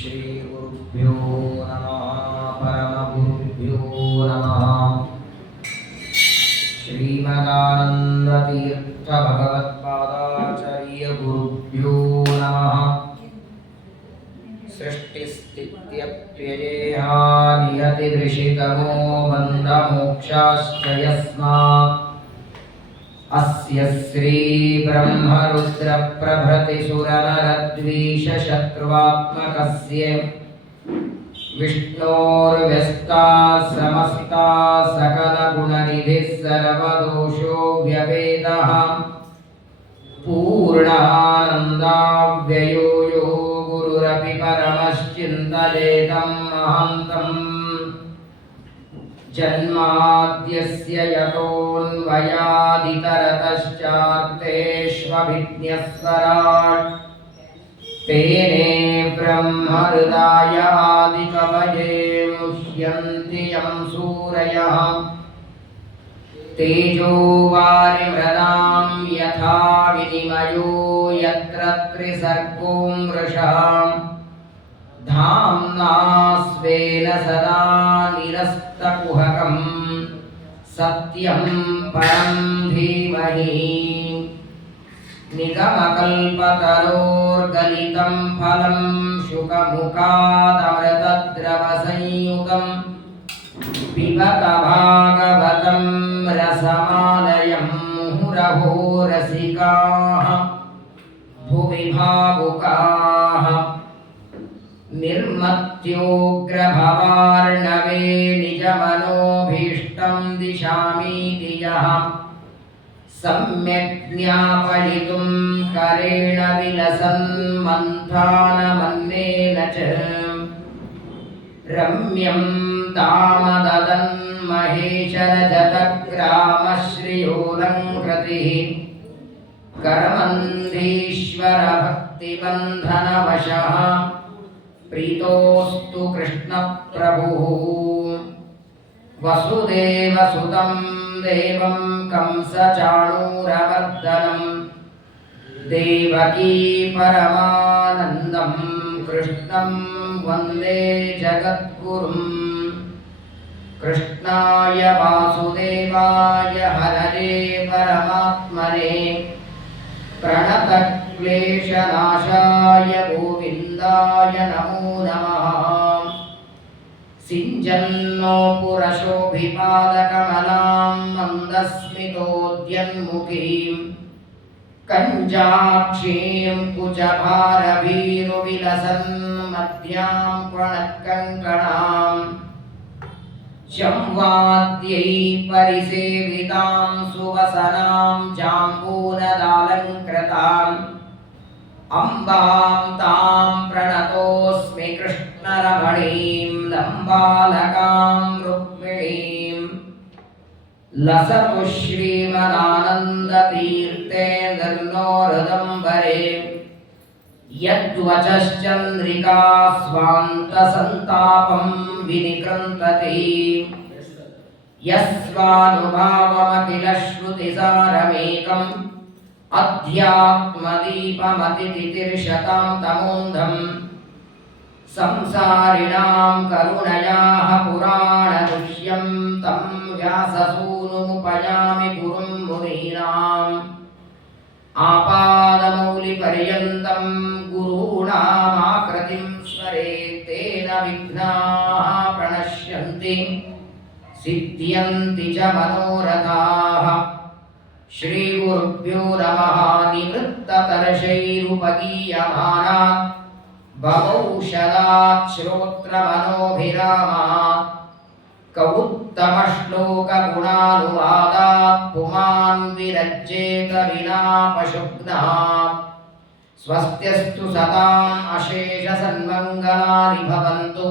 श्रीगुरुभ्यो नमः परमगुरुभ्यो नमः। श्रीमदानन्दतीर्थभगवत्पादाचार्यगुरुभ्यो नमः। सृष्टिस्थित्यप्ययेहा नियतिदृशितमो बन्धमोक्षाश्च यस्मात् अस्य श्रीब्रह्मरुद्रप्रभृतिसुरनरद्वीषशत्रुवात्मकस्य विष्णोर्व्यस्ताः समस्ताः सकलगुणनिधिः सर्वदोषो व्यपेतः पूर्णानन्दाव्ययो यो गुरुरपि परमश्चिन्तयेतं महान्तम् जन्माद्यस्य यतोऽन्वयादितरतश्चार्थेष्वभिज्ञस्वराट् तेने ब्रह्महृदायादिकवये मुह्यन्ति यं सूरयः तेजो वारिमृदां यथा विनिमयो यत्र त्रिसर्गो मृषा धाम्ना स्वेन सदा निरस्तकुहकं सत्यं परं धीमहि निगमकल्पतरोर्गलितं फलं शुकमुखादमृतद्रवसंयुतं पिबत भागवतं रसमालयं मुहुरहो रसिकाः भुवि भावुकाः निर्मत्योग्रभवार्णवे निजमनोभीष्टं दिशामीति यः सम्यक् ज्ञापयितुं करेण विलसन् मन्थानमन्नेन च रम्यं तामददन् महेशरजतग्रामश्रियोऽलङ्कृतिः करमन्धीश्वरभक्तिबन्धनवशः प्रीतोऽस्तु कृष्णप्रभुः वसुदेवसुतं देवं कंसचाणूरमर्दनं देवकी परमानन्दं कृष्णं वन्दे जगद्गुरुं कृष्णाय वासुदेवाय हरये परमात्मने प्रणतक्लेशनाशाय गोविन्दाय नमो नमः। सिञ्चन्नो पुरशोभिपादकमलां मन्दस्मितोद्यन्मुखीं कञ्जाक्षीं कुचभारभीरुविलसन् मध्यां प्रणक्कङ्कणाम् शंवाद्यै परिसेवितां सुवसनां जाम्बूनदालङ्कृताम् अम्बां तां प्रणतोऽस्मि कृष्णरमणीं लम्बालकां रुक्मिणीं लसतु श्रीमदानन्दतीर्थेन्दर्नो हृदम्बरे यद्वचश्चन्द्रिका स्वान्तसन्तापं विनिकृन्तति यस्वानुभावमखिल श्रुतिसारमेकम् अध्यात्मदीपमतितितिर्शतां तमोन्धं संसारिणां करुणयाः पुराणदुष्यं तं व्याससूनुमुपयामि गुरुं मुनीनाम् आपादमौलिपर्यन्तं गुरूणामाकृतिं स्मरेत् तेन विघ्नाः प्रणश्यन्ति सिद्ध्यन्ति च मनोरथाः। श्रीगुरुभ्यो नमः। निवृत्ततर्षैरुपगीयमानात् भवौषधात् श्रोत्रमनोभिरामात् कौत्तमश्लोकगुणानुवादात् पुमान् विरज्येत विना पशुघ्नः। स्वस्त्यस्तु सदाम् अशेषसन्मङ्गलानि भवन्तु।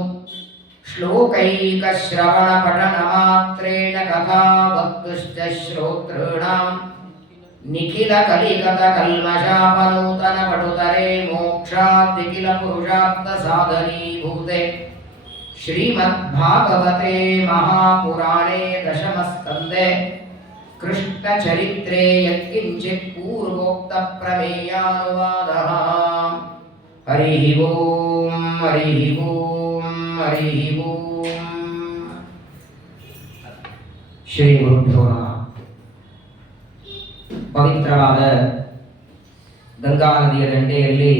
श्लोकैकश्रवणपठनमात्रेण कथावक्तुश्च श्रोतॄणाम् निखिलकलिकतकल्मषापनूतनपटुतरे मोक्षाद्विकिलपुरुषार्थसाधनीभूते श्रीमद्भागवते महापुराणे दशमस्कन्धे कृष्णचरित्रे यत्किञ्चित् पूर्वोक्तप्रमेयानुवादः। हरिः ओम्। ಹರಿ ಓಂ ಹರಿ ಓಂ. ಶ್ರೀ ಗುರುಭ್ಯೋ ನಮಃ. ಪವಿತ್ರವಾದ ಗಂಗಾ ನದಿಯ ದಂಡೆಯಲ್ಲಿ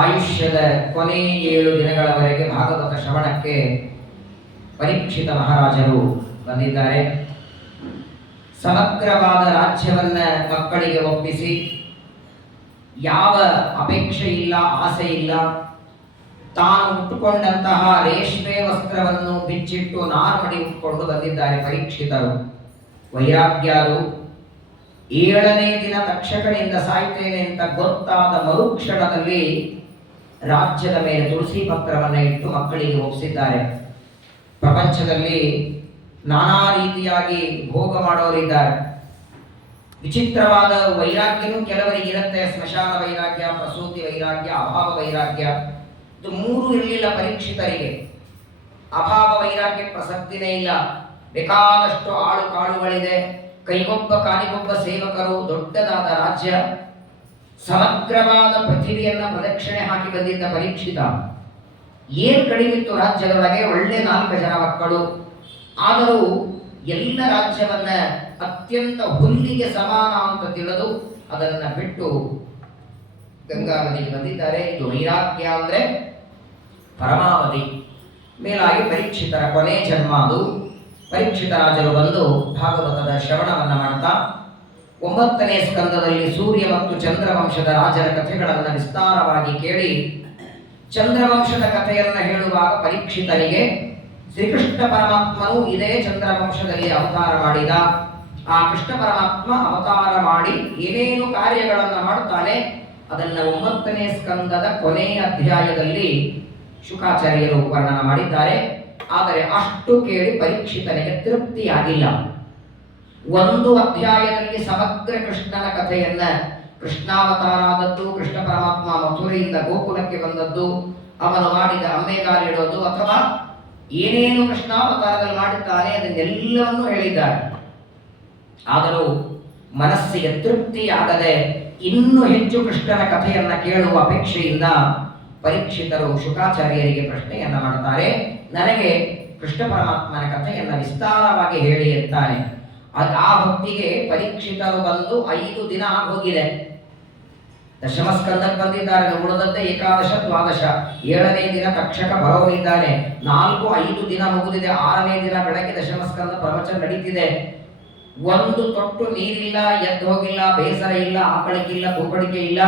ಆಯುಷ್ಯದ ಕೊನೆ 7 ದಿನಗಳವರೆಗೆ ಭಾಗವತ ಶ್ರವಣಕ್ಕೆ ಪರೀಕ್ಷಿತ ಮಹಾರಾಜರು ಬಂದಿದ್ದಾರೆ. ಸಮಗ್ರವಾದ ರಾಜ್ಯವನ್ನ ಮಕ್ಕಳಿಗೆ ಒಪ್ಪಿಸಿ ಯಾವ ಅಪೇಕ್ಷೆ ಇಲ್ಲ, ಆಸೆ ಇಲ್ಲ, ತಾನು ಉಟ್ಟುಕೊಂಡಂತಹ ರೇಷ್ಮೆ ವಸ್ತ್ರವನ್ನು ಬಿಚ್ಚಿಟ್ಟು ನಾರ್ಮಡಿ ಉಟ್ಕೊಂಡು ಬಂದಿದ್ದಾರೆ ಪರೀಕ್ಷಿತರು. ವೈರಾಗ್ಯರು 7ನೇ ದಿನ ತಕ್ಷಕನಿಂದ ಸಾಯ್ತೇನೆ ಅಂತ ಗೊತ್ತಾದ ಮರುಕ್ಷಣದಲ್ಲಿ ರಾಜ್ಯದ ಮೇಲೆ ತುಳಸಿ ಪತ್ರವನ್ನು ಇಟ್ಟು ಮಕ್ಕಳಿಗೆ ಒಪ್ಪಿಸಿದ್ದಾರೆ. ಪ್ರಪಂಚದಲ್ಲಿ ನಾನಾ ರೀತಿಯಾಗಿ ಭೋಗ ಮಾಡೋರಿದ್ದಾರೆ. ವಿಚಿತ್ರವಾದ ವೈರಾಗ್ಯನೂ ಕೆಲವರಿಗಿರುತ್ತೆ. ಸ್ಮಶಾನ ವೈರಾಗ್ಯ, ಪ್ರಸೂತಿ ವೈರಾಗ್ಯ, ಅಭಾವ ವೈರಾಗ್ಯ. ಇದು 3 ಇರಲಿಲ್ಲ ಪರೀಕ್ಷಿತರಿಗೆ. ಅಭಾವ ವೈರಾಗ್ಯ ಪ್ರಸಕ್ತಿನೇ ಇಲ್ಲ. ಬೇಕಾದಷ್ಟು ಆಳು ಕಾಳುಗಳಿದೆ, ಕೈಗೊಬ್ಬ ಕಾಲಿಗೊಬ್ಬ ಸೇವಕರು, ದೊಡ್ಡದಾದ ರಾಜ್ಯ, ಸಮಗ್ರವಾದ ಪೃಥಿವಿಯನ್ನ ಪ್ರದಕ್ಷಿಣೆ ಹಾಕಿ ಬಂದಿದ್ದ ಪರೀಕ್ಷಿತ. ಏನು ಕಡಿಮಿತ್ತು ರಾಜ್ಯದೊಳಗೆ? ಒಳ್ಳೆ 4 ಜನ ಮಕ್ಕಳು. ಆದರೂ ಎಲ್ಲ ರಾಜ್ಯವನ್ನ ಅತ್ಯಂತ ಹುಲ್ಲಿಗೆ ಸಮಾನ ಅಂತ ತಿಳಿದು ಅದನ್ನ ಬಿಟ್ಟು ಗಂಗಾ ನದಿಗೆ ಬಂದಿದ್ದಾರೆ. ಇದು ವೈರಾಗ್ಯ ಅಂದ್ರೆ ಪರಮಾವಧಿ. ಮೇಲಾಗಿ ಪರೀಕ್ಷಿತರ ಕೊನೆ ಜನ್ಮ ಅದು. ಪರೀಕ್ಷಿತ ರಾಜರು ಬಂದು ಭಾಗವತದ ಶ್ರವಣವನ್ನ ಮಾಡ್ತಾ 9ನೇ ಸ್ಕಂದದಲ್ಲಿ ಸೂರ್ಯ ಮತ್ತು ಚಂದ್ರವಂಶದ ರಾಜರ ಕಥೆಗಳನ್ನು ವಿಸ್ತಾರವಾಗಿ ಕೇಳಿ ಚಂದ್ರವಂಶದ ಕಥೆಯನ್ನು ಹೇಳುವಾಗ ಪರೀಕ್ಷಿತನಿಗೆ ಶ್ರೀಕೃಷ್ಣ ಪರಮಾತ್ಮನು ಇದೇ ಚಂದ್ರವಂಶದಲ್ಲಿ ಅವತಾರ ಮಾಡಿದ. ಆ ಕೃಷ್ಣ ಪರಮಾತ್ಮ ಅವತಾರ ಮಾಡಿ ಏನೇನು ಕಾರ್ಯಗಳನ್ನು ಮಾಡುತ್ತಾನೆ ಅದನ್ನ 9ನೇ ಸ್ಕಂದದ ಕೊನೆಯ ಅಧ್ಯಾಯದಲ್ಲಿ ಶುಕಾಚಾರ್ಯರು ವರ್ಣನ ಮಾಡಿದ್ದಾರೆ. ಆದರೆ ಅಷ್ಟು ಕೇಳಿ ಪರೀಕ್ಷಿತನಿಗೆ ತೃಪ್ತಿಯಾಗಿಲ್ಲ. 1 ಅಧ್ಯಾಯದಲ್ಲಿ ಸಮಗ್ರ ಕೃಷ್ಣನ ಕಥೆಯನ್ನ, ಕೃಷ್ಣಾವತಾರ ಆದದ್ದು, ಕೃಷ್ಣ ಪರಮಾತ್ಮ ಮಥುರೆಯಿಂದ ಗೋಕುಲಕ್ಕೆ ಬಂದದ್ದು, ಅವನು ಮಾಡಿದ ಅಮ್ಮೆಗಾಲಿಡೋದು ಅಥವಾ ಏನೇನು ಕೃಷ್ಣಾವತಾರದಲ್ಲಿ ಮಾಡಿದ್ದಾನೆ ಅದನ್ನೆಲ್ಲವನ್ನೂ ಹೇಳಿದ್ದಾರೆ. ಆದರೂ ಮನಸ್ಸಿಗೆ ತೃಪ್ತಿಯಾಗದೆ ಇನ್ನೂ ಹೆಚ್ಚು ಕೃಷ್ಣನ ಕಥೆಯನ್ನ ಕೇಳುವ ಅಪೇಕ್ಷೆಯಿಂದ ಪರೀಕ್ಷಿತರು ಶುಕಾಚಾರ್ಯರಿಗೆ ಪ್ರಶ್ನೆಯನ್ನ ಮಾಡ್ತಾರೆ. ನನಗೆ ಕೃಷ್ಣ ಪರಮಾತ್ಮನ ಕಥೆಯನ್ನ ವಿಸ್ತಾರವಾಗಿ ಹೇಳಿ ಇರ್ತಾನೆ. ಆ ಹೊತ್ತಿಗೆ ಪರೀಕ್ಷಿತರು ಬಂದು 5 ದಿನ ಆಗೋಗಿದೆ. ದಶಮಸ್ಕಂದಕ್ಕೆ ಬಂದಿದ್ದಾರೆ. ಉಳಿದದ್ದೇ ಏಕಾದಶ, ದ್ವಾದಶ. 7ನೇ ದಿನ ತಕ್ಷಕ ಬರೋರಿದ್ದಾನೆ. 4-5 ದಿನ ಮುಗಿದಿದೆ. 6ನೇ ದಿನ ಬೆಳಗ್ಗೆ ದಶಮಸ್ಕಂದ ಪ್ರವಚನ ನಡೀತಿದೆ. 1 ತೊಟ್ಟು ನೀರಿಲ್ಲ, ಎದ್ದು ಹೋಗಿಲ್ಲ, ಬೇಸರ ಇಲ್ಲ, ಆಕಳಿಕಿಲ್ಲ, ಕೂಕಡಿಕೆ ಇಲ್ಲ.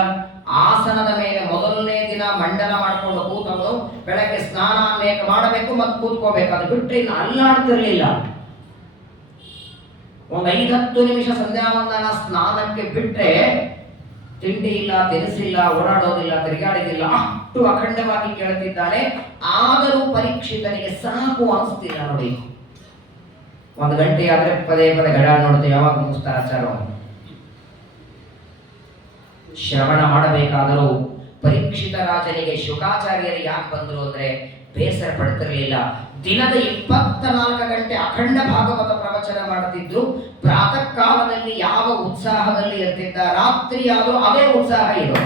ಆಸನದ ಮೇಲೆ ಮೊದಲನೇ ದಿನ ಮಂಡನ ಮಾಡ್ಕೊಂಡು ಕೂತವನು ಬೆಳಗ್ಗೆ ಸ್ನಾನ ಅನೇಕ ಮಾಡಬೇಕು ಮತ್ತು ಕೂತ್ಕೋಬೇಕು. ಅದು ಬಿಟ್ಟರೆ ಇನ್ನು ಅಲ್ಲಾಡ್ತಿರ್ಲಿಲ್ಲ. ಒಂದು 5-10 ನಿಮಿಷ ಸಂಧ್ಯಾವಂದನ ಸ್ನಾನಕ್ಕೆ ಬಿಟ್ರೆ ತಿಂಡಿ ಇಲ್ಲ, ತಿನಿಸಿಲ್ಲ, ಓಡಾಡೋದಿಲ್ಲ, ತಿರುಗಾಡಿದಿಲ್ಲ. ಅಷ್ಟು ಅಖಂಡವಾಗಿ ಕೇಳುತ್ತಿದ್ದಾನೆ. ಆದರೂ ಪರೀಕ್ಷಿತನಿಗೆ ಸಾಕು ಅನಿಸ್ತಿಲ್ಲ. ನೋಡಿ, 1 ಗಂಟೆ ಆದ್ರೆ ಪದೇ ಗಡಾಳ ನೋಡ್ತೇವೆ. ಯಾವಾಗ ಮುಗಿಸ್ತಾರ ಆಚಾರವನ್ನು? ಶ್ರವಣ ಮಾಡಬೇಕಾದರೂ ಪರೀಕ್ಷಿತ ರಾಜನಿಗೆ ಶುಕಾಚಾರ್ಯರು ಯಾಕೆ ಬಂದರು ಅಂದ್ರೆ ಬೇಸರ ಪಡ್ತಿರ್ಲಿಲ್ಲ. ದಿನದ 24 ಗಂಟೆ ಅಖಂಡ ಭಾಗವತ ಪ್ರವಚನ ಮಾಡುತ್ತಿದ್ದು, ಪ್ರಾತಃ ಕಾಲದಲ್ಲಿ ಯಾವ ಉತ್ಸಾಹದಲ್ಲಿ ಇರ್ತಿದ್ದ, ರಾತ್ರಿ ಆದರೂ ಅದೇ ಉತ್ಸಾಹ ಇದು.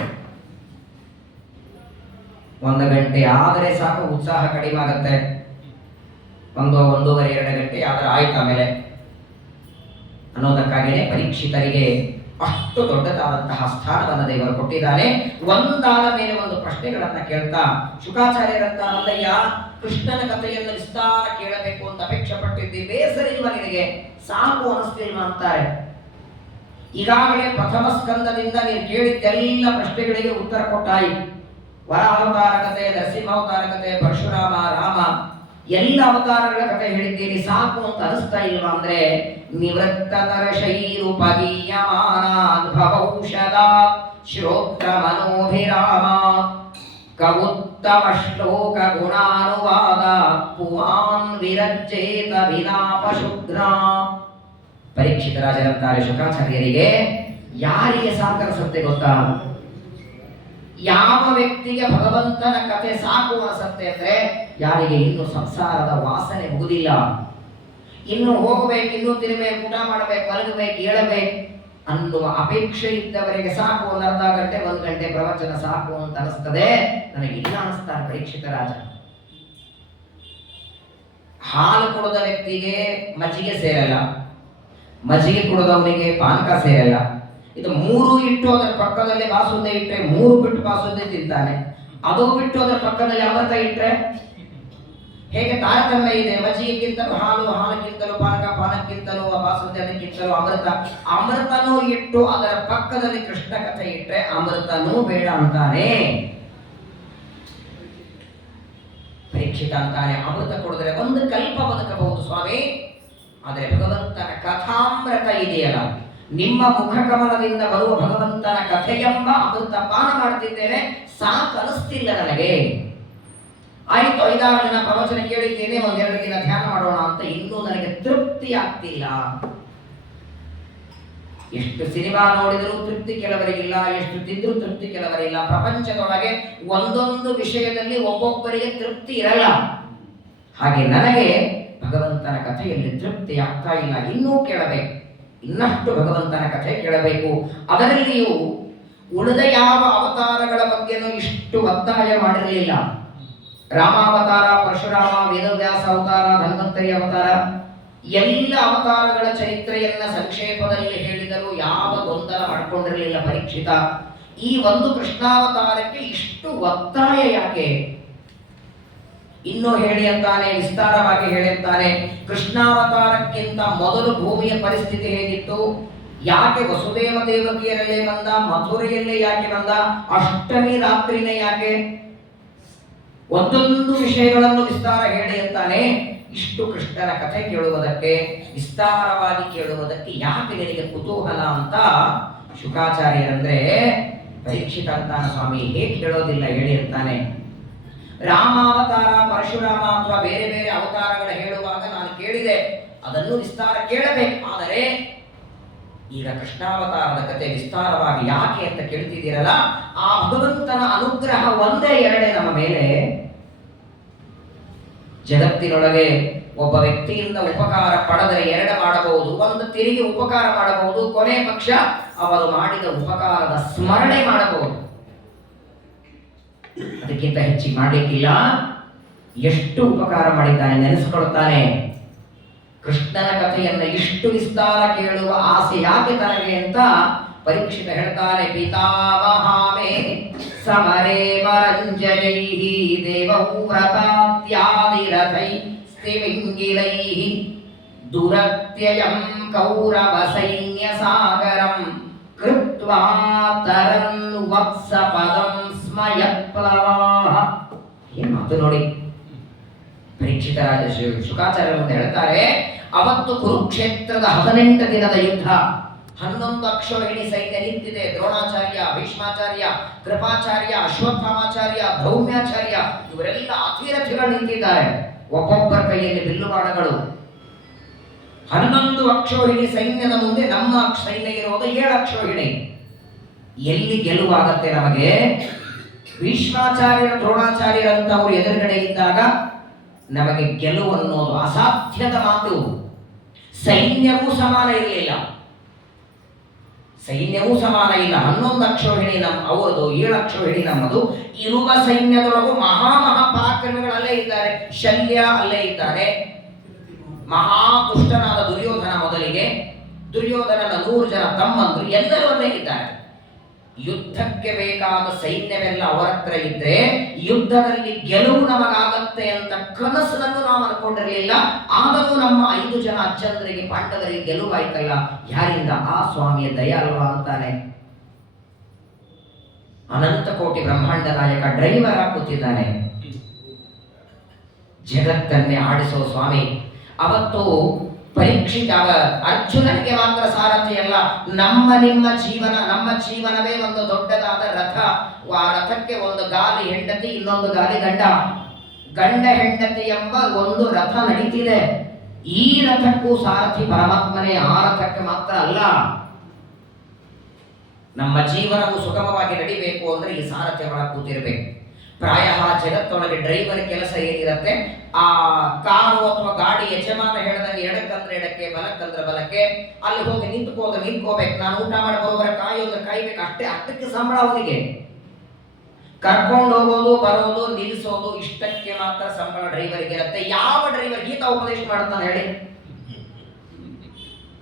1 ಗಂಟೆ ಆದರೆ ಸಾಕು ಉತ್ಸಾಹ ಕಡಿಮೆ ಆಗತ್ತೆ. 1-1.5-2 ಗಂಟೆ ಆದ್ರೆ ಆಯ್ತು ಆಮೇಲೆ ಅನ್ನೋದಕ್ಕಾಗಿಯೇ ಪರೀಕ್ಷಿತರಿಗೆ ಅಷ್ಟು ದೊಡ್ಡದಾದಂತಹ ಸ್ಥಾನವನ್ನು ದೇವರು ಕೊಟ್ಟಿದ್ದಾನೆ. ಒಂದಾದ ಮೇಲೆ ಒಂದು ಪ್ರಶ್ನೆಗಳನ್ನ ಕೇಳ್ತಾ ಶುಕಾಚಾರ್ಯರಂತ, ಅಲ್ಲಯ್ಯ, ಕೃಷ್ಣನ ಕಥೆಯನ್ನು ವಿಸ್ತಾರ ಕೇಳಬೇಕು ಅಂತ ಅಪೇಕ್ಷೆ ಪಟ್ಟಿದ್ದಿ, ಬೇಸರಿಲ್ವ ನಿನಗೆ? ಸಾಕು ಅನಿಸ್ತಿಲ್ವ ಅಂತಾರೆ. ಈಗಾಗಲೇ ಪ್ರಥಮ ಸ್ಕಂದದಿಂದ ನೀನು ಕೇಳಿದ್ದೆಲ್ಲ ಪ್ರಶ್ನೆಗಳಿಗೆ ಉತ್ತರ ಕೊಟ್ಟಾಯಿ. ವರಾವತಾರ ಕಥೆ, ನರಸಿಂಹಾವತಾರ ಕಥೆ, ಪರಶುರಾಮ, ರಾಮ ಎಲ್ಲ ಅವತಾರಗಳ ಕಥೆ ಹೇಳಿದ್ದೀನಿ. ಸಾಕು ಅಂತ ಅನಿಸ್ತಾ ಇಲ್ವಾ ಅಂದ್ರೆ, ನಿವೃತ್ತತರ್ಷೈರುಪಗೀಯಮಾನಾದ್ಭವೌಷಧ ಶ್ರೋತ್ರ ಮನೋಭಿರಾಮ ಕವುತ್ತಮ ಶ್ಲೋಕ ಗುಣಾನುವಾದ ಪುಮಾನ್ ವಿರಜ್ಜೇತ ವಿಲಾಪ ಶುದ್ಧ. ಪರೀಕ್ಷಿತ ರಾಜರಂತಾರೆ ಶುಕಾಚಾರ್ಯರಿಗೆ, ಯಾರಿಗೆ ಸಾಕರಿಸುತ್ತೆ ಗೊತ್ತಾ? ಯಾವ ವ್ಯಕ್ತಿಗೆ ಭಗವಂತನ ಕಥೆ ಸಾಕು ಅನಿಸುತ್ತೆ ಅಂದ್ರೆ, ಯಾರಿಗೆ ಇನ್ನು ಸಂಸಾರದ ವಾಸನೆ ಮುಗುದಿಲ್ಲ, ಇನ್ನು ಹೋಗಬೇಕು, ಇನ್ನೂ ತಿನ್ನಬೇಕು, ಊಟ ಮಾಡಬೇಕು, ಮಲಗಬೇಕು, ಏಳಬೇಕು, ಅನ್ನುವ ಅಪೇಕ್ಷೆ ಇದ್ದವರಿಗೆ ಸಾಕು, ಒಂದು ಅರ್ಧ ಗಂಟೆ 1 ಗಂಟೆ ಪ್ರವಚನ ಸಾಕು ಅಂತ ಅನಿಸ್ತದೆ. ನನಗಿಲ್ಲ ಅನಿಸ್ತಾರೆ ಪರೀಕ್ಷಿತ ರಾಜ. ಹಾಲು ಕುಡಿದ ವ್ಯಕ್ತಿಗೆ ಮಜ್ಜಿಗೆ ಸೇರಲ್ಲ, ಮಜ್ಜಿಗೆ ಕುಡಿದವನಿಗೆ ಪಾನಕ ಸೇರಲ್ಲ. ಇದು 3 ಇಟ್ಟು ಅದರ ಪಕ್ಕದಲ್ಲಿ ಬಾಸುಂದೆ ಇಟ್ಟರೆ 3 ಬಿಟ್ಟು ಬಾಸುಂದೆ ತಿಂತಾನೆ. ಅದು ಬಿಟ್ಟು ಅದರ ಪಕ್ಕದಲ್ಲಿ ಅಮೃತ ಇಟ್ಟರೆ ಹೇಗೆ ತಾರತಮ್ಯ ಇದೆ? ಮಜ್ಜಿಗೆಗಿಂತಲೂ ಹಾಲು, ಹಾಲಕ್ಕಿಂತಲೂ ಪಾನಕ, ಪಾನಕ್ಕಿಂತಲೂ ಬಾಸುಂದೆ, ಅದಕ್ಕಿಂತಲೂ ಅಮೃತ. ಅಮೃತನೂ ಇಟ್ಟು ಅದರ ಪಕ್ಕದಲ್ಲಿ ಕೃಷ್ಣ ಕಥೆ ಇಟ್ಟರೆ ಅಮೃತನೂ ಬೇಡ ಅಂತಾನೆ. ಪರೀಕ್ಷಿತ ಅಂತಾನೆ ಅಮೃತ ಕೊಡಿದ್ರೆ 1 ಕಲ್ಪ ಬದುಕಬಹುದು ಸ್ವಾಮಿ, ಆದರೆ ಭಗವಂತನ ಕಥಾಮೃತ ಇದೆಯಲ್ಲ, ನಿಮ್ಮ ಮುಖಕಮಲದಿಂದ ಬರುವ ಭಗವಂತನ ಕಥೆಯೆಂಬ ಅಮೃತ ಪಾನ ಮಾಡ್ತಿದ್ದೇನೆ, ಸಾಕು ಅನಿಸ್ತಿಲ್ಲ ನನಗೆ. ಆಯ್ತು, 5-6 ದಿನ ಪ್ರವಚನ ಕೇಳಿದ್ದೇನೆ, 1-2 ದಿನ ಧ್ಯಾನ ಮಾಡೋಣ ಅಂತ ಇನ್ನೂ ನನಗೆ ತೃಪ್ತಿ ಆಗ್ತಿಲ್ಲ. ಎಷ್ಟು ಸಿನಿಮಾ ನೋಡಿದರೂ ತೃಪ್ತಿ ಕೆಲವರಿಗಿಲ್ಲ, ಎಷ್ಟು ತಿಂದರೂ ತೃಪ್ತಿ ಕೆಲವರಿಲ್ಲ. ಪ್ರಪಂಚದೊಳಗೆ ಒಂದೊಂದು ವಿಷಯದಲ್ಲಿ ಒಬ್ಬೊಬ್ಬರಿಗೆ ತೃಪ್ತಿ ಇರಲ್ಲ. ಹಾಗೆ ನನಗೆ ಭಗವಂತನ ಕಥೆಯಲ್ಲಿ ತೃಪ್ತಿ ಆಗ್ತಾ ಇಲ್ಲ, ಇನ್ನೂ ಕೇಳಬೇಕು, ಇನ್ನಷ್ಟು ಭಗವಂತನ ಕಥೆ ಕೇಳಬೇಕು. ಅದರಲ್ಲಿಯೂ ಉಳಿದ ಯಾವ ಅವತಾರಗಳ ಬಗ್ಗೆನೂ ಇಷ್ಟು ಒತ್ತಾಯ ಮಾಡಿರಲಿಲ್ಲ. ರಾಮಾವತಾರ, ಪರಶುರಾಮ, ವೇದವ್ಯಾಸ ಅವತಾರ, ಧನ್ವಂತರಿ ಅವತಾರ, ಎಲ್ಲ ಅವತಾರಗಳ ಚರಿತ್ರೆಯನ್ನ ಸಂಕ್ಷೇಪದಲ್ಲಿ ಹೇಳಿದರೂ ಯಾವ ಗೊಂದಲ ಮಾಡಿಕೊಂಡಿರಲಿಲ್ಲ ಪರೀಕ್ಷಿತ. ಈ ಒಂದು ಕೃಷ್ಣಾವತಾರಕ್ಕೆ ಇಷ್ಟು ಒತ್ತಾಯ ಯಾಕೆ? ಇನ್ನೂ ಹೇಳಿ ಅಂತಾನೆ, ವಿಸ್ತಾರವಾಗಿ ಹೇಳಿ ಅಂತಾನೆ. ಕೃಷ್ಣಾವತಾರಕ್ಕಿಂತ ಮೊದಲು ಭೂಮಿಯ ಪರಿಸ್ಥಿತಿ ಹೇಗಿತ್ತು? ಯಾಕೆ ವಸುದೇವ ದೇವಕಿಯರಲ್ಲೇ ಬಂದ? ಮಥುರೆಯಲ್ಲೇ ಯಾಕೆ ಬಂದ? ಅಷ್ಟಮಿ ರಾತ್ರಿನೇ ಯಾಕೆ? ಒಂದೊಂದು ವಿಷಯಗಳನ್ನು ವಿಸ್ತಾರ ಹೇಳಿ ಅಂತಾನೆ. ಇಷ್ಟು ಕೃಷ್ಣನ ಕಥೆ ಕೇಳುವುದಕ್ಕೆ, ವಿಸ್ತಾರವಾಗಿ ಕೇಳುವುದಕ್ಕೆ ಯಾಕೆ ನಿನಗೆ ಕುತೂಹಲ ಅಂತ ಶುಕಾಚಾರ್ಯರಂದ್ರೆ, ಪರೀಕ್ಷಿತ ಅಂತಾನ ಸ್ವಾಮಿ ಹೇಗೆ ಹೇಳೋದಿಲ್ಲ ಹೇಳಿ ಅಂತಾನೆ. ರಾಮಾವತಾರ, ಪರಶುರಾಮ ಅಥವಾ ಬೇರೆ ಬೇರೆ ಅವತಾರಗಳ ಹೇಳುವಾಗ ನಾನು ಕೇಳಿದೆ, ಅದನ್ನು ವಿಸ್ತಾರ ಕೇಳಬೇಕು. ಆದರೆ ಈಗ ಕೃಷ್ಣಾವತಾರದ ಕಥೆ ವಿಸ್ತಾರವಾಗಿ ಯಾಕೆ ಅಂತ ಕೇಳ್ತಿದ್ದೀರಲ್ಲ, ಆ ಭಗವಂತನ ಅನುಗ್ರಹ 1-2 ನಮ್ಮ ಮೇಲೆ. ಜಗತ್ತಿನೊಳಗೆ ಒಬ್ಬ ವ್ಯಕ್ತಿಯಿಂದ ಉಪಕಾರ ಪಡೆದರೆ 2 ಮಾಡಬಹುದು. 1 ತಿರುಗಿ ಉಪಕಾರ ಮಾಡಬಹುದು, ಕೊನೆ ಪಕ್ಷ ಅವರು ಮಾಡಿದ ಉಪಕಾರದ ಸ್ಮರಣೆ ಮಾಡಬಹುದು. ಅದಕ್ಕಿಂತ ಹೆಚ್ಚಿಗೆ ಮಾಡಲಿಕ್ಕಿಲ್ಲ. ಎಷ್ಟು ಉಪಕಾರ ಮಾಡಿದ್ದಾನೆ ನೆನೆಸ್ಕೊಳ್ತಾನೆ. ಕೃಷ್ಣನ ಕಥೆಯನ್ನ ಇಷ್ಟು ವಿಸ್ತಾರ ಕೇಳುವ ಆಸೆ ಯಾಕೆ ತನಗೆ ಅಂತ ಪರೀಕ್ಷಿತ ಹೇಳ್ತಾನೆ. ಪಿತಾಮಹಾಮೇ ಸಮರೇ ಮರಂಜನೈಹಿ ದೇವವ್ರತಾತ್ಯಾದಿರಥೈ ಸ್ಥಿಮಿಂಗಿಲೈಃ ದುರತ್ಯಯಂ ಕೌರವ ಸೈನ್ಯ ಸಾಗರಂ ಕೃತ್ವಾ ತರನ್ ವತ್ಸಪದಂ ಸ್ಮಯಪ್ಲವಾಹ. ಏನು ಮಾತು ನೋಡಿ. ಪರೀಕ್ಷಿತ ರಾಜ ಶುಕಾಚಾರ್ಯರು ಅಂತ ಹೇಳ್ತಾರೆ, ಅವತ್ತು ಕುರುಕ್ಷೇತ್ರದ 18 ದಿನದ ಯುದ್ಧ. 11 ಅಕ್ಷೋಹಿಣಿ ಸೈನ್ಯ ನಿಂತಿದೆ. ದ್ರೋಣಾಚಾರ್ಯ, ಭೀಷ್ಮಾಚಾರ್ಯ, ಕೃಪಾಚಾರ್ಯ, ಅಶ್ವತ್ಥಾಮಾಚಾರ್ಯ, ಧೌಮ್ಯಾಚಾರ್ಯ ಇವರೆಲ್ಲ ಅತಿರಥಿಗಳು ನಿಂತಿದ್ದಾರೆ. ಒಬ್ಬೊಬ್ಬರ ಕೈಯಲ್ಲಿ ಬಿಲ್ಲುಬಾಣಗಳು. 11 ಅಕ್ಷೋಹಿಣಿ ಸೈನ್ಯದ ಮುಂದೆ ನಮ್ಮ ಸೈನ್ಯ ಇರೋದು 7 ಅಕ್ಷೋಹಿಣಿ. ಎಲ್ಲಿ ಗೆಲುವಾಗತ್ತೆ ನಮಗೆ? ಭೀಷ್ಮಾಚಾರ್ಯರ, ದ್ರೋಣಾಚಾರ್ಯರಂತವರು ಎದುರುಗಡೆ ಇದ್ದಾಗ ನಮಗೆ ಗೆಲುವು ಅನ್ನೋದು ಅಸಾಧ್ಯದ ಮಾತು. ಸೈನ್ಯವೂ ಸಮಾನ ಇರಲಿಲ್ಲ, ಸೈನ್ಯವೂ ಸಮಾನ ಇಲ್ಲ. 11 ಅಕ್ಷೋಹಿಣಿ ಅವರದು, 7 ಅಕ್ಷೋಹಿಣಿ ನಮ್ಮದು. ಇರುವ ಸೈನ್ಯದೊಳಗೂ ಪರಾಕ್ರಮಿಗಳಲ್ಲೇ ಇದ್ದಾರೆ. ಶಲ್ಯ ಅಲ್ಲೇ ಇದ್ದಾರೆ. ಮಹಾದುಷ್ಟನಾದ ದುರ್ಯೋಧನ ಮೊದಲಿಗೆ, ದುರ್ಯೋಧನನ 100 ಜನ ತಮ್ಮಂದ್ರು ಎಲ್ಲರೂ ಅಲ್ಲೇ ಇದ್ದಾರೆ. ಯುದ್ಧಕ್ಕೆ ಬೇಕಾದ ಸೈನ್ಯವೆಲ್ಲ ಅವರ ಹತ್ರ ಇದ್ರೆ ಯುದ್ಧದಲ್ಲಿ ಗೆಲುವು ನಮಗಾಗತ್ತೆ ಅಂತ ಕನಸನ್ನು ನಾವು ಅನ್ಕೊಂಡಿರಲಿಲ್ಲ. ಆದರೂ ನಮ್ಮ 5 ಜನ ಅಚ್ಚಂದ್ರಿಗೆ, ಪಾಂಡವರಿಗೆ ಗೆಲುವಾಯ್ತಲ್ಲ. ಯಾರಿಂದ? ಆ ಸ್ವಾಮಿಯ ದಯ ಅಲ್ವಾ ಅಂತಾನೆ. ಅನಂತ ಕೋಟಿ ಬ್ರಹ್ಮಾಂಡ ನಾಯಕ ಡ್ರೈವರ್ ಆಗಿ ಕೂತಿದ್ದಾನೆ. ಜಗತ್ತನ್ನೇ ಆಡಿಸೋ ಸ್ವಾಮಿ. ಅವತ್ತು ಪರೀಕ್ಷಿತ ಅರ್ಜುನನಿಗೆ ಮಾತ್ರ ಸಾರಥಿ ಅಲ್ಲ, ನಮ್ಮ ಜೀವನವೇ ಒಂದು ದೊಡ್ಡದಾದ ರಥ. ಆ ರಥಕ್ಕೆ ಒಂದು ಗಾಲಿ ಹೆಂಡತಿ, ಇನ್ನೊಂದು ಗಾಲಿ ಗಂಡ. ಗಂಡ ಹೆಂಡತಿ ಎಂಬ ಒಂದು ರಥ ನಡೀತಿದೆ. ಈ ರಥಕ್ಕೂ ಸಾರಥಿ ಪರಮಾತ್ಮನೇ. ಆ ರಥಕ್ಕೆ ಮಾತ್ರ ಅಲ್ಲ. ನಮ್ಮ ಜೀವನವು ಸುಗಮವಾಗಿ ನಡಿಬೇಕು ಅಂದ್ರೆ ಈ ಸಾರಥಿ ಒಳಗೆ ಕೂತಿರ್ಬೇಕು. ಪ್ರಾಯ ಜಗತ್ತೊಳಗೆ ಡ್ರೈವರ್ ಕೆಲಸ ಏನಿರುತ್ತೆ, ಆ ಕಾರು ಅಥವಾ ಗಾಡಿ ಯಜಮಾನ ಹೇಳಿದಂಗೆ ಎಡಕ್ಕಂದ್ರೆ ಎಡಕ್ಕೆ, ಬಲಕ್ಕಂದ್ರೆ ಬಲಕ್ಕೆ, ಅಲ್ಲಿ ಹೋಗಿ ನಿಂತ್ಕೋಬೇಕು, ನಾನು ಊಟ ಮಾಡಿ ಬರೋವರ ಕಾಯ್ಬೇಕು, ಅಷ್ಟೇ. ಅಷ್ಟಕ್ಕೆ ಸಂಬಳ ಅವನಿಗೆ. ಕರ್ಕೊಂಡು ಹೋಗೋದು, ಬರೋದು, ನಿಲ್ಲಿಸೋದು, ಇಷ್ಟಕ್ಕೆ ಮಾತ್ರ ಸಂಬಳ ಡ್ರೈವರ್ಗೆ ಇರುತ್ತೆ. ಯಾವ ಡ್ರೈವರ್ ಗೀತಾ ಉಪದೇಶ ಮಾಡ್ತಾನೆ ಹೇಳಿ?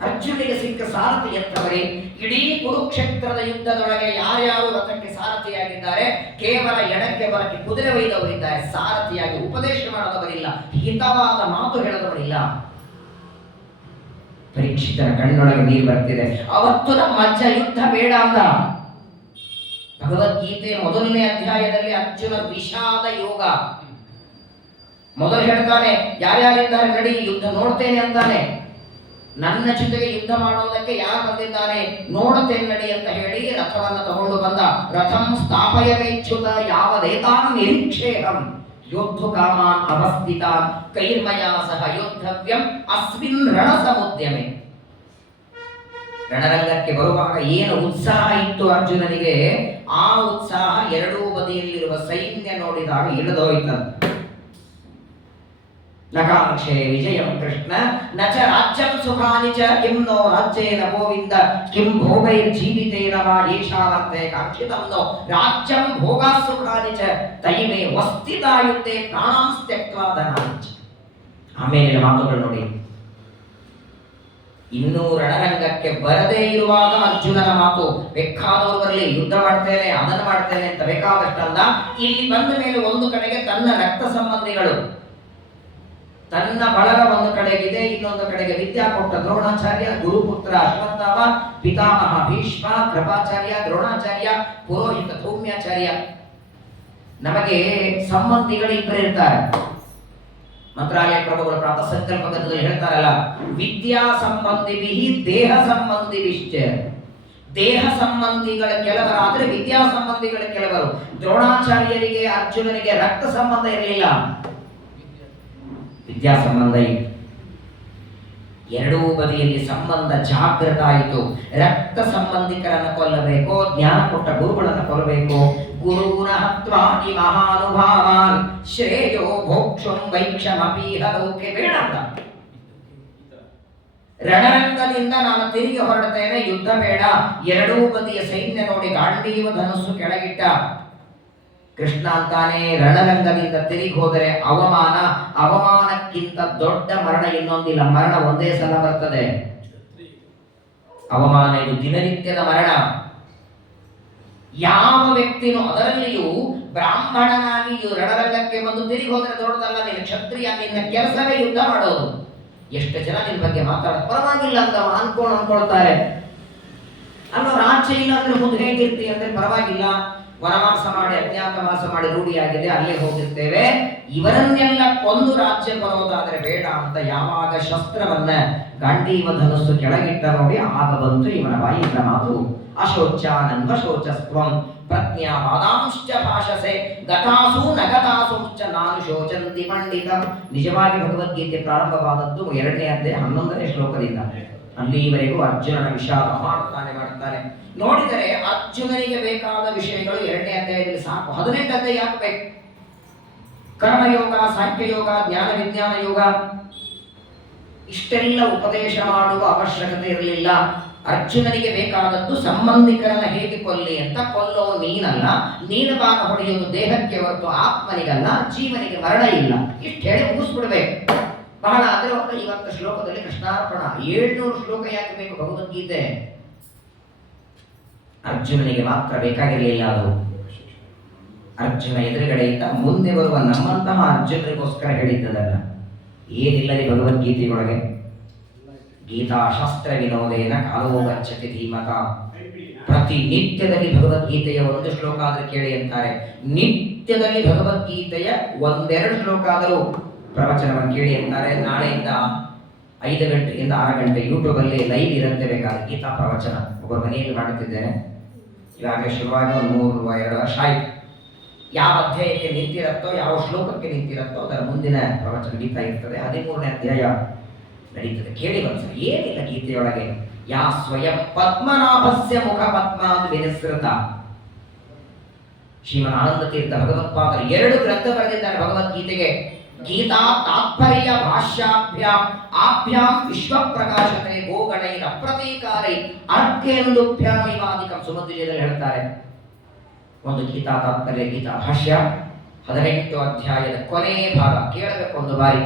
ಅರ್ಜುನಿಗೆ ಸಿಕ್ಕ ಸಾರಥಿ ಎಂತವರೇ? ಇಡೀ ಕುರುಕ್ಷೇತ್ರದ ಯುದ್ಧದೊಳಗೆ ಯಾರ್ಯಾರು ರಥಕ್ಕೆ ಸಾರಥಿಯಾಗಿದ್ದಾರೆ? ಕೇವಲ ಎಡಕ್ಕೆ ಬಲಕ್ಕೆ ಕುದುರೆ ಒಯ್ದವರಿದ್ದಾರೆ. ಸಾರಥಿಯಾಗಿ ಉಪದೇಶ ಮಾಡದವರಿಲ್ಲ, ಹಿತವಾದ ಮಾತು ಹೇಳದವರಿಲ್ಲ. ಪರೀಕ್ಷಿತನ ಕಣ್ಣೊಳಗೆ ನೀರು ಬರ್ತಿದೆ. ಅವತ್ತು ನಮ್ಮ ಅಜ್ಜ ಯುದ್ಧ ಬೇಡ ಅಂದ. ಭಗವದ್ಗೀತೆ ಮೊದಲನೇ ಅಧ್ಯಾಯದಲ್ಲಿ ಅರ್ಜುನ ವಿಷಾದ ಯೋಗ ಮೊದಲು ಹೇಳ್ತಾನೆ, ಯಾರ್ಯಾರಿದ್ದಾರೆ ನಡಿ ಯುದ್ಧ ನೋಡ್ತೇನೆ ಅಂತಾನೆ. ನನ್ನ ಜೊತೆಗೆ ಯುದ್ಧ ಮಾಡೋದಕ್ಕೆ ಯಾರು ಬಂದಿದ್ದಾರೆ ನೋಡುತ್ತೇನೆ ನಡಿ ಅಂತ ಹೇಳಿ ರಥವನ್ನು ತಗೊಂಡು ಬಂದ. ರಥಂ ಸ್ಥಾಪಯಮೇಚ್ಯುತ ಯಾವದೇತಾನ್ ನಿರೀಕ್ಷೇಹಂ ಯೋದ್ಧು ಕಾಮಾನ್ ಅವಸ್ಥಿತಾನ್ ಕೈರ್ಮಯಾ ಸಹ ಯೋದ್ಧವ್ಯಂ ಅಸ್ಮಿನ್ ರಣಸಮುದ್ಯಮೆ. ರಣರಂಗಕ್ಕೆ ಬರುವಾಗ ಏನು ಉತ್ಸಾಹ ಇತ್ತು ಅರ್ಜುನನಿಗೆ, ಆ ಉತ್ಸಾಹ ಎರಡೂ ಬದಿಯಲ್ಲಿರುವ ಸೈನ್ಯ ನೋಡಿದಾಗ ಇಳಿದೋಯ್ತಂತೆ. ನಕಾಂಕ್ಷೆ ವಿಜಯಂ ಕೃಷ್ಣ ನಚ ರಾಜ್ಯಂ ಸುಖಾನಿ ಚ ಕಿಂ ನೋ ರಾಜ್ಯೇನ ಗೋವಿಂದ ಕಿಂ ಭೋಗೈರ್ ಜೀವಿತೇನ ವಾ ಯೇಷಾರ್ಥೇ ಕಾಂಕ್ಷಿತಂ ನೋ ರಾಜ್ಯಂ ಭೋಗಾ ಸುಖಾನಿ ಚ ತೈಮೇ ವಸ್ತಿತಾಯುತ್ತೆ ಪ್ರಾಣಾಂ ತ್ಯಕ್ತ್ವಾ ಧನಾಂಚ. ಆಮೇಲೆ ಮಾತುಗಳು ನೋಡಿ. ಇನ್ನೂ ರಣರಂಗಕ್ಕೆ ಬರದೇ ಇರುವಾಗ ಅರ್ಜುನನ ಮಾತು, ಬೇಕಾದವರು ಬರಲಿ ಯುದ್ಧ ಮಾಡ್ತೇನೆ ಅದನ್ನು ಮಾಡ್ತೇನೆ ಅಂತ ಬೇಕಾದಷ್ಟಲ್ಲ. ಇಲ್ಲಿ ಬಂದ ಮೇಲೆ ಒಂದು ಕಡೆಗೆ ತನ್ನ ರಕ್ತ ಸಂಬಂಧಿಗಳು, ತನ್ನ ಬಳಗ ಒಂದು ಕಡೆಗಿದೆ, ಇನ್ನೊಂದು ಕಡೆಗೆ ವಿದ್ಯಾ ಕೊಟ್ಟ ದ್ರೋಣಾಚಾರ್ಯ, ಗುರುಪುತ್ರ ಅಶ್ವತ್ಥಾಮ, ಪಿತಾಮಹ ಭೀಷ್ಮ, ಕೃಪಾಚಾರ್ಯ, ದ್ರೋಣಾಚಾರ್ಯ, ಪುರೋಹಿತ ಧೌಮ್ಯಾಚಾರ್ಯ. ನಮಗೆ ಸಂಬಂಧಿಗಳು ಇಬ್ಬರು ಇರ್ತಾರೆ. ಮಂತ್ರಾಲಯ ಪ್ರಭುಗಳು ಪ್ರಾತಃ ಸಂಕಲ್ಪ ಗದ್ದದಲ್ಲಿ ಹೇಳ್ತಾರಲ್ಲ, ವಿದ್ಯಾ ಸಂಬಂಧಿ ದೇಹ ಸಂಬಂಧಿ ವಿಶ್ಚ. ದೇಹ ಸಂಬಂಧಿಗಳ ಕೆಲವರಾದ್ರೆ ವಿದ್ಯಾ ಸಂಬಂಧಿಗಳ ಕೆಲವರು. ದ್ರೋಣಾಚಾರ್ಯರಿಗೆ ಅರ್ಜುನನಿಗೆ ರಕ್ತ ಸಂಬಂಧ ಇರಲಿಲ್ಲ, ವಿದ್ಯಾ ಸಂಬಂಧ ಇತ್ತು. ಎರಡೂ ಬದಿಯಲ್ಲಿ ಸಂಬಂಧ ಜಾಗೃತ ಆಯಿತು. ರಕ್ತ ಸಂಬಂಧಿಕರನ್ನು ಕೊಲ್ಲಬೇಕು, ಜ್ಞಾನ ಕೊಟ್ಟ ಗುರುಗಳನ್ನು ಕೊಲ್ಲಬೇಕು. ಗುರುಗುಣ ಹತ್ವಾನಿ ಮಹಾನುಭಾವಾನ್ ಶ್ರೇಯೋ ಭೋಕ್ಷಂ ವೈಕ್ಷಮಪೀಹ ಲೋಕೆ ಬೇಡ ಅಂತ. ರಣರಂಗದಿಂದ ನಾನು ತಿರುಗಿ ಹೊರಡ್ತೇನೆ, ಯುದ್ಧ ಬೇಡ. ಎರಡೂ ಬದಿಯ ಸೈನ್ಯ ನೋಡಿ ಗಾಂಡೀವ ಧನುಸ್ಸು ಕೆಳಗಿಟ್ಟ. ಕೃಷ್ಣ ಅಂತಾನೆ, ರಣರಂಗದಿಂದ ತಿರುಗಿ ಹೋದರೆ ಅವಮಾನ, ಅವಮಾನಕ್ಕಿಂತ ದೊಡ್ಡ ಮರಣ ಇನ್ನೊಂದಿಲ್ಲ. ಮರಣ ಒಂದೇ ಸಲ ಬರ್ತದೆ. ಅವಮಾನ ಇದು ದಿನನಿತ್ಯದ ಮರಣ. ಯಾವ ವ್ಯಕ್ತಿನೂ, ಅದರಲ್ಲಿಯೂ ಬ್ರಾಹ್ಮಣನಾಗಿ ರಣರಂಗಕ್ಕೆ ಬಂದು ತಿರುಗಿ ಹೋದರೆ ದೊಡ್ಡದಲ್ಲ. ನಿನ್ನ ಕ್ಷತ್ರಿಯ, ನಿನ್ನ ಕೆಲಸವೇ ಯುದ್ಧ ಮಾಡೋದು. ಎಷ್ಟು ಜನ ನಿನ್ನ ಬಗ್ಗೆ ಮಾತಾಡೋದು ಪರವಾಗಿಲ್ಲ ಅಂತ ಅನ್ಕೊಳ್ತಾರೆ. ಅಲ್ಲೋ ರಾಜ್ಯ ಇಲ್ಲ ಅಂದ್ರೆ ಮುಂದೆ ಹೇಗಿರ್ತಿ ಅಂದ್ರೆ ಪರವಾಗಿಲ್ಲ, ವನವಾಸ ಮಾಡಿ ಅಜ್ಞಾತವಾಸ ಮಾಡಿ ರೂಢಿಯಾಗಿದೆ, ಅಲ್ಲೇ ಹೋಗಿರ್ತೇವೆ. ಇವರನ್ನೆಲ್ಲ ಕೊಂದು ರಾಜ್ಯ ಬರೋದಾದ್ರೆ ಬೇಡ ಅಂತ ಯಾವಾಗ ಶಸ್ತ್ರವನ್ನ ಗಾಂಡೀವ ಧನುಸ್ಸು ಕೆಳಗಿಟ್ಟ ನೋಡಿ, ಆಗ ಬಂತು ಇವನ ಬಾಯಿಯಿಂದ ಮಾತು, ಅಶೋಚಾನನ್ವ ಶೋಚಸ್ತ್ವಂ ಪ್ರಜ್ಞಾ ವಾದಾಂಶ್ಚ ಭಾಷಸೆ ಗತಾಸು ನಗತಾಸುಶ್ಚ ನಾನು ಶೋಚಂತಿ ಪಂಡಿತಂ. ನಿಜವಾಗಿ ಭಗವದ್ಗೀತೆ ಪ್ರಾರಂಭವಾದದ್ದು 2ನೇ ಅಧ್ಯಾಯ 11ನೇ ಶ್ಲೋಕದಿಂದ. ಅಲ್ಲಿವರೆಗೂ ಅರ್ಜುನನ ವಿಷಾದ ಮಾಡ್ತಾನೆ. ನೋಡಿದರೆ ಅರ್ಜುನನಿಗೆ ಬೇಕಾದ ವಿಷಯಗಳು 2ನೇ ಅಧ್ಯಾಯದಲ್ಲಿ ಸಾಕು. 18ನೇ ಅಧ್ಯಾಯ ಯಾಕೆ ಬೇಕು? ಕರ್ಮಯೋಗ, ಸಾಂಖ್ಯಯೋಗ, ಜ್ಞಾನ ವಿಜ್ಞಾನ ಯೋಗ, ಇಷ್ಟೆಲ್ಲ ಉಪದೇಶ ಮಾಡುವ ಅವಶ್ಯಕತೆ ಇರಲಿಲ್ಲ. ಅರ್ಜುನನಿಗೆ ಬೇಕಾದದ್ದು ಸಂಬಂಧಿಕರನ್ನ ಹೇಗೆ ಕೊಲ್ಲಿ ಅಂತ. ಕೊಲ್ಲೋ ನೀನಲ್ಲ, ನೀನು ಬಾಣ ಹೊಡೆಯುವುದು ದೇಹಕ್ಕೆ ಹೊರತು ಆತ್ಮನಿಗಲ್ಲ, ಜೀವನಿಗೆ ಮರಣ ಇಲ್ಲ. ಇಷ್ಟು ಹೇಳಿ ಮುಗಿಸ್ಬಿಡ್ಬೇಕು. ಬಹಳ ಆದ್ರೆ 50 ಶ್ಲೋಕದಲ್ಲಿ ಕೃಷ್ಣಾರ್ಪಣ. 700 ಶ್ಲೋಕ ಯಾಕೆ ಬೇಕು ಭಗವದ್ಗೀತೆ? ಅರ್ಜುನನಿಗೆ ಮಾತ್ರ ಬೇಕಾಗಿರಲಿಲ್ಲ ಅದು. ಅರ್ಜುನ ಎದುರುಗಡೆಯಿಂದ ಮುಂದೆ ಬರುವ ನಮ್ಮಂತಹ ಅರ್ಜುನರಿಗೋಸ್ಕರ ಹೇಳಿದ್ದದಲ್ಲ. ಏನಿಲ್ಲದೆ ಭಗವದ್ಗೀತೆಯೊಳಗೆ ಗೀತಾಶಾಸ್ತ್ರ ವಿನೋದೇನ ಕಾಲೋ ಗಚ್ಚತಿ ಧೀಮತ. ಪ್ರತಿನಿತ್ಯದಲ್ಲಿ ಭಗವದ್ಗೀತೆಯ 1 ಶ್ಲೋಕ ಆದರೂ ಕೇಳಿ ಅಂತಾರೆ. ನಿತ್ಯದಲ್ಲಿ ಭಗವದ್ಗೀತೆಯ 1-2 ಶ್ಲೋಕ ಆದರೂ ಪ್ರವಚನವನ್ನು ಕೇಳಿ ಅಂತಾರೆ. ನಾಳೆಯಿಂದ 5 ಗಂಟೆಯಿಂದ 6 ಗಂಟೆ ಯೂಟ್ಯೂಬಲ್ಲಿ ಲೈವ್ ಇರುತ್ತೆ. ಬೇಕಾದ್ರೆ ಗೀತಾ ಪ್ರವಚನ ಒಬ್ಬರ ಮನೆಯಲ್ಲಿ ಮಾಡುತ್ತಿದ್ದೇನೆ. ಈಗಾಗಲೇ ಶುರುವಾಗಿ 3-2 ವರ್ಷ ಆಯ್ತು. ಯಾವ ಅಧ್ಯಾಯಕ್ಕೆ ನಿಂತಿರುತ್ತೋ, ಯಾವ ಶ್ಲೋಕಕ್ಕೆ ನಿಂತಿರುತ್ತೋ ಅದರ ಮುಂದಿನ ಪ್ರವಚನ ಗೀತಾ ಇರ್ತದೆ. 13ನೇ ಅಧ್ಯಾಯ ನಡೀತದೆ. ಕೇಳಿ ಒಂದ್ಸಲ. ಏನಿಲ್ಲ ಗೀತೆಯೊಳಗೆ, ಯಾ ಸ್ವಯಂ ಪದ್ಮನಾಭಸ್ಯ ಮುಖ ಪದ್ಮಾದ್ ವಿನಿಸೃತ ಶ್ರೀಮನ್ ಆನಂದ ತೀರ್ಥ ಭಗವತ್ಪಾದರು 2 ಗ್ರಂಥ ಬರೆದಿದ್ದಾರೆ ಭಗವದ್ಗೀತೆಗೆ. ಗೀತಾ ತಾತ್ಪರ್ಯ ಭಾಷ್ಯಾಭ್ಯಾಂ ಆಭ್ಯಾಂ ವಿಶ್ವ ಪ್ರಕಾಶತೆ ಗೋಗಣೈ ಅಪ್ರತೀಕಾರೈ ಅರ್ಕೇಂದುಭ್ಯಾಮಿವಾದಿಕಂ ಸುಮಧ್ವಿಜಯದಲ್ಲಿ ಹೇಳ್ತಾರೆ. ಒಂದು ಗೀತಾ ತಾತ್ಪರ್ಯ, ಗೀತಾ ಭಾಷ್ಯ 18 ಅಧ್ಯಾಯದ ಕೊನೆಯ ಭಾಗ ಕೇಳಬೇಕು ಒಂದು ಬಾರಿ.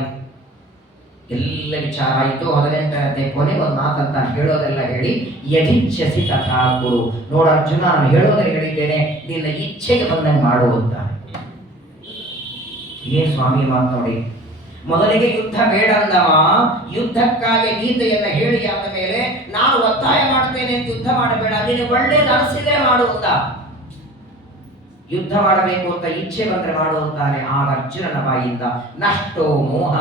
ಎಲ್ಲ ವಿಚಾರ ಆಯಿತು. 18ನೇ ಕೊನೆ ಒಂದು ಮಾತಂತ ಹೇಳೋದೆಲ್ಲ ಹೇಳಿ, ಯದಿಚ್ಛಸಿ ತಥಾ ಕುರು. ನೋಡ ಅರ್ಜುನ, ನಾನು ಹೇಳೋದನ್ನು ಹೇಳಿದ್ದೇನೆ, ನಿನ್ನ ಇಚ್ಛೆಗೆ ಬಂದಂಗೆ ಮಾಡು ಅಂತ. ಏನ್ ಸ್ವಾಮಿ ಮಾತು ನೋಡಿ. ಮೊದಲಿಗೆ ಯುದ್ಧ ಬೇಡ ಅಂದವ, ಯುದ್ಧಕ್ಕಾಗಿ ಗೀತೆಯನ್ನ ಹೇಳಿ ಆದ ಮೇಲೆ ನಾನು ಒತ್ತಾಯ ಮಾಡ್ತೇನೆ ಅಂತ ಯುದ್ಧ ಮಾಡಬೇಡ, ನೀನು ಒಳ್ಳೇದು ಅನಿಸಿದ್ರೆ ಮಾಡು ಅಂತ. ಯುದ್ಧ ಮಾಡಬೇಕು ಅಂತ ಇಚ್ಛೆ ಬಂದ್ರೆ ಮಾಡುವಂತಾನೆ. ಆಗ ಅರ್ಜುನನ ಬಾಯಿಂದ ನಷ್ಟೋ ಮೋಹ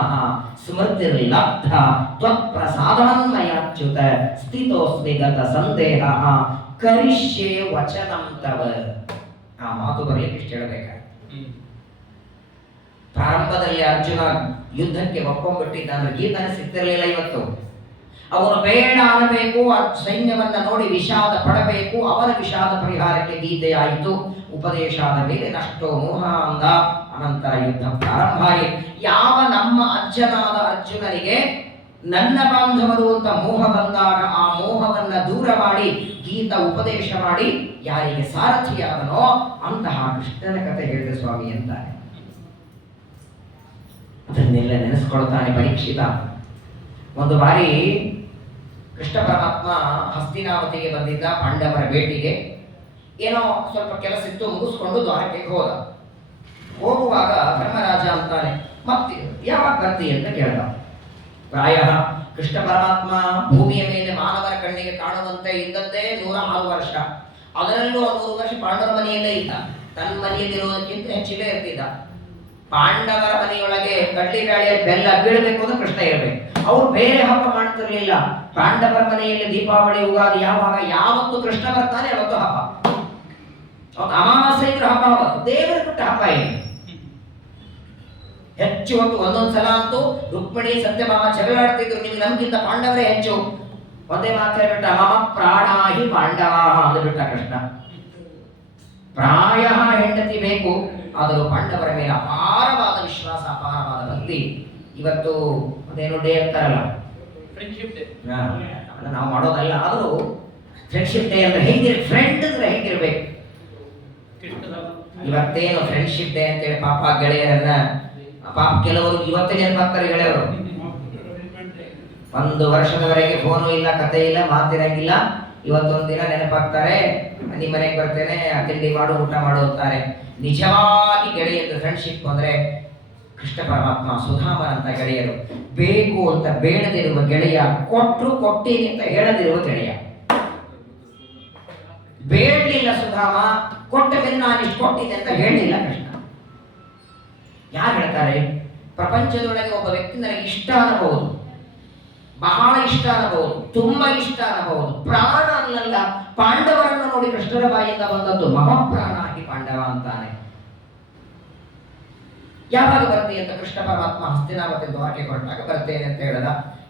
ಸ್ಮೃತಿರ್ಲಬ್ಧ ತ್ವತ್ಪ್ರಸಾದಾನ್ಮಯಾಚ್ಯುತ ಸ್ಥಿತೋಸ್ಮಿ ಗತ ಸಂದೇಹ ಕರಿಷ್ಯೆ ವಚನಂ ತವ. ಆ ಮಾತು ಬರಲಿಕ್ಕೆ ಇಷ್ಟ ಹೇಳಬೇಕಾ. ಪ್ರಾರಂಭದಲ್ಲಿ ಅರ್ಜುನ ಯುದ್ಧಕ್ಕೆ ಒಪ್ಕೊಂಡ್ಬಿಟ್ಟಿದ್ದಾನೆ, ಗೀತನ ಸಿಗ್ತಿರ್ಲಿಲ್ಲ. ಇವತ್ತು ಅವನು ಬೇಡ ಅನ್ನಬೇಕು, ಸೈನ್ಯವನ್ನ ನೋಡಿ ವಿಷಾದ ಪಡಬೇಕು, ಅವನ ವಿಷಾದ ಪರಿಹಾರಕ್ಕೆ ಗೀತೆ ಆಯಿತು. ಉಪದೇಶ ಆದ ಮೇಲೆ ನಷ್ಟೋ ಮೋಹ ಅಂದ. ಅನಂತರ ಯುದ್ಧ ಪ್ರಾರಂಭ ಆಯಿತು. ಯಾವ ನಮ್ಮ ಅಜ್ಜನಾದ ಅರ್ಜುನನಿಗೆ ನನ್ನ ಬಾಂಧವರು ಅಂತ ಮೋಹ ಬಂದಾಗ ಆ ಮೋಹವನ್ನ ದೂರ ಮಾಡಿ ಗೀತ ಉಪದೇಶ ಮಾಡಿ ಯಾರಿಗೆ ಸಾರಥಿಯಾದನೋ ಅಂತಹ ಕೃಷ್ಣನ ಕಥೆ ಹೇಳಿದ ಸ್ವಾಮಿ ಅಂತಾರೆ. ಅದನ್ನೆಲ್ಲ ನೆನೆಸ್ಕೊಳ್ತಾನೆ ಪರೀಕ್ಷಿತ. ಒಂದು ಬಾರಿ ಕೃಷ್ಣ ಪರಮಾತ್ಮ ಹಸ್ತಿನಾವತಿಗೆ ಬಂದಿದ್ದ ಪಾಂಡವರ ಭೇಟಿಗೆ. ಏನೋ ಸ್ವಲ್ಪ ಕೆಲಸ ಇತ್ತು, ಮುಗಿಸ್ಕೊಂಡು ದ್ವಾರಕೆಗೆ ಹೋದ. ಹೋಗುವಾಗ ಧರ್ಮರಾಜ ಅಂತಾನೆ, ಮತ್ತೆ ಯಾವಾಗ ಬರ್ತಿ ಅಂತ ಕೇಳ್ದ. ಪ್ರಾಯ ಕೃಷ್ಣ ಪರಮಾತ್ಮ ಭೂಮಿಯ ಮೇಲೆ ಮಾನವರ ಕಣ್ಣಿಗೆ ಕಾಣುವಂತೆ ಇದ್ದದ್ದೇ 106 ವರ್ಷ. ಅದರಲ್ಲೂ 100 ವರ್ಷ ಪಾಂಡವರ ಮನೆಯಲ್ಲೇ ಇದ್ದ. ತನ್ನ ಮನೆಯಲ್ಲಿರುವುದಕ್ಕಿಂತ ಹೆಚ್ಚಿಗೆ ಇರ್ತಿದ್ದ. ಪಾಂಡವರ ಮನೆಯೊಳಗೆ ಕಡ್ಲಿ ಬ್ಯಾಳೆ ಬೆಲ್ಲ ಬೀಳಬೇಕು ಅಂದ್ರೆ ಕೃಷ್ಣ ಇರಬೇಕು. ಅವ್ರು ಬೇರೆ ಹಬ್ಬ ಮಾಡ್ತಿರ್ಲಿಲ್ಲ. ಪಾಂಡವರ ಮನೆಯಲ್ಲಿ ದೀಪಾವಳಿ, ಯುಗಾದಿ ಯಾವಾಗ ಯಾವತ್ತು ಕೃಷ್ಣ ಬರ್ತಾನೆ ಅವತ್ತು ಹಬ್ಬ. ಅಮಾವಾಸ್ಯೆ ಇದ್ರೆ ಹಬ್ಬ, ಅವತ್ತು ದೇವರ ಬಿಟ್ಟ ಹಬ್ಬ ಏನು. ಹೆಚ್ಚು ಹೊತ್ತು ಒಂದೊಂದು ಸಲ ಅಂತೂ ರುಕ್ಮಿಣಿ ಸತ್ಯಭಾಮ ಜಗಳಾಡ್ತಿದ್ರು. ನಿಮ್ಗೆ ನಮ್ಗಿಂತ ಪಾಂಡವರೇ ಹೆಚ್ಚು. ಒಂದೇ ಮಾತು ಹೇಳ್ಬಿಟ್ಟ, ಮಮ ಪ್ರಾಣಾಹಿ ಪಾಂಡವ ಅಂದ್ಬಿಟ್ಟ ಕೃಷ್ಣ. ಪ್ರಾಯ ಹೆಂಡತಿ ಬೇಕು, ಆದರೂ ಪಾಂಡವರ ಮೇಲೆ ಅಪಾರವಾದ ವಿಶ್ವಾಸ, ಅಪಾರವಾದ ಭಕ್ತಿ. ಇವತ್ತು ಅದೇನು ಡೇ ಅಂತಾರಲ್ಲ, ಫ್ರೆಂಡ್ಶಿಪ್ ಡೇ, ನಾವು ಮಾಡೋದಲ್ಲ, ಆದರೂ ಫ್ರೆಂಡ್ಶಿಪ್ ಡೇ ಅಂದ್ರೆ ಹೆಂಗಿರ್, ಫ್ರೆಂಡ್ ಅಂದ್ರೆ ಹೆಂಗಿರ್ಬೇಕು. ಇವತ್ತೇನು ಫ್ರೆಂಡ್ಶಿಪ್ ಡೇ ಅಂತೇಳಿ ಪಾಪ ಗೆಳೆಯರನ್ನ, ಪಾಪ ಕೆಲವರು ಇವತ್ತೇ ನೆನಪಾಗ್ತಾರೆ ಗೆಳೆಯರು. 1 ವರ್ಷದವರೆಗೆ ಫೋನು ಇಲ್ಲ, ಕತೆ ಇಲ್ಲ, ಮಾತಿರಂಗಿಲ್ಲ. ಇವತ್ತೊಂದು ದಿನ ನೆನಪಾಗ್ತಾರೆ, ನಿಮ್ಮ ಮನೆಗೆ ಬರ್ತೇನೆ, ತಿಂಡಿ ಮಾಡು, ಊಟ ಮಾಡು ಅಂತಾರೆ. ನಿಜವಾಗಿ ಗೆಳೆಯರು ಫ್ರೆಂಡ್ಶಿಪ್ ಅಂದ್ರೆ ಕೃಷ್ಣ ಪರಮಾತ್ಮ ಸುಧಾಮನಂತ ಗೆಳೆಯರು. ಬೇಕು ಅಂತ ಬೇಡದಿರುವ ಗೆಳೆಯ, ಕೊಟ್ಟರು ಕೊಟ್ಟೀನಿ ಅಂತ ಹೇಳದಿರುವ ಗೆಳೆಯ. ಬೇಡಲಿಲ್ಲ ಸುಧಾಮ, ಕೊಟ್ಟ ಮೇಲೆ ನಾನು ಇಷ್ಟು ಕೊಟ್ಟಿದ್ದೆ ಅಂತ ಹೇಳಲಿಲ್ಲ ಕೃಷ್ಣ. ಯಾರು ಹೇಳ್ತಾರೆ? ಪ್ರಪಂಚದೊಳಗೆ ಒಬ್ಬ ವ್ಯಕ್ತಿ ನನಗೆ ಇಷ್ಟ ಅನ್ನಬಹುದು, ಬಹಳ ಇಷ್ಟ ಅನ್ನಬಹುದು, ತುಂಬಾ ಇಷ್ಟ ಅನ್ನಬಹುದು, ಪ್ರಾಣ ಅನ್ನಲ್ಲ. ಪಾಂಡವರನ್ನು ನೋಡಿ ಕೃಷ್ಣರ ಬಾಯಿಂದ ಬಂದದ್ದು ಮಹಾಪ್ರಾಣಾಗಿ ಪಾಂಡವ ಅಂತಾನೆ. ಯಾವಾಗ ಬರ್ತಿ ಅಂತ ಕೃಷ್ಣ ಪರಮಾತ್ಮ ಹಸ್ತಿನಾವತಿ ದ್ವಾರಕೆ ಹೊರಟಾಗ ಬರ್ತೇನೆ ಅಂತ ಹೇಳದ.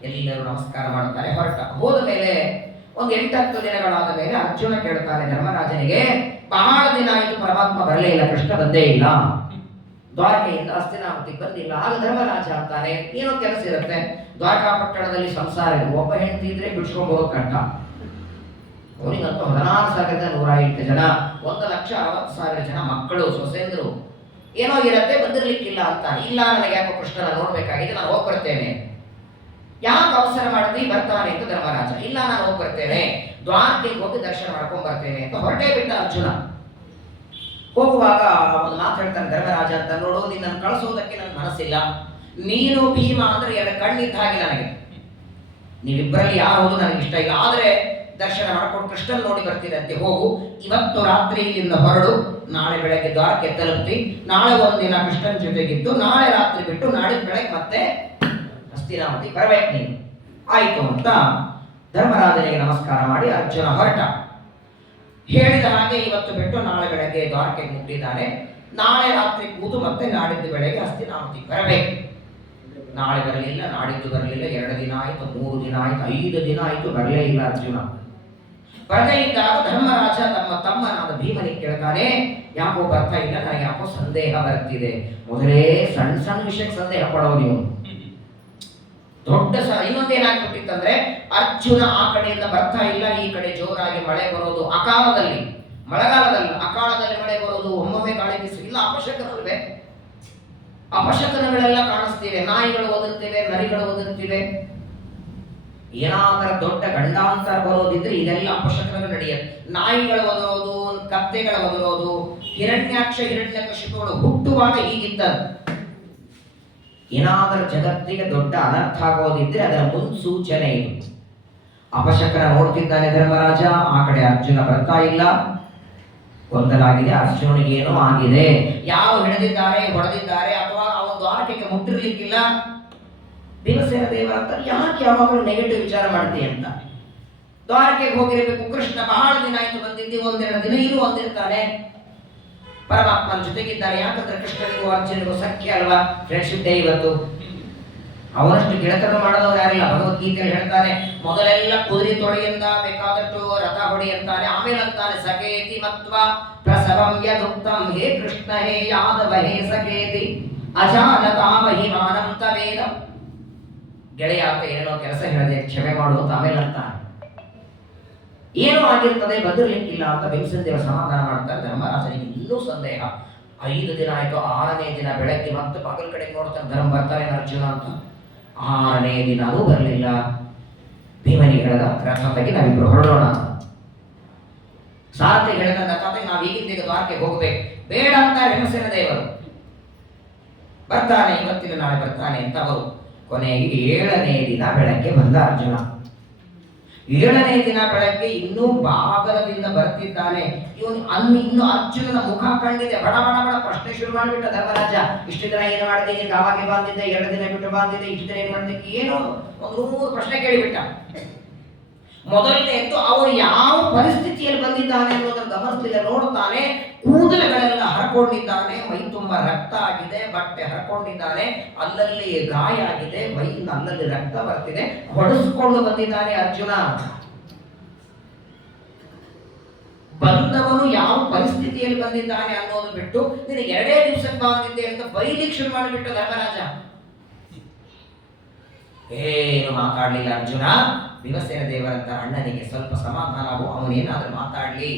ಎಲ್ಲರೂ ನಮಸ್ಕಾರ ಮಾಡುತ್ತಾರೆ, ಹೊರಟ. ಹೋದ ಮೇಲೆ ಒಂದು 8-10 ದಿನಗಳಾದ ಮೇಲೆ ಅರ್ಜುನ ಕೇಳ್ತಾನೆ ಧರ್ಮರಾಜನಿಗೆ, ಬಹಳ ದಿನ ಆಯಿತು ಪರಮಾತ್ಮ ಬರಲೇ ಇಲ್ಲ, ಕೃಷ್ಣ ಬಂದೇ ಇಲ್ಲ, ದ್ವಾರಕೆಯಿಂದ ಹಸ್ತಿನಾವತಿಗೆ ಬಂದಿಲ್ಲ. ಆಗ ಧರ್ಮರಾಜ ಅಂತಾನೆ, ಏನೋ ಕೆಲಸ ಇರುತ್ತೆ, ದ್ವಾರಕಾ ಪಟ್ಟಣದಲ್ಲಿ ಸಂಸಾರ ಇದೆ, ಒಬ್ಬ ಹೆಂಡತಿ ಇದ್ರೆ ಬಿಡ್ಸ್ಕೊಂಡು ಹೋಗೋದು ಕಷ್ಟ. ಅವನಿಗಂತೂ 16,108 ಜನ, 1,60,000 ಜನ ಮಕ್ಕಳು, ಸೊಸೆಂದ್ರು, ಏನೋ ಇರತ್ತೆ, ಬಂದಿರ್ಲಿಕ್ಕಿಲ್ಲ ಅಂತ. ಇಲ್ಲ, ನನಗೆ ಯಾಕೋ ಕೃಷ್ಣನ ನೋಡ್ಬೇಕಾಗಿದೆ, ನಾನು ಹೋಗಿ ಬರ್ತೇನೆ. ಯಾಕೆ ಅವಸರ ಮಾಡ್ತಿ, ಬರ್ತಾನೆ ಅಂತ ಧರ್ಮರಾಜ. ಇಲ್ಲ, ನಾನು ಹೋಗಿ ಬರ್ತೇನೆ, ದ್ವಾರಕೆಗೆ ಹೋಗಿ ದರ್ಶನ ಮಾಡ್ಕೊಂಡ್ ಬರ್ತೇನೆ ಅಂತ ಹೊರಟೇ ಬಿಟ್ಟ ಅರ್ಜುನ. ಹೋಗುವಾಗ ಒಂದು ಮಾತು ಹೇಳ್ತಾನೆ ಧರ್ಮರಾಜ ಅಂತ, ನೋಡು, ನಿನ್ನನ್ನು ಕಳಿಸೋದಕ್ಕೆ ನನ್ನ ಮನಸ್ಸಿಲ್ಲ. ನೀನು ಭೀಮ ಅಂದ್ರೆ 2 ಕಣ್ಣಿದ್ದ ಹಾಗೆ ನನಗೆ. ನೀವಿಬ್ಬರಲ್ಲಿ ಯಾರು ಹೋದು ನನಗೆ ಇಷ್ಟ ಇಲ್ಲ. ಆದ್ರೆ ದರ್ಶನ ಮಾಡ್ಕೊಂಡು ಕೃಷ್ಣನ್ ನೋಡಿ ಬರ್ತೀರಂತೆ. ಹೋಗು, ಇವತ್ತು ರಾತ್ರಿ ಇಲ್ಲಿಂದ ಹೊರಡು, ನಾಳೆ ಬೆಳಗ್ಗೆ ದ್ವಾರಕ್ಕೆ ತಲುಪ್ತಿ. ನಾಳೆ ಒಂದಿನ ಕೃಷ್ಣನ್ ಜೊತೆಗಿದ್ದು ನಾಳೆ ರಾತ್ರಿ ಬಿಟ್ಟು ನಾಳೆ ಬೆಳಗ್ಗೆ ಮತ್ತೆ ಹಸ್ತಿನಾವತಿ ಬರ್ಬೇಕು ನೀನು. ಆಯ್ತು ಅಂತ ಧರ್ಮರಾಜನಿಗೆ ನಮಸ್ಕಾರ ಮಾಡಿ ಅರ್ಜುನ ಹೊರಟ. ಹೇಳಿದ ಹಾಗೆ ಇವತ್ತು ಬಿಟ್ಟು ನಾಳೆ ಬೆಳಗ್ಗೆ ದ್ವಾರಕೆಗೆ ಮುಟ್ಟಿದ್ದಾನೆ. ನಾಳೆ ರಾತ್ರಿ ಕೂತು ಮತ್ತೆ ನಾಡಿದ್ದು ಬೆಳಗ್ಗೆ ಹಸ್ತಿನಾವತಿ ಬರಬೇಕು. ನಾಳೆ ಬರಲಿಲ್ಲ, ನಾಡಿದ್ದು ಬರಲಿಲ್ಲ, 2 ದಿನ ಆಯ್ತು, 3 ದಿನ ಆಯ್ತು, 5 ದಿನ ಆಯ್ತು, ಬರಲೇ ಇಲ್ಲ ಅರ್ಜುನ. ಬರದೇ ಇದ್ದಾಗ ಧರ್ಮರಾಜ ತಮ್ಮ ತಮ್ಮನಾದ ಭೀಮನಿಗೆ ಕೇಳ್ತಾನೆ, ಯಾಕೋ ಬರ್ತಾ ಇಲ್ಲ, ನನಗೆ ಯಾಕೋ ಸಂದೇಹ ಬರ್ತಿದೆ. ಮೊದಲೇ ಸಣ್ಣ ಸಣ್ಣ ವಿಷಯಕ್ಕೆ ಸಂದೇಹ ಪಡೋದು ನೀವು. ದೊಡ್ಡ ಇನ್ನೊಂದೇನಾಗ್ಬಿಟ್ಟಿತ್ತಂದ್ರೆ, ಅರ್ಜುನ ಆ ಕಡೆಯಿಂದ ಬರ್ತಾ ಇಲ್ಲ, ಈ ಕಡೆ ಜೋರಾಗಿ ಮಳೆ ಬರೋದು, ಅಕಾಲದಲ್ಲಿ ಮಳೆಗಾಲದಲ್ಲಿ ಅಕಾಲದಲ್ಲಿ ಮಳೆ ಬರೋದು, ಒಮ್ಮೊಮ್ಮೆ ಗಾಳಿ ಬೀಸು, ಇಲ್ಲ ಅಪಶಕನಲ್ವೇ, ಅಪಶಕನಗಳೆಲ್ಲ ಕಾಣಿಸ್ತಿವೆ. ನಾಯಿಗಳು ಒದರುತ್ತಿವೆ, ನರಿಗಳು ಒದರುತ್ತಿವೆ. ಏನಾದರೂ ದೊಡ್ಡ ಗಂಡಾಂತರ ಬರೋದಿದ್ರೆ ಇದೆಲ್ಲ ಅಪಶಕನಗಳು ನಡೆಯುತ್ತೆ. ನಾಯಿಗಳು ಒದರೋದು, ಕತ್ತೆಗಳು ಒದರೋದು, ಹಿರಣ್ಯಾಕ್ಷ ಹಿರಣ್ಯಕಶಿಪುಗಳು ಹುಟ್ಟುವಾಗ ಹೀಗಿದ್ದರು. ಏನಾದರೂ ಜಗತ್ತಿಗೆ ದೊಡ್ಡ ಅನರ್ಥ ಆಗೋದಿದ್ರೆ ಅದರ ಮುನ್ಸೂಚನೆ ಇದು. ಅಪಶಕನ ನೋಡ್ತಿದ್ದಾನೆ ಧರ್ಮರಾಜ, ಆ ಕಡೆ ಅರ್ಜುನ ಬರ್ತಾ ಇಲ್ಲ, ಗೊಂದಲಾಗಿದೆ, ಅರ್ಜುನಿಗೆ ಏನೋ ಆಗಿದೆ, ಯಾರು ಹಿಡಿದಿದ್ದಾರೆ, ಹೊಡೆದಿದ್ದಾರೆ, ಅಥವಾ ಅವನ ದ್ವಾರಕೆಗೆ ಮುಟ್ಟಿರ್ಲಿಕ್ಕಿಲ್ಲ. ಭೀಮಸೇನ ದೇವರಂತ ಯಾಕೆ ಯಾವಾಗಲೂ ನೆಗೆಟಿವ್ ವಿಚಾರ ಮಾಡ್ತೀಯ ಅಂತ. ದ್ವಾರಕೆಗೆ ಹೋಗಿರಬೇಕು, ಕೃಷ್ಣ ಬಹಳ ದಿನ ಆಯ್ತು ಬಂದಿದ್ದಿ, ಒಂದೆರಡು ದಿನ ಇರು ಅಂದಿರ್ತಾನೆ. ಪರಮಾತ್ಮನ ಜೊತೆಗಿದ್ದಾರೆ, ಯಾಕಂದ್ರೆ ಕೃಷ್ಣನಿಗೂ ಅರ್ಜುನಿಗೂ ಸಖ್ಯ ಅಲ್ವಾ, ಫ್ರೆಂಡ್ಶಿಪ್ ಡೇ ಇವತ್ತು. ಅವನಷ್ಟು ಗೆಳತನ ಮಾಡೋದವ್ರು ಯಾರಿಲ್ಲ. ಭಗವದ್ಗೀತೆಯಲ್ಲಿ ಹೇಳ್ತಾನೆ, ಮೊದಲೆಲ್ಲ ಕುದುರೆ ತೊಳೆಯಿಂದ ಬೇಕಾದಷ್ಟು ರಥ ಹೊಡಿ ಅಂತಾನೆ, ಆಮೇಲೆ ಅಂತಾನೆ ಸಖೇತಿ ಮತ್ವ ಪ್ರಸವಂ ಯದುಕ್ತಂ, ಹೇ ಕೃಷ್ಣ ಹೇ ಯಾದವ ಹೇ ಸಖೇತಿ ಅಜಾನತಾ ಮಹಿಮಾನಂ ತವೇದ. ಗೆಳೆಯ ಅಂತ ಏನೋ ಕೆಲಸ ಹೇಳಿದೆ, ಕ್ಷಮೆ ಮಾಡುವಂತ ಆಮೇಲೆ ಅಂತಾನೆ. ಏನೋ ಆಗಿರ್ತದೆ, ಬದಲಿಕ್ಕಿಲ್ಲ ಅಂತ ಭೀಮಸೇನ ದೇವ ಸಮಾಧಾನ ಮಾಡ್ತಾರೆ. ಧರ್ಮರಾಜನಿಗೆ ಇನ್ನೂ ಸಂದೇಹ. 5 ದಿನ ಆಯ್ತು, 6ನೇ ದಿನ ಬೆಳಗ್ಗೆ ಮತ್ತೆ ಪಗಲ್ ಕಡೆ ನೋಡ್ತಾನೆ, ಧರ್ಮ ಬರ್ತಾರೆ ಅರ್ಜುನ ಅಂತ. 6ನೇ ದಿನ ಅದು ಬರಲಿಲ್ಲ. ಭೀಮನಿಗೆ ಹೇಳಿದ, ರಥ ತೆಗಿ, ನಾವಿಬ್ರು ಹೊರಡೋಣ. ಸಾರಥಿ ಹೇಳಿದ, ರಥ ತೆಗಿ, ನಾವು ಈಗಿಂದ ದ್ವಾರಕ್ಕೆ ಹೋಗ್ಬೇಕು. ಬೇಡ ಅಂತ ಭೀಮಸೇನ ದೇವರು. ಬರ್ತಾನೆ, ಇವತ್ತಿನ ನಾಳೆ ಬರ್ತಾನೆ ಅಂತ ಅವರು. ಕೊನೆಗೆ 7ನೇ ದಿನ ಬೆಳಗ್ಗೆ ಬಂದ ಅರ್ಜುನ. 7ನೇ ದಿನ ಬೆಳಗ್ಗೆ ಇನ್ನೂ ಬಾಗಲದಿಂದ ಬರ್ತಿದ್ದಾನೆ. ಇನ್ನು ಅರ್ಜುನನ ಮುಖ ಕಂಡಿದೆ. ಬಡ ಬಡ ಬಡ ಪ್ರಶ್ನೆ ಶುರು ಮಾಡಿಬಿಟ್ಟ ಧರ್ಮರಾಜ. ಇಷ್ಟು ದಿನ ಏನು ಮಾಡಿದೆ, ಯಾವಾಗ ಬಂದಿದ್ದೆ, 2 ದಿನ ಬಿಟ್ಟು ಬಂದಿದ್ದೆ, ಇಷ್ಟು ದಿನ ಏನು ಮಾಡಿದೆ, ಏನೋ ಒಂದು 3 ಪ್ರಶ್ನೆ ಕೇಳಿಬಿಟ್ಟ. ಮೊದಲನೇದ್ದು, ಅವನು ಯಾವ ಪರಿಸ್ಥಿತಿಯಲ್ಲಿ ಬಂದಿದ್ದಾನೆ ಅನ್ನೋದನ್ನು ಗಮನಿಸಲಿಲ್ಲ. ನೋಡ್ತಾನೆ, ಕೂದಲುಗಳೆಲ್ಲ ಹರಕೊಂಡಿದ್ದಾನೆ, ಮೈ ತುಂಬ ರಕ್ತ ಆಗಿದೆ, ಬಟ್ಟೆ ಹರಕೊಂಡಿದ್ದಾನೆ, ಅಲ್ಲಲ್ಲಿ ಗಾಯ ಆಗಿದೆ, ಮೈಯಿಂದ ಅಲ್ಲಲ್ಲಿ ರಕ್ತ ಬರ್ತಿದೆ, ಹೊಡೆಸ್ಕೊಂಡು ಬಂದಿದ್ದಾನೆ ಅರ್ಜುನ. ಬಂದವನು ಯಾವ ಪರಿಸ್ಥಿತಿಯಲ್ಲಿ ಬಂದಿದ್ದಾನೆ ಅನ್ನೋದು ಬಿಟ್ಟು, ನೀನು 2 ದಿವಸಕ್ಕೆ ಬಂದಿದ್ದೆ ಅಂತ ಬೈಲಿಕ್ಕೆ ಶುರು ಮಾಡಿಬಿಟ್ಟು ಧರ್ಮರಾಜ. ಏನು ಮಾತಾಡ್ಲಿಲ್ಲ ಅರ್ಜುನ. ಭೀಮಸೇನ ದೇವರಂತ ಅಣ್ಣನಿಗೆ ಸ್ವಲ್ಪ ಸಮಾಧಾನ ಆಗು, ಅವನೇನಾದ್ರೂ ಮಾತಾಡ್ಲಿ.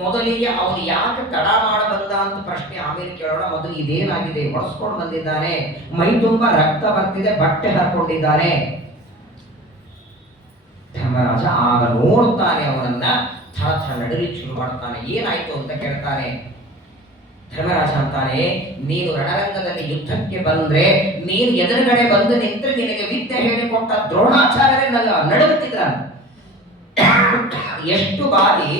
ಮೊದಲಿಗೆ ಅವನು ಯಾಕೆ ತಡ ಮಾಡ ಬಂದ ಅಂತ ಪ್ರಶ್ನೆ ಆಮೇಲೆ ಕೇಳೋಣ. ಮೊದಲು ಇದೇನಾಗಿದೆ, ಹೊಡೆಸ್ಕೊಂಡು ಬಂದಿದ್ದಾನೆ, ಮೈ ತುಂಬಾ ರಕ್ತ ಬರ್ತಿದೆ, ಬಟ್ಟೆ ಹಾಕೊಂಡಿದ್ದಾನೆ. ಧರ್ಮರಾಜ ಆಗ ನೋಡ್ತಾನೆ, ಅವನನ್ನ ಥರ ಥರ ನಡಲಿಕ್ಕೆ ಶುರು ಮಾಡ್ತಾನೆ. ಏನಾಯ್ತು ಅಂತ ಕೇಳ್ತಾನೆ. ಧರ್ಮರಾಜ ಅಂತಾನೆ, ನೀನು ರಣರಂಗದಲ್ಲಿ ಯುದ್ಧಕ್ಕೆ ಬಂದ್ರೆ, ನೀನು ಎದುರುಗಡೆ ಬಂದು ನಿಂತರೆ ನಿನಗೆ ವಿದ್ಯೆ ಹೇಳಿಕೊಟ್ಟ ದ್ರೋಣಾಚಾರ್ಯರೇ ನಡುಗುತ್ತಿದ್ರ. ಎಷ್ಟು ಬಾರಿ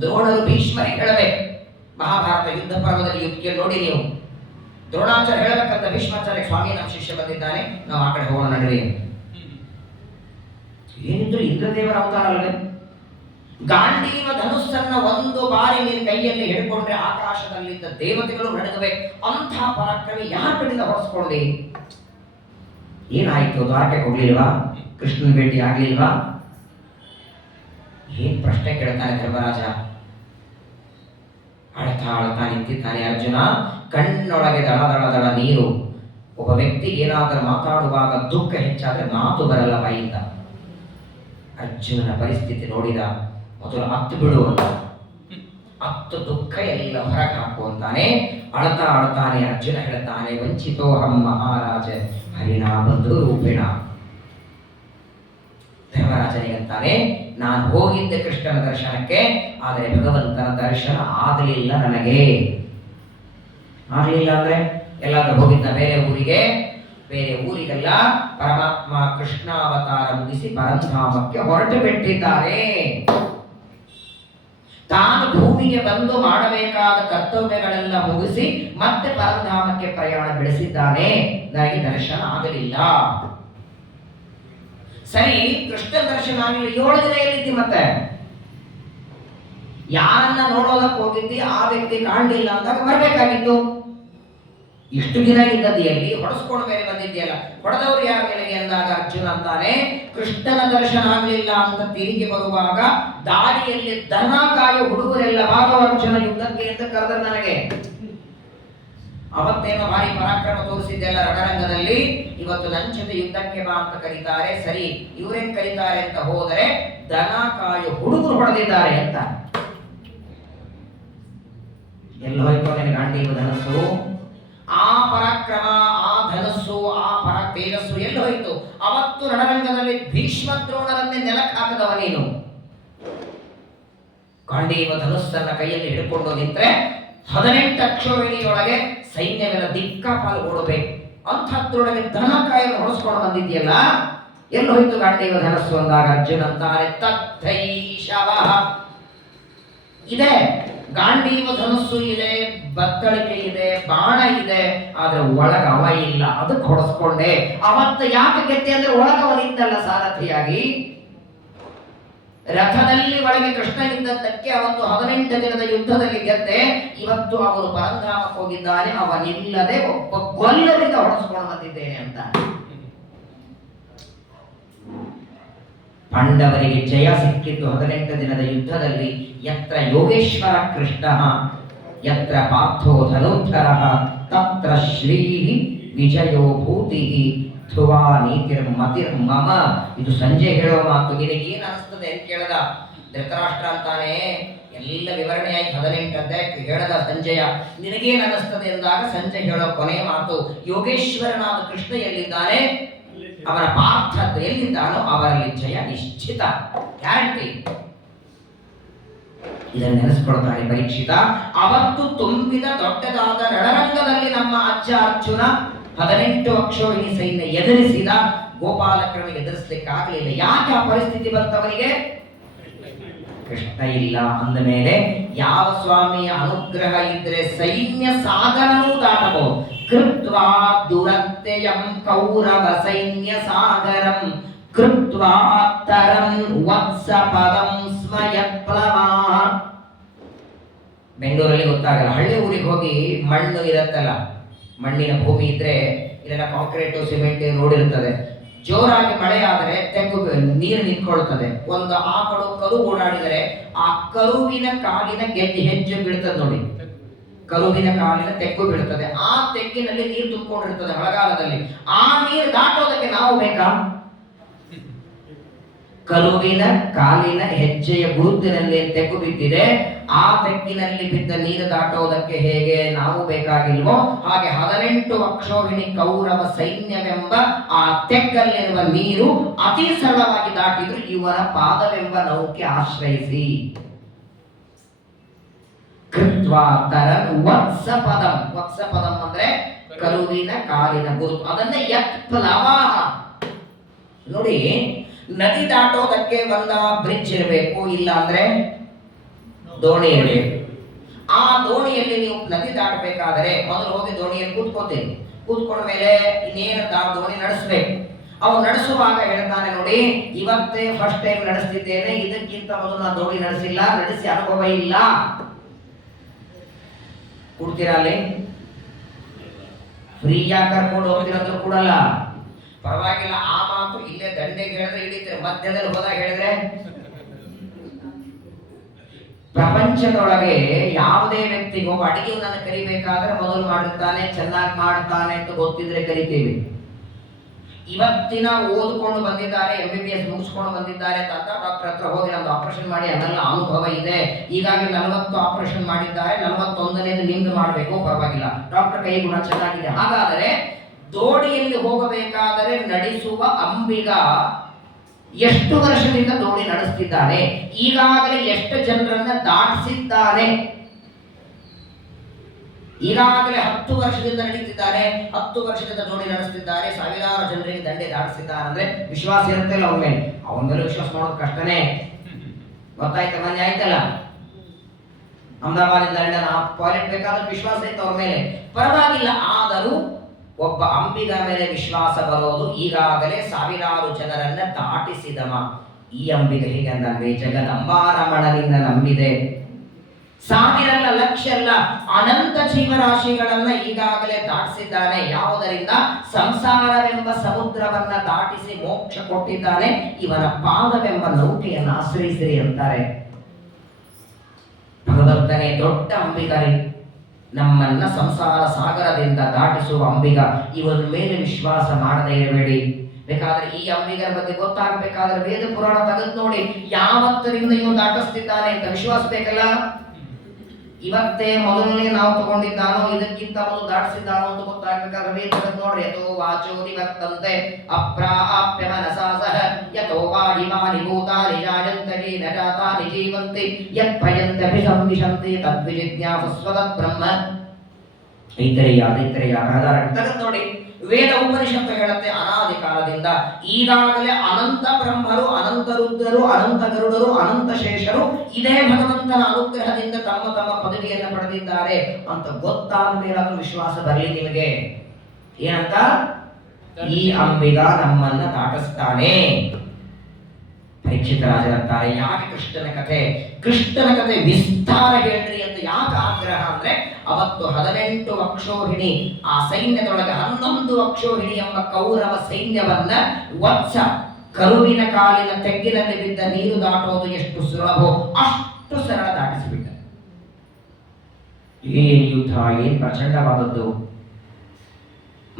ದ್ರೋಣರು ಭೀಷ್ಮರಿಗೆ ಹೇಳಬೇಕು. ಮಹಾಭಾರತ ಯುದ್ಧ ಪರ್ವದಲ್ಲಿ ಯುದ್ಧಕ್ಕೆ ನೋಡಿ ನೀವು, ದ್ರೋಣಾಚಾರ್ಯ ಹೇಳಬೇಕಂತ ಭೀಷ್ಮಾಚಾರ್ಯ, ಸ್ವಾಮಿ ನಮ್ಮ ಶಿಷ್ಯ ಬಂದಿದ್ದಾನೆ, ನಾವು ಆ ಕಡೆ ಹೋಗೋಣ ನಡುವೆ. ಏನಿದ್ರು ಇಂದ್ರದೇವರ ಅವತಾರ ಅಲ್ವೇ. ಗಾಂಡೀವ ಧನುಸ್ಸನ್ನ ಒಂದು ಬಾರಿ ನೀನು ಕೈಯಲ್ಲಿ ಹಿಡ್ಕೊಂಡ್ರೆ ಆಕಾಶದಲ್ಲಿದ್ದ ದೇವತೆಗಳು ನಡುಗಬೇಕು. ಅಂಥ ಪರಾಕ್ರಮಿ ಯಾರ ಕಡೆಯಿಂದ ಹೊಡೆಸ್ಕೊಂಡೆ? ಏನಾಯ್ತು, ದ್ವಾರಕ್ಕೆ ಹೋಗ್ಲಿಲ್ವಾ, ಕೃಷ್ಣನ ಭೇಟಿ ಆಗ್ಲಿಲ್ವಾ? ಏನ್ ಪ್ರಶ್ನೆ ಕೇಳ್ತಾನೆ ಧರ್ಮರಾಜ. ಅಳ್ತಾ ಅಳ್ತಾ ನಿಂತಿದ್ದಾನೆ ಅರ್ಜುನ. ಕಣ್ಣೊಳಗೆ ದಳ ದಳ ದಳ ನೀರು. ಒಬ್ಬ ವ್ಯಕ್ತಿ ಏನಾದರೂ ಮಾತಾಡುವಾಗ ದುಃಖ ಹೆಚ್ಚಾದ್ರೆ ಮಾತು ಬರಲ್ಲ ಬಾಯಿಂದ. ಅರ್ಜುನನ ಪರಿಸ್ಥಿತಿ ನೋಡಿದ. ಮೊದಲು ಅತ್ತು ಬಿಡು ಅಂತ, ಅತ್ತು ದುಃಖ ಎಲ್ಲ ಹೊರಗೆ ಹಾಕುವಂತಾನೆ. ಅಳತಾ ಅಳ್ತಾನೆ ಅರ್ಜುನ ಹೇಳ್ತಾನೆ, ವಂಚಿತೋಹಂ ಮಹಾರಾಜ ಹರಿಣಾ ಬಂಧು ರೂಪಿಣ. ಧರ್ಮರಾಜನಿಗಂತಾನೆ, ನಾನು ಹೋಗಿದ್ದೆ ಕೃಷ್ಣನ ದರ್ಶನಕ್ಕೆ, ಆದರೆ ಭಗವಂತನ ದರ್ಶನ ಆಗಲಿಲ್ಲ ನನಗೆ. ಆಗಲಿಲ್ಲ ಅಂದ್ರೆ ಎಲ್ಲಾದ್ರೂ ಹೋಗಿದ್ದ ಬೇರೆ ಊರಿಗೆಲ್ಲ ಪರಮಾತ್ಮ ಕೃಷ್ಣಾವತಾರ ಮುಗಿಸಿ ಪರಂಧಾಮಕ್ಕೆ ಹೊರಟು ಬಿಟ್ಟಿದ್ದಾರೆ. ತಾನು ಭೂಮಿಗೆ ಬಂದು ಮಾಡಬೇಕಾದ ಕರ್ತವ್ಯಗಳೆಲ್ಲ ಮುಗಿಸಿ ಮತ್ತೆ ಪರಂಧಾಮಕ್ಕೆ ಪ್ರಯಾಣ ಬೆಳೆಸಿದ್ದಾನೆ. ನನಗೆ ದರ್ಶನ ಆಗಲಿಲ್ಲ. ಸರಿ, ಕೃಷ್ಣ ದರ್ಶನ ಆಗಲಿಲ್ಲ, 7 ದಿನ ಎಲ್ಲಿದ್ದಿ ಮತ್ತೆ? ಯಾರನ್ನ ನೋಡೋದಕ್ಕೆ ಹೋಗಿದ್ದಿ, ಆ ವ್ಯಕ್ತಿ ಕಾಣಲಿಲ್ಲ ಅಂದಾಗ ಬರಬೇಕಾಗಿತ್ತು. ಇಷ್ಟು ದಿನ ಇದ್ದದ್ದು ಎಲ್ಲಿ, ಹೊಡೆಸ್ಕೊಂಡು ಮೇಲೆ ಬಂದಿದೆಯಲ್ಲ, ಹೊಡೆದವರು ಯಾರ ಮೇಲೆಗೆ ಅಂದಾಗ ಅರ್ಜುನ ಅಂತಾನೆ, ಕೃಷ್ಣನ ದರ್ಶನ ಆಗಲಿಲ್ಲ ಅಂತ ತಿರುಗಿ ಬರುವಾಗ ದಾರಿಯಲ್ಲಿ ದನ ಕಾಯೋ ಹುಡುಗರೆಲ್ಲ ಬಾರೋ ಅರ್ಜುನ ಯುದ್ಧಕ್ಕೆ ಅಂತ ಕರೆದ ನನಗೆ. ಅವತ್ತೇನೋ ಭಾರಿ ಪರಾಕ್ರಮ ತೋರಿಸಿದ್ದೆಲ್ಲ ರಣರಂಗದಲ್ಲಿ, ಇವತ್ತು ನನ್ನ ಜೊತೆ ಯುದ್ಧಕ್ಕೆ ಬಾ ಅಂತ ಕರೀತಾರೆ. ಸರಿ, ಇವರೇನ್ ಕರೀತಾರೆ ಅಂತ ಹೋದರೆ ದನ ಕಾಯೋ ಹುಡುಗರು ಹೊಡೆದಿದ್ದಾರೆ ಅಂತ. ಎಲ್ಲ ಹೋಯ್ತು ನಿನಗೆ ಗಾಂಡೀವ ಧನಸ್ಸು, ಆ ಪರಾಕ್ರಮ, ಆ ಧನಸ್ಸು, ಆ ತೇಜಸ್ಸು ಎಲ್ಲ ಹೋಯ್ತು. ಅವತ್ತು ರಣರಂಗದಲ್ಲಿ ಭೀಷ್ಮ ದ್ರೋಣರನ್ನೇ ನೆಲಕ್ಕೆ ಹಾಕದವ ನೀನು. ಗಾಂಡೀವ ಧನುಸ್ಸನ್ನ ಕೈಯಲ್ಲಿ ಹಿಡ್ಕೊಂಡು ನಿಂತ್ರೆ 18 ಅಕ್ಷೋಹಿಣಿಯೊಳಗೆ ಸೈನ್ಯವೆಲ್ಲ ದಿಕ್ಕಾಪಾಲು ಓಡಬೇಕು. ಅಂಥದ್ರೊಳಗೆ ದನ ಕಾಯನ್ನು ಹೊಡೆಸ್ಕೊಂಡು ಬಂದಿದ್ಯಲ್ಲ, ಎಲ್ಲ ಹೋಯ್ತು ಗಾಂಡೀವ ಧನಸ್ಸು ಅಂದಾಗ ಅರ್ಜುನ ಅಂತಾರೆ ತತ್ತೈಷವ. ಇದೆ ಗಾಂಡೀವ ಧನಸ್ಸು ಇದೆ, ಬತ್ತಳಿಕೆ ಇದೆ, ಬಾಣ ಇದೆ, ಆದ್ರೆ ಒಳಗ ಅವ ಇಲ್ಲ, ಅದಕ್ಕೆ ಹೊಡೆಸ್ಕೊಂಡೆ. ಅವತ್ತು ಯಾಕೆ ಗೆದ್ದೆ ಅಂದ್ರೆ ಒಳಗವನಿದ್ದಲ್ಲ ಸಾರಥಿಯಾಗಿ. ರಥದಲ್ಲಿ ಒಳಗೆ ಕೃಷ್ಣ ಇದ್ದದ್ದಕ್ಕೆ ಅವತ್ತು 18 ದಿನದ ಯುದ್ಧದಲ್ಲಿ ಗೆದ್ದೆ. ಇವತ್ತು ಅವನು ಪರಂಧಾಮಕ್ಕೆ ಹೋಗಿದ್ದಾನೆ, ಅವನಿಲ್ಲದೆ ಒಬ್ಬ ಗೊಲ್ಲರಿಂದ ಹೊಡೆಸ್ಕೊಂಡು ಬಂದಿದ್ದೇನೆ ಅಂತ. ಪಾಂಡವರಿಗೆ ಜಯ ಸಿಕ್ಕಿದ್ದು 18 ದಿನದ ಯುದ್ಧದಲ್ಲಿ. ಯತ್ರ ಯೋಗೇಶ್ವರ ಕೃಷ್ಣ ಯತ್ರ ಪಾರ್ಥೋ ಧನುರ್ಧರ ತತ್ರ ಶ್ರೀ ವಿಜಯೋ ಭೂತಿ ಧ್ರುವ ನೀತಿರ್ಮತಿರ್ಮಮ. ಇದು ಸಂಜೆ ಹೇಳೋ ಮಾತು. ನಿನಗೇನು ಅನಿಸ್ತದೆ ಅಂತ ಕೇಳದ ಧೃತರಾಷ್ಟ್ರ ಅಂತಾನೆ, ಎಲ್ಲ ವಿವರಣೆಯಾಗಿ 18 ಅಧ್ಯಾಯ ಹೇಳದ ಸಂಜಯ. ನಿನಗೇನು ಅನಿಸ್ತದೆ ಎಂದಾಗ ಸಂಜೆ ಹೇಳೋ ಕೊನೆ ಮಾತು, ಯೋಗೇಶ್ವರನಾದ ಕೃಷ್ಣ ಎಲ್ಲಿದ್ದಾನೆ, ಅವರ ಪಾರ್ಥ ಎಲ್ಲಿದ್ದಾನೋ ಅವರಲ್ಲಿ ಜಯ ನಿಶ್ಚಿತ, ಗ್ಯಾರಂಟಿ. ಇದನ್ನು ನೆನೆಸ್ಕೊಳ್ತಾನೆ ಪರೀಕ್ಷಿತ. ಅವತ್ತು ತುಂಬಿದ ದೊಡ್ಡದಾದ ರಣರಂಗದಲ್ಲಿ ನಮ್ಮ ಅಜ್ಜ ಅರ್ಜುನ 18 ಅಕ್ಷೋಹಿಣಿ ಸೈನ್ಯ ಎದುರಿಸಿದ. ಗೋಪಾಲಕರನ್ನು ಎದುರಿಸಲಿಕ್ಕಾಗಲಿಲ್ಲ. ಯಾಕೆ ಆ ಪರಿಸ್ಥಿತಿ ಬಂತವನಿಗೆ? ಕೃಷ್ಣ ಇಲ್ಲ ಅಂದ ಮೇಲೆ ಯಾವ ಸ್ವಾಮಿಯ ಅನುಗ್ರಹ ಇದ್ರೆ ಸೈನ್ಯ ಸಾಗರನೂ ದಾಟಬಹುದು. ಕೃತ್ವಾ ದುರತ್ಯಯಂ ಕೌರವ ಸೈನ್ಯ ಸಾಗರಂ ಕೃತ್ವಾ ತರಂ ವತ್ಸ ಪದಂ ಸ್ಮಯಪ್ಲವ. ಬೆಂಗಳೂರಲ್ಲಿ ಗೊತ್ತಾಗಲ್ಲ, ಹಳ್ಳಿ ಊರಿಗೆ ಹೋಗಿ ಮಣ್ಣು ಇರುತ್ತಲ್ಲ, ಮಣ್ಣಿನ ಭೂಮಿ ಇದ್ರೆ ಇಲ್ಲೆಲ್ಲ ಕಾಂಕ್ರೀಟು ಸಿಮೆಂಟ್ ರೋಡ್ ಇರ್ತದೆ. ಜೋರಾಗಿ ಮಳೆ ಆದರೆ ತೆಗ್ಗು ನೀರು ನಿಂತ್ಕೊಳ್ತದೆ. ಒಂದು ಆಕಳು ಕರು ಓಡಾಡಿದರೆ ಆ ಕರುವಿನ ಕಾಲಿನ ಹೆಜ್ಜೆ ಬೀಳ್ತದೆ ನೋಡಿ, ಕರುವಿನ ಕಾಲಿನ ತೆಗ್ಗು ಬೀಳ್ತದೆ. ಆ ತೆಗ್ಗಿನಲ್ಲಿ ನೀರು ತುಂಬಿಕೊಂಡಿರ್ತದೆ ಮಳೆಗಾಲದಲ್ಲಿ. ಆ ನೀರು ದಾಟೋದಕ್ಕೆ ನಾವು ಬೇಕಾ? ಕರುವಿನ ಕಾಲಿನ ಹೆಜ್ಜೆಯ ಗುರುತಿನಲ್ಲಿ ತೆಗ್ಗು ಬಿದ್ದಿದೆ, ಆ ತೆಗ್ಗಿನಲ್ಲಿ ಬಿದ್ದ ನೀರು ದಾಟೋದಕ್ಕೆ ಹೇಗೆ ನಾವು ಬೇಕಾಗಿಲ್ವೋ ಹಾಗೆ 18 ಅಕ್ಷೋಹಿಣಿ ಕೌರವ ಸೈನ್ಯವೆಂಬ ಆ ತೆಗ್ಗಲ್ಲಿರುವ ನೀರು ಅತಿ ಸರಳವಾಗಿ ದಾಟಿದ್ರು ಇವನ ಪಾದವೆಂಬ ನೌಕೆ ಆಶ್ರಯಿಸಿ. ಕೃತ್ವಾ ತರನ್ ವತ್ಸ ಪದಂ. ವತ್ಸ ಪದಂ ಅಂದ್ರೆ ಕರುವಿನ ಕಾಲಿನ ಗುರುತು. ಅದನ್ನ ಯತ್ಪ್ಲವ. ನೋಡಿ, ನದಿ ದಾಟೋದಕ್ಕೆ ಒಂದ ಬ್ರಿಡ್ಜ್ ಇರಬೇಕು, ಇಲ್ಲ ಅಂದ್ರೆ ದೋಣಿ ಇರಬೇಕು. ಆ ದೋಣಿಯಲ್ಲಿ ನೀವು ನದಿ ದಾಟಬೇಕಾದರೆ ಮೊದಲು ಹೋಗಿ ದೋಣಿಯಲ್ಲಿ ಕೂತ್ಕೋತೀರಿ. ಕೂತ್ಕೊಂಡ ಮೇಲೆ ಇನ್ನೇನು ದೋಣಿ ನಡೆಸಬೇಕು. ಅವನು ನಡೆಸುವಾಗ ಹೇಳ್ತಾನೆ, ನೋಡಿ ಇವತ್ತೇ ಫಸ್ಟ್ ಟೈಮ್ ನಡೆಸ್ತಿದ್ದೇನೆ, ಇದಕ್ಕಿಂತ ಮೊದಲು ನಾನು ದೋಣಿ ನಡೆಸಿಲ್ಲ, ನಡೆಸಿ ಅನುಭವ ಇಲ್ಲ. ಕೊಡ್ತೀರಾ? ಅಲ್ಲಿ ಫ್ರೀಯಾಗಿ ಕರ್ಕೊಂಡು ಹೋಗ್ತಿರೋದ್ರು ಕೂಡಲ್ಲ, ಪರವಾಗಿಲ್ಲ. ಆ ಮಾತು ಇಲ್ಲೇ ದಂಡೆಗೆ ಹೇಳಿದ್ರೆ ಹಿಡಿತೀರಿ, ಮಧ್ಯದಲ್ಲಿ ಹೋದಾಗ ಹೇಳಿದ್ರೆ. ಪ್ರಪಂಚದೊಳಗೆ ಯಾವುದೇ ವ್ಯಕ್ತಿಗೂ ಅಡಿಗೆಯನ್ನು ಕರಿಬೇಕಾದ್ರೆ ಮೊದಲು ಮಾಡುತ್ತಾನೆ, ಚೆನ್ನಾಗಿ ಮಾಡ್ತಾನೆ ಅಂತ ಗೊತ್ತಿದ್ರೆ ಕರಿತೀವಿ. ಇವತ್ತಿನ ಓದ್ಕೊಂಡು ಬಂದಿದ್ದಾರೆ, MBBS ಮುಗಿಸ್ಕೊಂಡು ಬಂದಿದ್ದಾರೆ ಅಂತ ಡಾಕ್ಟರ್ ಹತ್ರ ಹೋಗಿ ನಮ್ದು ಆಪರೇಷನ್ ಮಾಡಿ ಅದೆಲ್ಲ ಅನುಭವ ಇದೆ, ಈಗಾಗಲೇ 40 ಆಪರೇಷನ್ ಮಾಡಿದ್ದಾರೆ, 41ನೇದು ನಿಮ್ದು ಮಾಡಬೇಕು, ಪರವಾಗಿಲ್ಲ, ಡಾಕ್ಟರ್ ಕೈ ಗುಣ ಚೆನ್ನಾಗಿದೆ. ಹಾಗಾದರೆ ದೋಣಿಯಲ್ಲಿ ಹೋಗಬೇಕಾದರೆ ನಡೆಸುವ ಅಂಬಿಗ ಎಷ್ಟು ವರ್ಷದಿಂದ ದೋಣಿ ನಡೆಸ್ತಿದ್ದಾನೆ, ಈಗಾಗಲೇ ಎಷ್ಟು ಜನರನ್ನ ದಾಟಿಸಿದ್ದಾನೆ. ಈಗಾಗಲೇ 10 ವರ್ಷದಿಂದ ನಡೀತಿದ್ದಾರೆ, 10 ವರ್ಷದಿಂದ ದೋಣಿ ನಡೆಸ್ತಿದ್ದಾರೆ, ಸಾವಿರಾರು ಜನರಿಗೆ ದಂಡೆ ದಾಟಿಸಿದ್ದಾರೆ ಅಂದ್ರೆ ವಿಶ್ವಾಸ ಇರುತ್ತಲ್ಲ ಅವನ ಮೇಲೆ. ಅವನ ಮೇಲೆ ವಿಶ್ವಾಸ ಮಾಡೋದು ಕಷ್ಟನೇ. ಗೊತ್ತಾಯ್ತ? ಮನೆ ಆಯ್ತಲ್ಲ, ಅಹಮದಾಬಾದಿಂದ ಲಂಡನ್ ಆ ಪಾಯ್ಲೆಟ್ ಬೇಕಾದ್ರೆ ವಿಶ್ವಾಸ ಇತ್ತು ಅವ್ರ ಮೇಲೆ, ಪರವಾಗಿಲ್ಲ. ಆದರೂ ಒಬ್ಬ ಅಂಬಿಗ ಮೇಲೆ ವಿಶ್ವಾಸ ಬರೋದು ಈಗಾಗಲೇ ಸಾವಿರಾರು ಜನರನ್ನ ದಾಟಿಸಿದವ. ಈ ಅಂಬಿಗ ಹೇಗೆ ಅಂದ್ರೆ ಜಗದಂಬಾರಮಣನಿಂದ ನಂಬಿದೆ. ಸಾವಿರಲ್ಲ, ಲಕ್ಷ ಅಲ್ಲ, ಅನಂತ ಜೀವರಾಶಿಗಳನ್ನ ಈಗಾಗಲೇ ದಾಟಿಸಿದ್ದಾನೆ. ಯಾವುದರಿಂದ? ಸಂಸಾರವೆಂಬ ಸಮುದ್ರವನ್ನ ದಾಟಿಸಿ ಮೋಕ್ಷ ಕೊಟ್ಟಿದ್ದಾನೆ. ಇವನ ಪಾದವೆಂಬ ನೌಕೆಯನ್ನು ಆಶ್ರಯಿಸಿರಿ ಅಂತಾರೆ. ಭಗವಂತನೇ ದೊಡ್ಡ ಅಂಬಿಗರಿ, ನಮ್ಮನ್ನ ಸಂಸಾರ ಸಾಗರದಿಂದ ದಾಟಿಸುವ ಅಂಬಿಗ. ಇವನ ಮೇಲೆ ವಿಶ್ವಾಸ ಮಾಡದೇ ಇರಬೇಡಿ. ಬೇಕಾದ್ರೆ ಈ ಅಂಬಿಗರ ಬಗ್ಗೆ ಗೊತ್ತಾಗಬೇಕಾದ್ರೆ ವೇದ ಪುರಾಣ ತೆಗೆದು ನೋಡಿ, ಯಾವತ್ತರಿಂದ ಇವನು ದಾಟಿಸ್ತಿದ್ದಾನೆ ಅಂತ ವಿಶ್ವಾಸ ಬೇಕಲ್ಲ. ಇವತ್ತೇ ಮೊದಲನೇ ನಾವು ತಗೊಂಡಿದ್ದಾನೋ ಇದಕ್ಕಿಂತ ಮೊದಲು ದಾಟಿಸಿದ್ದಾನೋ ಅಂತ ಗೊತ್ತಾಗಬೇಕಾದ್ರೆ ವೇದ ತೆಗೆದು ನೋಡ್ರಿ. ಯಥೋ ವಾಚೋ ನಿವರ್ತಂತೆ ಅಪ್ರಾಪ್ಯ ಮನಸಾ ಸಹ ಯಥೋ ವಾಡಿಮಾನಿ ಭೂತಾನಿ ಜಾಯಂತೆ ನ ಜಾತಾನಿ ಜೀವಂತಿ ಯತ್ ಭಯಂತೆ ಅಭಿಸಂವಿಶಂತಿ ತದ್ವಿಜಿಜ್ಞಾಸಸ್ವ ತದ್ಬ್ರಹ್ಮ. ಐತರೇಯ ತೆಗೆದು ನೋಡಿ. ವೇದ ಉಪನಿಷತ್ತು ಹೇಳುತ್ತೆ, ಅನಾದಿ ಕಾಲದಿಂದ ಈಗಾಗಲೇ ಅನಂತ ಬ್ರಹ್ಮರು, ಅನಂತ ರುದ್ರರು, ಅನಂತ ಗರುಡರು, ಅನಂತ ಶೇಷರು ಇದೇ ಭಗವಂತನ ಅನುಗ್ರಹದಿಂದ ತಮ್ಮ ತಮ್ಮ ಪದವಿಯನ್ನು ಪಡೆದಿದ್ದಾರೆ ಅಂತ ಗೊತ್ತಾದ ಮೇಲೆ ವಿಶ್ವಾಸ ಬರಲಿ ನಿಮಗೆ. ಏನಂತ? ಈ ಅಂಬಿಗ ನಮ್ಮನ್ನ ದಾಟಿಸ್ತಾನೆ. ಪರೀಕ್ಷಿತ ರಾಜರಂತಾರೆ, ಯಾಕೆ ಕೃಷ್ಣನ ಕಥೆ ವಿಸ್ತಾರ ಹೇಳ್ರಿ ಅಂತ ಯಾಕೆ ಆಗ್ರಹ ಅಂದ್ರೆ, ಅವತ್ತು 18 ಅಕ್ಷೋಹಿಣಿ, ಆ ಸೈನ್ಯದೊಳಗೆ 11 ಅಕ್ಷೋಹಿಣಿ ಎಂಬ ಕೌರವ ಸೈನ್ಯವನ್ನ ವತ್ಸ ಕರುವಿನ ಕಾಲಿನ ತೆಗ್ಗಿನಲ್ಲಿ ಬಿದ್ದ ನೀರು ದಾಟೋದು ಎಷ್ಟು ಸುಲಭೋ ಅಷ್ಟು ಸರಳ ದಾಟಿಸಿಬಿಟ್ಟ. ಏನ್ ಯುದ್ಧ, ಏನ್ ಪ್ರಚಂಡವಾದದ್ದು.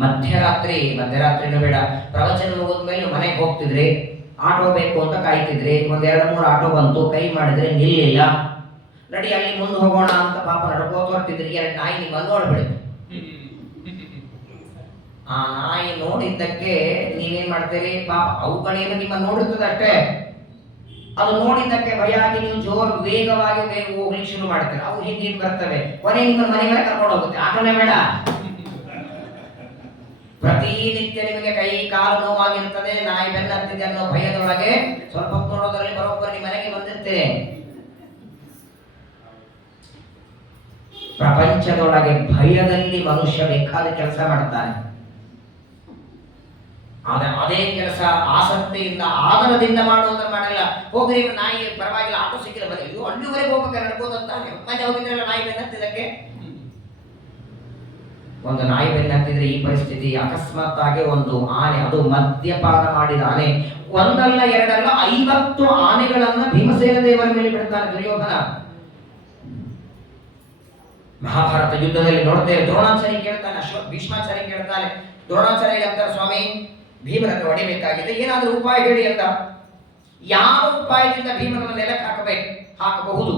ಮಧ್ಯರಾತ್ರಿನೂ ಬೇಡ, ಪ್ರವಚನ ಮುಗಿದ ಮೇಲೆ ಮನೆಗೆ ಹೋಗ್ತಿದ್ರಿ, ಆಟೋ ಬೇಕು ಅಂತ ಕಾಯ್ತಿದ್ರಿ. 1-2-3 ಆಟೋ ಬಂತು, ಕೈ ಮಾಡಿದ್ರೆ ನಿಲ್ಲಿಲ್ಲ. ನಡಿ ಅಲ್ಲಿ ಮುಂದೆ ಹೋಗೋಣ ಅಂತ ಪಾಪ ನಡ್ಕೋತ ಹೊರಟಿದ್ರಿ. 2 ನಾಯಿ ನಿಮ್ಮನ್ನು ನೋಡ್ಬಿಡುತ್ತೆ. ಆ ನಾಯಿ ನೋಡಿದ್ದಕ್ಕೆ ನೀವೇನ್ ಮಾಡ್ತೀರಿ? ಪಾಪ ಅವುಗಳೇನು ನಿಮ್ಮನ್ನು ನೋಡುತ್ತದೆ ಅಷ್ಟೇ. ಅದು ನೋಡಿದ್ದಕ್ಕೆ ಭಯ ಆಗಿ ನೀವು ಜೋರ್ ವೇಗವಾಗಿ ಹೋಗ್ಲಿಕ್ಕೆ ಶುರು ಮಾಡ್ತೀರಿ. ಅವು ಹಿಂದಿನ ಬರ್ತವೆ, ಕೊನೆ ನಿಮ್ಮ ಮನೆ ಮೇಲೆ ಕರ್ಕೊಂಡು ಹೋಗುತ್ತೆ. ಆಟೋನೇ ಬೇಡ. ಪ್ರತಿನಿತ್ಯ ನಿಮಗೆ ಕೈ ಕಾಲು ನೋವಾಗಿರ್ತದೆ, ನಾಯಿ ಬೆನ್ನತ್ತಿದೆ ಅನ್ನೋ ಭಯದೊಳಗೆ ಸ್ವಲ್ಪ ಹೊತ್ತು ನೋಡೋದ್ರಲ್ಲಿ ಬರೋಬ್ಬರಿ ನಿಮ್ಮ ಮನೆಗೆ ಬಂದಿರ್ತೇವೆ. ಪ್ರಪಂಚದೊಳಗೆ ಭಯದಲ್ಲಿ ಮನುಷ್ಯ ಬೇಕಾದ ಕೆಲಸ ಮಾಡ್ತಾನೆ. ಆದ್ರೆ ಅದೇ ಕೆಲಸ ಆಸಕ್ತಿಯಿಂದ ಆದರದಿಂದ ಮಾಡೋದನ್ನ ಮಾಡಲ್ಲ. ಹೋಗ್ರಿ ನಾಯಿ ಪರವಾಗಿಲ್ಲ, ಆಟೋ ಸಿಕ್ಕಿಲ್ಲ, ಬನ್ನಿ ಅಲ್ಲಿವರೆಗೆ ಹೋಗ್ಬೇಕು ನಡ್ಕೋದಂತ ಮನೆ ಹೋಗಿದ್ರಲ್ಲ ನಾಯಿ ಬೆನ್ನತ್ತಿದಕ್ಕೆ. ಒಂದು ನಾಯಿ ಬೆನ್ನತ್ತಿದ್ರೆ ಈ ಪರಿಸ್ಥಿತಿ. ಅಕಸ್ಮಾತ್ ಆಗಿ ಒಂದು ಆನೆ, ಅದು ಮದ್ಯಪಾನ ಮಾಡಿದ ಆನೆ, ಒಂದಲ್ಲ ಎರಡಲ್ಲ 50 ಆನೆಗಳನ್ನ ಭೀಮಸೇನ ದೇವರ ಮೇಲೆ ಬಿಡ್ತಾನೆ ದುರ್ಯೋಧನ. ಮಹಾಭಾರತ ಯುದ್ಧದಲ್ಲಿ ನೋಡ್ತೇವೆ, ದ್ರೋಣಾಚಾರ್ಯ ಕೇಳ್ತಾನೆ, ಭೀಷ್ಮಾಚಾರ್ಯ ಕೇಳ್ತಾನೆ. ದ್ರೋಣಾಚಾರ್ಯ ಅಂತಾರೆ, ಸ್ವಾಮಿ ಭೀಮನನ್ನು ಹೊಡಿಬೇಕಾಗಿದೆ, ಏನಾದ್ರೂ ಉಪಾಯ ಹೇಳಿ ಅಂತ. ಯಾವ ಉಪಾಯದಿಂದ ಭೀಮನನ್ನು ನೆಲಕ್ಕೆ ಹಾಕಬಹುದು?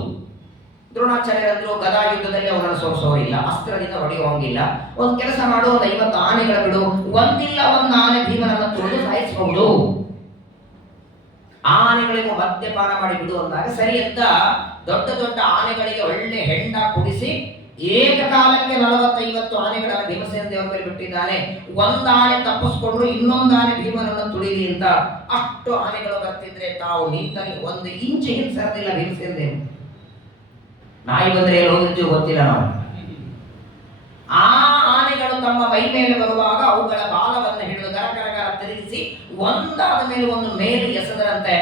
ದ್ರೋಣಾಚಾರ್ಯರಂದ್ರು, ಗದಾ ಯುದ್ಧದಲ್ಲಿ ಅವನನ್ನು ಸೋರಿಸೋರಿಲ್ಲ, ಅಸ್ತ್ರದಿಂದ ಹೊಡೆಯುವಂಗಿಲ್ಲ. ಒಂದು ಕೆಲಸ ಮಾಡು, 50 ಆನೆಗಳ ಬಿಡು, ಒಂದಿಲ್ಲ ಒಂದು ಆನೆ ಭೀಮನನ್ನು ತುಳಿದು ಸಾಯಿಸಬಹುದು. ಆನೆಗಳಿಗೂ ಮದ್ಯಪಾನ ಮಾಡಿ ಬಿಡು ಅಂದಾಗ ಸರಿ ಅಂತ ದೊಡ್ಡ ದೊಡ್ಡ ಆನೆಗಳಿಗೆ ಒಳ್ಳೆ ಹೆಂಡ ಕುಡಿಸಿ ಏಕಕಾಲಕ್ಕೆ 40-50 ಆನೆಗಳನ್ನು ಭೀಮಸೇನ ದೇವರ ಮೇಲೆ ಬಿಟ್ಟಿದ್ದಾನೆ. ಒಂದು ಆನೆ ತಪ್ಪಿಸ್ಕೊಂಡ್ರು, ಇನ್ನೊಂದು ಆನೆ ಭೀಮನನ್ನು ತುಳಿಲಿ ಅಂತ. ಅಷ್ಟು ಆನೆಗಳು ಬರ್ತಿದ್ರೆ ತಾವು ನಿಂತಲ್ಲಿ 1 ಇಂಚ್ ಹಿಂಸರದಿಲ್ಲ ಭೀಮಸೇನ ದೇವರು. ನಾಯಿ ಬಂದ್ರೆ ಎಲ್ಲಿ ಹೋಗಿರ್ತೀವಿ ಗೊತ್ತಿಲ್ಲ ನಾವು. ಆ ಆನೆಗಳು ತಮ್ಮ ಮೈ ಮೇಲೆ ಬರುವಾಗ ಅವುಗಳ ಬಾಲವನ್ನು ಹಿಡಿದು ಗರ ತಿರುಗಿಸಿ ಒಂದಾದ ಮೇಲೆ ಒಂದು ಮೇಲೆ ಎಸೆದರಂತೆ.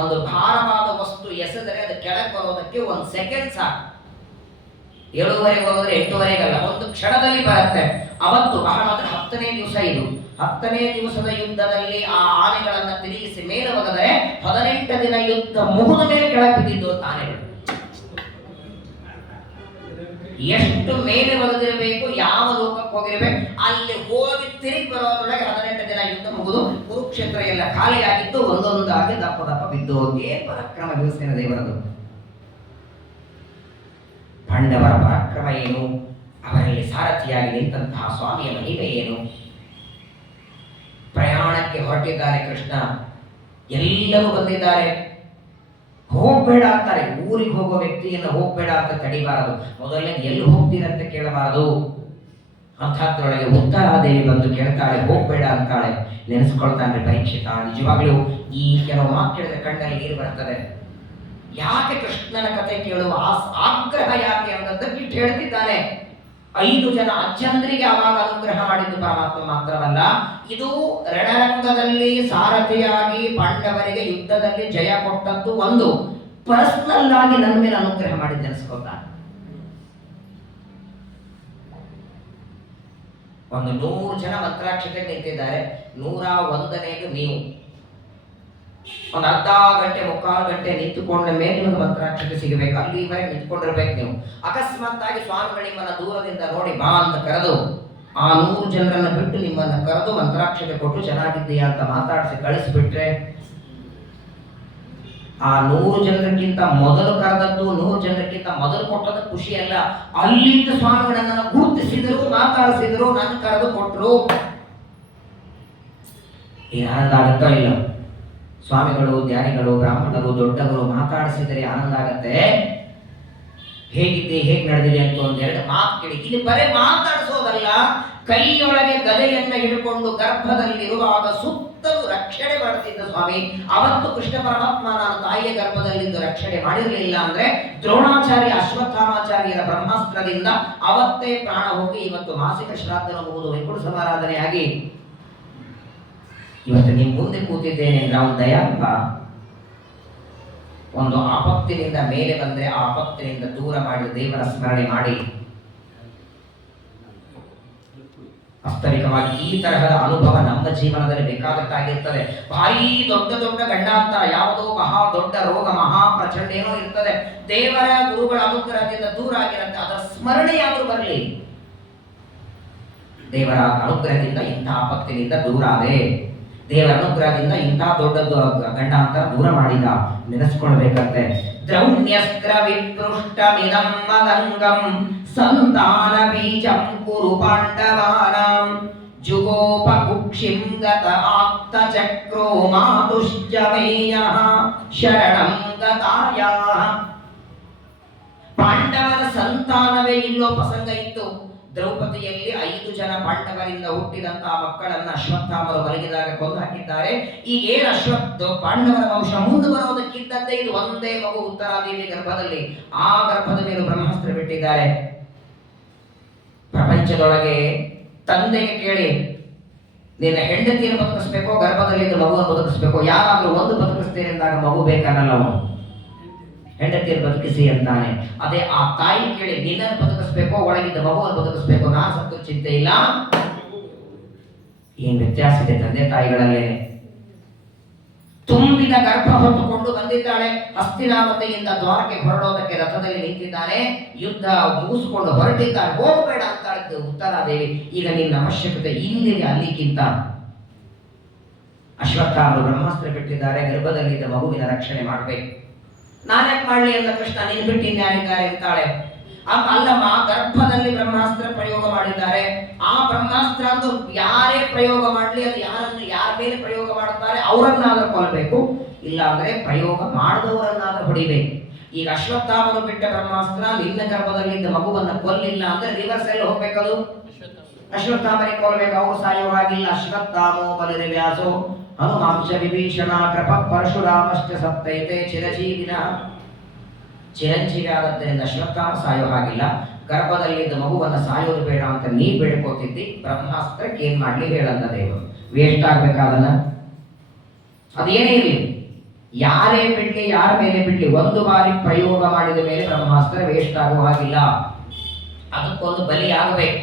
ಒಂದು ಭಾರವಾದ ವಸ್ತು ಎಸೆದರೆ ಅದು ಕೆಳಗೆ ಬರೋದಕ್ಕೆ 1 ಸೆಕೆಂಡ್ ಸಾಕು. 7:30 ಹೋದ್ರೆ 8:30ಗಲ್ಲ, ಒಂದು ಕ್ಷಣದಲ್ಲಿ ಬರುತ್ತೆ. ಅವತ್ತು ಬಹಳ 10ನೇ ದಿವಸ. ಇದು 10ನೇ ದಿವಸದ ಯುದ್ಧದಲ್ಲಿ ಆ ಆನೆಗಳನ್ನ ತಿರುಗಿಸಿ ಮೇಲೆ ಹೋದರೆ 18 ದಿನ ಯುದ್ಧ ಮುಗಿದ ಮೇಲೆ ಕೆಳಗೆ ಬಿದ್ದಿದ್ದು ಅಂತ ಆನೆಗಳು. ಎಷ್ಟು ಮೇಲೆ ಒಗೆದಿರಬೇಕು, ಯಾವ ಲೋಕಕ್ಕೆ ಹೋಗಿರ್ಬೇಕು, ಅಲ್ಲಿ ಹೋಗಿ ತಿರುಗಿ ಬರೋದ್ರೊಳಗೆ 18 ದಿನ ಯುದ್ಧ ಮುಗಿದು ಕುರುಕ್ಷೇತ್ರ ಎಲ್ಲ ಖಾಲಿಯಾಗಿದ್ದು ಒಂದೊಂದಾಗಿ ದಪ್ಪ ಬಿದ್ದು ಹೋಗಿ ಪರಾಕ್ರಮ ಭೀಮಸೇನ ದೇವರದು. ಪಾಂಡವರ ಪರಾಕ್ರಮ ಏನು, ಅವರಲ್ಲಿ ಸಾರಥಿಯಾಗಿ ನಿಂತಹ ಸ್ವಾಮಿಯ ಮಹಿಮೆ ಏನು. ಪ್ರಯಾಣಕ್ಕೆ ಹೊರಟಿದ್ದಾರೆ ಕೃಷ್ಣ, ಎಲ್ಲರೂ ಬಂದಿದ್ದಾರೆ. ಹೋಗ್ಬೇಡ ಅಂತಾರೆ. ಊರಿಗೆ ಹೋಗೋ ವ್ಯಕ್ತಿಯನ್ನು ಹೋಗ್ಬೇಡ ಅಂತ ತಡಿಬಾರದು. ಮೊದಲನೇ ಎಲ್ಲಿ ಹೋಗ್ತೀರಂತ ಕೇಳಬಾರದು. ಅಂಥದ್ರೊಳಗೆ ಉತ್ತರಾದೇವಿ ಬಂದು ಕೇಳ್ತಾಳೆ, ಹೋಗ್ಬೇಡ ಅಂತಾಳೆ. ನೆನೆಸ್ಕೊಳ್ತಾನೆ ಪರೀಕ್ಷಿತ. ನಿಜವಾಗ್ಲೂ ಈ ಕೆಲವು ಮಾತು ಕೇಳಿದ ಕಣ್ಣಲ್ಲಿ ನೀರು ಬರ್ತದೆ. ಯಾಕೆ ಕೃಷ್ಣನ ಕಥೆ ಕೇಳುವ ಆಗ್ರಹ ಯಾಕೆ ಅನ್ನೋದಕ್ಕೆ ಇಟ್ಟು ಹೇಳ್ತಿದ್ದಾನೆ. 5 ಜನ ಅಜ್ಜಂದ್ರಿಗೆ ಆವಾಗ ಅನುಗ್ರಹ ಮಾಡಿದ್ದು ಪರಮಾತ್ಮ ಮಾತ್ರವಲ್ಲ, ಇದು ರಣರಂಗದಲ್ಲಿ ಸಾರಥಿಯಾಗಿ ಪಾಂಡವರಿಗೆ ಯುದ್ಧದಲ್ಲಿ ಜಯ ಕೊಟ್ಟದ್ದು ಒಂದು. ಪರ್ಸನಲ್ ಆಗಿ ನನ್ನ ಮೇಲೆ ಅನುಗ್ರಹ ಮಾಡಿದ್ದು ನೆನೆಸ್ಕೊತಾ. ಒಂದು 100 ಜನ ಮಂತ್ರಾಕ್ಷತೆ ನಿಂತಿದ್ದಾರೆ, 101ನೇದು ನೀವು. ಒಂದು ಅರ್ಧ ಗಂಟೆ 3/4 ಗಂಟೆ ನಿಂತುಕೊಂಡ ಮೇಲೆ ನಿಮಗೆ ಮಂತ್ರಾಕ್ಷತೆ ಸಿಗಬೇಕು. ಅಲ್ಲಿವರೆಗೆ ನಿಂತ್ಕೊಂಡಿರ್ಬೇಕು ನೀವು. ಅಕಸ್ಮಾತ್ ಆಗಿ ಸ್ವಾಮಿಗಳು ನಿಮ್ಮನ್ನ ದೂರದಿಂದ ನೋಡಿ ಬಾ ಅಂತ ಕರೆದು ಆ 100 ಜನರನ್ನ ಬಿಟ್ಟು ನಿಮ್ಮನ್ನ ಕರೆದು ಮಂತ್ರಾಕ್ಷತೆ ಕೊಟ್ಟು ಚೆನ್ನಾಗಿದ್ದೀಯಾ ಅಂತ ಮಾತಾಡಿಸಿ ಕಳಿಸ್ಬಿಟ್ರೆ, ಆ 100 ಜನರಿಗಿಂತ ಮೊದಲು ಕರೆದದ್ದು 100 ಜನರಿಗಿಂತ ಮೊದಲು ಕೊಟ್ಟದ್ದು ಖುಷಿ ಅಲ್ಲ. ಅಲ್ಲಿಂದ ಸ್ವಾಮಿಗಳನ್ನ ಗುರುತಿಸಿದ್ರು, ಮಾತಾಡಿಸಿದ್ರು, ನನ್ನ ಕರೆದು ಕೊಟ್ಟರು. ಆನಂದ ಆಗುತ್ತೋ ಇಲ್ಲ? ಸ್ವಾಮಿಗಳು, ಧ್ಯಾನಿಗಳು, ಬ್ರಾಹ್ಮಣರು, ದೊಡ್ಡವರು ಮಾತಾಡಿಸಿದರೆ ಆನಂದ ಆಗತ್ತೆ. ಹೇಗಿದ್ದೆ, ಹೇಗೆ ನಡೆದಿದೆ ಅಂತ ಒಂದೆರಡು ಮಾತು ಕೇಳಿ. ಇಲ್ಲಿ ಬರೇ ಮಾತಾಡಿಸೋದಲ್ಲ, ಕೈಯೊಳಗೆ ಗದೆಯನ್ನ ಹಿಡ್ಕೊಂಡು ಗರ್ಭದಲ್ಲಿರುವಾಗ ಸುತ್ತಲೂ ರಕ್ಷಣೆ ಮಾಡುತ್ತಿದ್ದ ಸ್ವಾಮಿ. ಅವತ್ತು ಕೃಷ್ಣ ಪರಮಾತ್ಮ ನಾನು ತಾಯಿಯ ಗರ್ಭದಲ್ಲಿದ್ದು ರಕ್ಷಣೆ ಮಾಡಿರಲಿಲ್ಲ ಅಂದ್ರೆ ದ್ರೋಣಾಚಾರ್ಯ ಅಶ್ವತ್ಥಾಮಾಚಾರ್ಯರ ಬ್ರಹ್ಮಾಸ್ತ್ರದಿಂದ ಅವತ್ತೇ ಪ್ರಾಣ ಹೋಗಿ ಇವತ್ತು ಮಾಸಿಕ ಶ್ರಾದ್ದ ಮುಗಿದು ವೈಕುಂಠ ಸಮಾರಾಧನೆಯಾಗಿ ಇವತ್ತು ನಿಮ್ಮ ಮುಂದೆ ಕೂತಿದ್ದೇನೆ. ನಾವು ದಯಾಪ ಒಂದು ಆಪತ್ತಿನಿಂದ ಮೇಲೆ ಬಂದ್ರೆ ಆ ಆಪತ್ತಿನಿಂದ ದೂರ ಮಾಡಿ ದೇವರ ಸ್ಮರಣೆ ಮಾಡಿ ವಾಸ್ತವಿಕವಾಗಿ ಈ ತರಹದ ಅನುಭವ ನಮ್ಮ ಜೀವನದಲ್ಲಿ ಬೇಕಾದಕ್ಕಾಗಿರ್ತದೆ. ಭಾರಿ ದೊಡ್ಡ ದೊಡ್ಡ ಗಂಡಾಂತರ, ಯಾವುದೋ ಮಹಾ ದೊಡ್ಡ ರೋಗ, ಮಹಾ ಪ್ರಚಂಡ ಏನೋ ಇರ್ತದೆ, ದೇವರ ಗುರುಗಳ ಅನುಗ್ರಹದಿಂದ ದೂರ ಆಗಿರುತ್ತೆ. ಅದರ ಸ್ಮರಣೆಯಾದರೂ ಬರಲಿ. ದೇವರ ಅನುಗ್ರಹದಿಂದ ಇಂಥ ಆಪತ್ತಿನಿಂದ ದೂರ ಆದೆ, ದೇವರ ಅನುಗ್ರಹದಿಂದ ಇಂಥ ದೊಡ್ಡದ್ದು ಗಂಡಾಂತರ ದೂರ ಮಾಡಿದ ನೆನೆಸ್ಕೊಳ್ಬೇಕಂತೆ. ದ್ರೌಣ್ಯಸ್ತ್ರ ವಿಪೃಷ್ಟಮಿದಂ ಮದಂಗಂ ಸಂತಾನ ಬೀಜಂ ಕುರು ಪಾಂಡವಾನಾಂ ಜುಗೋಪ ಕುಕ್ಷಿಂ ಗತ ಆಪ್ತ ಚಕ್ರೋ ಮಾತುಶ್ಚಮೇಯಃ ಶರಣಂ ಗತಾಯಾಃ. ಪಾಂಡವರ ಸಂತಾನವೇ ಇಲ್ಲೋ ಪ್ರಸಂಗ ಇತ್ತು. ದ್ರೌಪದಿಯಲ್ಲಿ 5 ಜನ ಪಾಂಡವರಿಂದ ಹುಟ್ಟಿದಂತಹ ಮಕ್ಕಳನ್ನ ಅಶ್ವತ್ಥಾಮರು ಮಲಗಿದಾಗ ಕೊಂದು ಹಾಕಿದ್ದಾರೆ. ಈಗ ಏನು ಪಾಂಡವರ ವಂಶ ಮುಂದೆ ಬರೋದಕ್ಕಿದ್ದಂತೆ ಇದು ಒಂದೇ ಮಗು ಉತ್ತರಾದೇವಿ ಗರ್ಭದಲ್ಲಿ. ಆ ಗರ್ಭದ ಮೇಲೆ ಬ್ರಹ್ಮಾಸ್ತ್ರ ಬಿಟ್ಟಿದ್ದಾರೆ. ಪ್ರಪಂಚದೊಳಗೆ ತಂದೆಗೆ ಕೇಳಿ, ನಿನ್ನ ಹೆಂಡತಿಯನ್ನು ಬದುಕಿಸ್ಬೇಕೋ ಗರ್ಭದಲ್ಲಿದ್ದ ಮಗುವನ್ನು ಬದುಕಿಸ್ಬೇಕೋ? ಯಾರಾದ್ರೂ ಒಂದು ಬದುಕಿಸ್ತೇನೆ ಅಂದಾಗ ಮಗು ಬೇಕನ್ನಲ್ಲ, ಅವನು ಹೆಂಡತಿಯನ್ನು ಬದುಕಿಸಿ ಅಂತಾನೆ. ಅದೇ ಆ ತಾಯಿ ಕೇಳಿ, ನಿನ್ನನ್ನು ಬದುಕಿಸ್ಬೇಕೋ ಒಳಗಿದ್ದ ಮಗುವನ್ನು ಬದುಕಿಸ್ಬೇಕು? ನಾನು ಸತ್ತು ಚಿಂತೆ ಇಲ್ಲ. ಏನ್ ವ್ಯತ್ಯಾಸ ಇದೆ ತಂದೆ ತಾಯಿಗಳಲ್ಲೇ. ತುಂಬಿದ ಗರ್ಭ ಹೊತ್ತುಕೊಂಡು ಬಂದಿದ್ದಾಳೆ. ಹಸ್ತಿನಾವತಿಯಿಂದ ದ್ವಾರಕ್ಕೆ ಹೊರಡೋದಕ್ಕೆ ರಥದಲ್ಲಿ ನಿಂತಿದ್ದಾನೆ. ಯುದ್ಧ ಮುಗಿಸಿಕೊಂಡು ಹೊರಟಿದ್ದಾಳೆ. ಹೋಗಬೇಡ ಅಂತ ಉತ್ತರಾದೇವಿ. ಈಗ ನಿನ್ನ ಅವಶ್ಯಕತೆ ಇಲ್ಲಿದೆ ಅಲ್ಲಿಗಿಂತ. ಅಶ್ವತ್ಥಾಮರು ಬ್ರಹ್ಮಾಸ್ತ್ರ ಬಿಟ್ಟಿದ್ದಾರೆ. ಗರ್ಭದಲ್ಲಿದ್ದ ಮಗುವಿನ ರಕ್ಷಣೆ ಮಾಡಬೇಕು. ನಾನ್ಯಾಕೆ ಮಾಡ್ಲಿ ಅಂತ ಕೃಷ್ಣ, ನೀನು ಬಿಟ್ಟು ಇನ್ಯಾರಿದ್ದಾರೆ ಅಂತಾಳೆ. ಅಲ್ಲಮ್ಮ, ಗರ್ಭದಲ್ಲಿ ಬ್ರಹ್ಮಾಸ್ತ್ರ ಪ್ರಯೋಗ ಮಾಡಿದ್ದಾರೆ. ಆ ಬ್ರಹ್ಮಾಸ್ತ್ರ ಅಂತೂ ಯಾರೇ ಪ್ರಯೋಗ ಮಾಡಲಿ, ಅದು ಯಾರ ಮೇಲೆ ಪ್ರಯೋಗ ಮಾಡುತ್ತಾರೆ ಅವರನ್ನಾದ್ರೂ ಕೊಲ್ಲಬೇಕು, ಇಲ್ಲ ಅಂದ್ರೆ ಪ್ರಯೋಗ ಮಾಡಿದವರನ್ನಾದ್ರೂ ಹೊಡಿಬೇಕು. ಈಗ ಅಶ್ವತ್ಥಾಮನು ಬಿಟ್ಟ ಬ್ರಹ್ಮಾಸ್ತ್ರ ನಿನ್ನ ಗರ್ಭದಲ್ಲಿದ್ದ ಮಗುವನ್ನ ಕೊಲ್ಲಿಲ್ಲ ಅಂದ್ರೆ ರಿವರ್ಸ್ ಅಲ್ಲಿ ಹೋಗ್ಬೇಕದು. ಅಶ್ವತ್ಥಾಮನಿಗೆ ಕೊಲ್ಲಬೇಕು, ಅವರು ಸಾಯುವಾಗಿಲ್ಲ. ಅಶ್ವತ್ಥಾಮೋ ಬಲಿರ್ವ್ಯಾಸೋ ಹನುಮಾಂಶ ವಿಭೀಷಣ ಕೃಪ ಪರಶುರಾಮಶ್ಚ ಸಪ್ತೈತೆ ಚಿರಜೀವಿನ. ಚಿರಂಜೀವಿ ಆದದ್ದರಿಂದ ಅಶ್ವತ್ಥಾಮ ಸಾಯೋ ಹಾಗಿಲ್ಲ. ಗರ್ಭದಲ್ಲಿದ್ದ ಮಗುವನ್ನು ಸಾಯೋದು ಬೇಡ ಅಂತ ನೀ ಬೇಡ್ಕೋತಿದ್ದಿ. ಬ್ರಹ್ಮಾಸ್ತ್ರಕ್ಕೆ ಏನ್ ಮಾಡ್ಲಿ ಹೇಳಲ್ಲ ದೇವರು. ವೇಸ್ಟ್ ಆಗ್ಬೇಕಾದಲ್ಲ. ಅದೇನೇ ಇರಲಿ, ಯಾರೇ ಬಿಡ್ಲಿ, ಯಾರ ಮೇಲೆ ಬಿಡ್ಲಿ, ಒಂದು ಬಾರಿ ಪ್ರಯೋಗ ಮಾಡಿದ ಮೇಲೆ ಬ್ರಹ್ಮಾಸ್ತ್ರ ವೇಸ್ಟ್ ಆಗುವ ಹಾಗಿಲ್ಲ. ಅದಕ್ಕೊಂದು ಬಲಿ ಆಗಬೇಕು.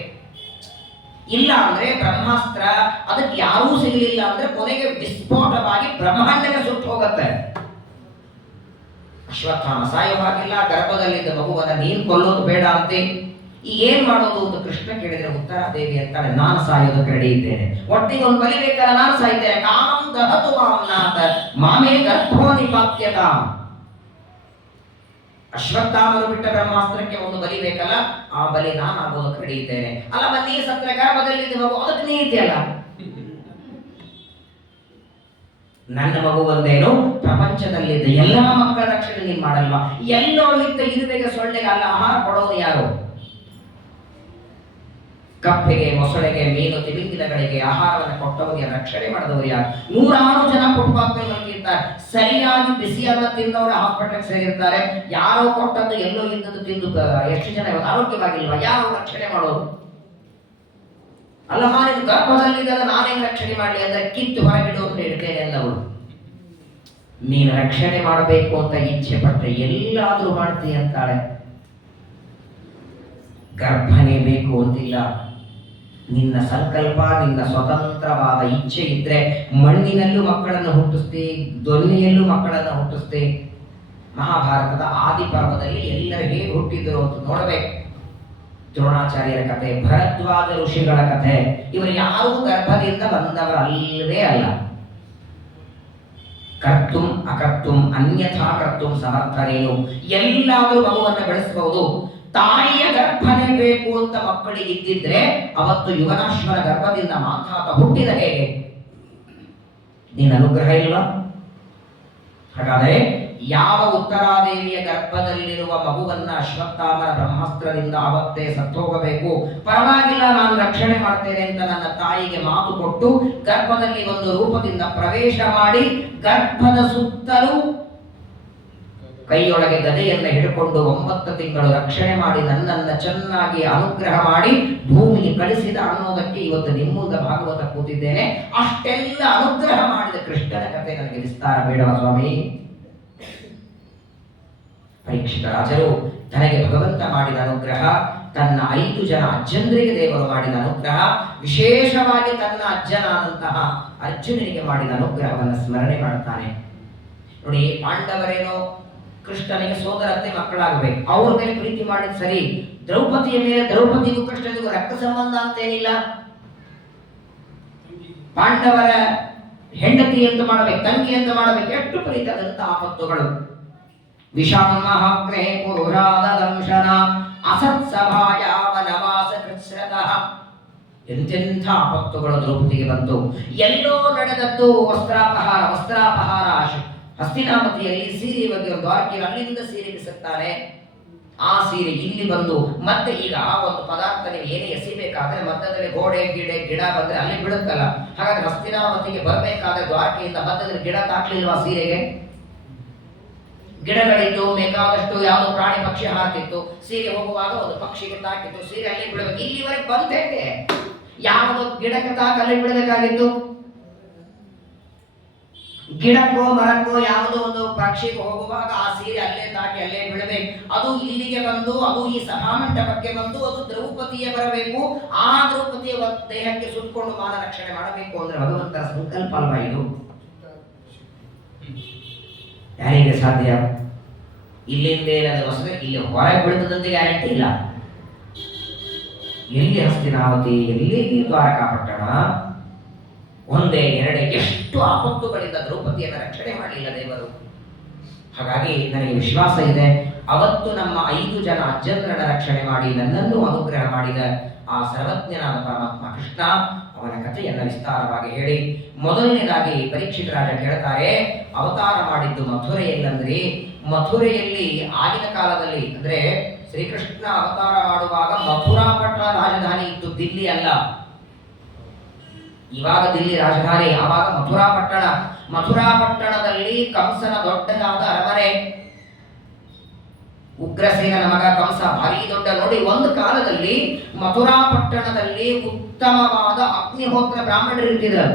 ಇಲ್ಲ ಅಂದ್ರೆ ಬ್ರಹ್ಮಾಸ್ತ್ರ ಅದಕ್ಕೆ ಯಾರೂ ಸಿಗಲಿಲ್ಲ ಅಂದ್ರೆ ಕೊನೆಗೆ ವಿಸ್ಫೋಟವಾಗಿ ಬ್ರಹ್ಮಾಂಡಕ್ಕೆ ಸುಟ್ಟು ಹೋಗುತ್ತೆ. ಅಶ್ವತ್ಥಾಮ ಸಾಯೋ ಹಾಗಿಲ್ಲ. ಗರ್ಭದಲ್ಲಿದ್ದ ಮಗುವನ್ನ ನೀನ್ ಕೊಲ್ಲೋದು ಬೇಡ ಅಂತೆ. ಈ ಏನ್ ಮಾಡೋದು ಅಂತ ಕೃಷ್ಣ ಕೇಳಿದ್ರೆ ಉತ್ತರಾದೇವಿ ಅಂತಾಳೆ, ನಾನು ಸಾಯೋದಕ್ಕೆ ರೆಡಿ ಇದ್ದೇನೆ. ಒಟ್ಟಿಗೆ ಒಂದು ಬಲಿಬೇಕಲ್ಲ, ನಾನು ಸಾಯ್ತೇನೆ. ಕಾಮಂ ದಹತು ಮಾಂನಾಥ ಮಾಮೇ ಗರ್ಭೋ ನಿಪಾತ್ಯತ. ಅಶ್ವತ್ಥಾಮರು ಬಿಟ್ಟ ಬ್ರಹ್ಮಾಸ್ತ್ರಕ್ಕೆ ಒಂದು ಬಲಿ ಬೇಕಲ್ಲ, ಆ ಬಲಿ ನಾನು ಆಗೋದಕ್ಕೆ ರೆಡಿ ಇದ್ದೇನೆ. ಅಲ್ಲ, ನೀ ಸತ್ರ ಗರ್ಭದಲ್ಲಿದ್ದ ಮಗು ಅದಕ್ಕೆ ನೀ ಇದೆಯಲ್ಲ. ನನ್ನ ಮಗು ಒಂದೇನು, ಪ್ರಪಂಚದಲ್ಲಿದ್ದ ಎಲ್ಲಾ ಮಕ್ಕಳ ರಕ್ಷಣೆ ನೀನ್ ಮಾಡಲ್ವಾ? ಎಲ್ಲೋ ಇದ್ದ ಇರುವೆಗೆ ಸೊಳ್ಳೆಗೆ ಅಲ್ಲ ಆಹಾರ ಕೊಡೋದು ಯಾರು? ಕಪ್ಪೆಗೆ, ಮೊಸಳೆಗೆ, ಮೀನು ತಿಮಿಂಗಿಲಗಳಿಗೆ ಆಹಾರವನ್ನು ಕೊಟ್ಟವರಿಗೆ ರಕ್ಷಣೆ ಮಾಡಿದವರು ಯಾರು? 100 ಜನ ಫುಟ್ಪಾತ್ ಮಲಗಿರ್ತಾರೆ. ಸರಿಯಾಗಿ ಬಿಸಿಯನ್ನ ತಿನ್ನೋರು ಹಾಸ್ಪಿಟಲ್ ಸೇರಿರ್ತಾರೆ. ಯಾರೋ ಕೊಟ್ಟದ್ದು ಎಲ್ಲೋ ಇದ್ದದ್ದು ತಿಂದು ಎಷ್ಟು ಜನ ಆರೋಗ್ಯವಾಗಿಲ್ವಾ? ಯಾರೋ ರಕ್ಷಣೆ ಮಾಡೋರು? ಅಲ್ಲಮ್ಮ, ನಿನ್ ಗರ್ಭದಲ್ಲಿದ್ದ ನಾನೇನ್ ರಕ್ಷಣೆ ಮಾಡಲಿ ಅಂದ್ರೆ ಕಿತ್ತು ಹೊರಗಿಡೋದು ಇಡ್ತೇನೆ ಅಂದವಳು. ನೀನು ರಕ್ಷಣೆ ಮಾಡಬೇಕು ಅಂತ ಇಚ್ಛೆ ಪಟ್ಟರೆ ಎಲ್ಲಾದರೂ ಮಾಡ್ತೀಯ ಅಂತಾಳೆ. ಗರ್ಭನೇ ಬೇಕು ಅಂತಿಲ್ಲ. ನಿನ್ನ ಸಂಕಲ್ಪ, ನಿನ್ನ ಸ್ವತಂತ್ರವಾದ ಇಚ್ಛೆ ಇದ್ರೆ ಮಣ್ಣಿನಲ್ಲೂ ಮಕ್ಕಳನ್ನು ಹುಟ್ಟಿಸ್ತಿ, ದೊನ್ನೆಯಲ್ಲೂ ಮಕ್ಕಳನ್ನು ಹುಟ್ಟಿಸ್ತಿ. ಮಹಾಭಾರತದ ಆದಿ ಪರ್ವದಲ್ಲಿ ಎಲ್ಲರೂ ಹೇಗೆ ಹುಟ್ಟಿದ್ರು ಅಂತ ನೋಡಬೇಕು. ದ್ರೋಣಾಚಾರ್ಯರ ಕಥೆ, ಭರದ್ವಾಜ ಋಷಿಗಳ ಕಥೆ, ಇವರು ಯಾರೂ ಗರ್ಭದಿಂದ ಬಂದವರಲ್ಲವೇ ಅಲ್ಲ. ಕರ್ತುಂ ಅಕರ್ತುಂ ಅನ್ಯಥಾ ಕರ್ತುಂ ಸಮರ್ಥರೇನು. ಎಲ್ಲಾದರೂ ಮಗುವನ್ನು ಬೆಳೆಸಬಹುದು. ತಾಯಿಯ ಗರ್ಭನೇ ಬೇಕು ಅಂತ ಮಕ್ಕಳಿಗೆ ಇದ್ದಿದ್ರೆ ಅವತ್ತು ಯುವನಾಶ್ವರ ಗರ್ಭದಿಂದ ಮಾತಾತ ಹುಟ್ಟಿದ ಹೇಗೆ? ನಿನ್ನ ಅನುಗ್ರಹ ಇಲ್ವಾ? ಹಾಗಾದರೆ ಯಾವ ಉತ್ತರಾದೇವಿಯ ಗರ್ಭದಲ್ಲಿರುವ ಮಗುವನ್ನ ಅಶ್ವತ್ಥಾಮನ ಬ್ರಹ್ಮಾಸ್ತ್ರದಿಂದ ಅವತ್ತೇ ಸತ್ತೋಗಬೇಕು, ಪರವಾಗಿಲ್ಲ ನಾನು ರಕ್ಷಣೆ ಮಾಡ್ತೇನೆ ಅಂತ ನನ್ನ ತಾಯಿಗೆ ಮಾತು ಕೊಟ್ಟು ಗರ್ಭದಲ್ಲಿ ಒಂದು ರೂಪದಿಂದ ಪ್ರವೇಶ ಮಾಡಿ ಗರ್ಭದ ಸುತ್ತಲೂ ಕೈಯೊಳಗೆ ಗದೆಯನ್ನು ಹಿಡ್ಕೊಂಡು 9 ತಿಂಗಳು ರಕ್ಷಣೆ ಮಾಡಿ ನನ್ನನ್ನು ಚೆನ್ನಾಗಿ ಅನುಗ್ರಹ ಮಾಡಿ ಭೂಮಿಗೆ ಕಳಿಸಿದ ಅನ್ನೋದಕ್ಕೆ ಇವತ್ತು ನಿಮ್ಮೂದ ಭಾಗವತ ಕೂತಿದ್ದೇನೆ. ಅಷ್ಟೆಲ್ಲ ಅನುಗ್ರಹ ಮಾಡಿದ ಕೃಷ್ಣನ ಕಥೆ ನನಗೆ ವಿಸ್ತಾರ ಬೇಡವ ಸ್ವಾಮಿ? ಪರೀಕ್ಷಿತ ರಾಜರು ತನಗೆ ಭಗವಂತ ಮಾಡಿದ ಅನುಗ್ರಹ, ತನ್ನ 5 ಜನ ಅಜ್ಜಂದ್ರಿಗೆ ದೇವರು ಮಾಡಿದ ಅನುಗ್ರಹ, ವಿಶೇಷವಾಗಿ ತನ್ನ ಅಜ್ಜನಾದಂತಹ ಅರ್ಜುನನಿಗೆ ಮಾಡಿದ ಅನುಗ್ರಹವನ್ನು ಸ್ಮರಣೆ ಮಾಡುತ್ತಾನೆ. ನೋಡಿ, ಪಾಂಡವರೇನೋ ಕೃಷ್ಣನಿಗೆ ಸೋದರತ್ತೆ ಮಕ್ಕಳಾಗಬೇಕು, ಅವ್ರ ಮೇಲೆ ಪ್ರೀತಿ ಮಾಡಿದ ಸರಿ. ದ್ರೌಪದಿಯ ಮೇಲೆ ದ್ರೌಪದಿಗೂ ಕೃಷ್ಣನಿಗೂ ರಕ್ತ ಸಂಬಂಧ ಅಂತೇನಿಲ್ಲ. ಪಾಂಡವರ ಹೆಂಡತಿ ಅಂತ ಮಾಡಬೇಕು, ತಂಗಿ ಅಂತ ಮಾಡಬೇಕು, ಎಷ್ಟು ಪ್ರೀತಿ ಆದಂತ ಆಪತ್ತುಗಳು. ವಿಷಾಮಹಾಗ್ರೇ ಪುರುಷಾದ ದಂಶನ ಅಸತ್ಸಭಾಯಾವನವಾಸ ಕೃಚ್ಛ್ರತಃ. ಎಂತೆಂಥ ಆಪತ್ತುಗಳು ದ್ರೌಪದಿಗೆ ಬಂತು. ಎಲ್ಲೋ ನಡೆದದ್ದು ವಸ್ತ್ರಾಪಹಾರ. ಹಸ್ತಿನಾವತಿಯಲ್ಲಿ ಸೀರೆ ಬಗ್ಗೆ ದ್ವಾರಕೆ, ಅಲ್ಲಿಂದ ಸೀರೆ ಬಿಸುತ್ತಾರೆ. ಆ ಸೀರೆ ಇಲ್ಲಿ ಬಂದು ಮತ್ತೆ ಈಗ ಒಂದು ಪದಾರ್ಥ ನೀವು ಏನೇ ಎಸಿಬೇಕಾದ್ರೆ ಮಧ್ಯದಲ್ಲಿ ಗೋಡೆ ಗಿಡ ಬಂದ್ರೆ ಅಲ್ಲಿ ಬಿಡುತ್ತಲ್ಲ. ಹಾಗಾದ್ರೆ ಹಸ್ತಿನಾವತಿಗೆ ಬರಬೇಕಾದ್ರೆ ದ್ವಾರಕೆಯಿಂದ ಮಧ್ಯದಲ್ಲಿ ಗಿಡ ತಾಕ್ಲಿಲ್ವಾ ಸೀರೆಗೆ? ಗಿಡಗಳಿದ್ದು ಬೇಕಾದಷ್ಟು ಯಾವುದೋ ಪ್ರಾಣಿ ಪಕ್ಷಿ ಹಾರ್ತಿತ್ತು, ಸೀರೆ ಹೋಗುವಾಗ ಒಂದು ಪಕ್ಷಿಗೆ ತಾಕಿತ್ತು, ಸೀರೆ ಅಲ್ಲಿ ಬಿಡಬೇಕು. ಇಲ್ಲಿವರೆಗೆ ಬಂದೇಕೆ? ಯಾವುದೋ ಗಿಡಕ್ಕೆ ತಾಕ ಅಲ್ಲಿ ಬಿಡಬೇಕಾಗಿತ್ತು. ಗಿಡಕ್ಕೋ ಮರಕ್ಕೋ ಯಾವುದೋ ಒಂದು ಪಕ್ಷಿಗೆ ಹೋಗುವಾಗ ಆ ಸೀರೆ ಅಲ್ಲೇ ತಾಕಿ ಅಲ್ಲೇ ಬಿಡಬೇಕು. ಅದು ಇಲ್ಲಿಗೆ ಬಂದು, ಅದು ಈ ಸಭಾಮಂಟಪಕ್ಕೆ ಬಂದು, ಅದು ದ್ರೌಪದಿಯ ಬರಬೇಕು. ಆ ದ್ರೌಪದಿಯ ದೇಹಕ್ಕೆ ಸುತ್ತಕೊಂಡು ಮಾನ ರಕ್ಷಣೆ ಮಾಡಬೇಕು ಅಂದ್ರೆ ಭಗವಂತರ ಸಂಕಲ್ಪ ಅಲ್ವಾ ಇದು? ಯಾರಿಗೆ ಸಾಧ್ಯ? ಇಲ್ಲಿಂದ ಹೊಸದೆ ಇಲ್ಲಿ ಹೊರಗೆ ಬಿಡುತ್ತದಂತೆ ಗ್ಯಾರಂಟಿ ಇಲ್ಲ. ಎಲ್ಲಿ ಹಸ್ತಿನಾವತಿ, ಎಲ್ಲಿ ದ್ವಾರಕಾಪಟ್ಟಣ, ಒಂದೇ ಎರಡೇ ಎಷ್ಟು ಆಪತ್ತುಗಳಿಂದ ದ್ರೌಪದಿಯನ್ನು ರಕ್ಷಣೆ ಮಾಡಲಿಲ್ಲ ದೇವರು. ಹಾಗಾಗಿ ನನಗೆ ವಿಶ್ವಾಸ ಇದೆ, ಅವತ್ತು ನಮ್ಮ 5 ಜನ ಅಜ್ಜಂದ್ರನ ರಕ್ಷಣೆ ಮಾಡಿ ನನ್ನನ್ನು ಅನುಗ್ರಹ ಮಾಡಿದ ಆ ಸರ್ವಜ್ಞನಾದ ಪರಮಾತ್ಮ ಕೃಷ್ಣ, ಅವನ ಕಥೆಯನ್ನು ವಿಸ್ತಾರವಾಗಿ ಹೇಳಿ ಮೊದಲನೇದಾಗಿ ಪರೀಕ್ಷಿತ ರಾಜ ಕೇಳ್ತಾರೆ, ಅವತಾರ ಮಾಡಿದ್ದು ಮಥುರೆಯಲ್ಲಂದ್ರಿ. ಮಥುರೆಯಲ್ಲಿ ಆಗಿನ ಕಾಲದಲ್ಲಿ ಅಂದ್ರೆ ಶ್ರೀಕೃಷ್ಣ ಅವತಾರ ಮಾಡುವಾಗ ಮಥುರಾಪಟ್ಟಣ ರಾಜಧಾನಿ ಇತ್ತು, ದಿಲ್ಲಿ ಅಲ್ಲ. ಇವಾಗ ದಿಲ್ಲಿ ರಾಜಧಾನಿ, ಆವಾಗ ಮಥುರಾಪಟ್ಟಣದಲ್ಲಿ ಕಂಸನ ದೊಡ್ಡದಾದ ಅರಮನೆ. ಉಗ್ರಸೇನನ ಮಗ ಕಂಸ ಭಾರಿ ದೊಡ್ಡ. ನೋಡಿ, ಒಂದು ಕಾಲದಲ್ಲಿ ಮಥುರಾಪಟ್ಟಣದಲ್ಲಿ ಉತ್ತಮವಾದ ಅಗ್ನಿಹೋತ್ರ ಬ್ರಾಹ್ಮಣರು ಇರ್ತಿದ್ರು.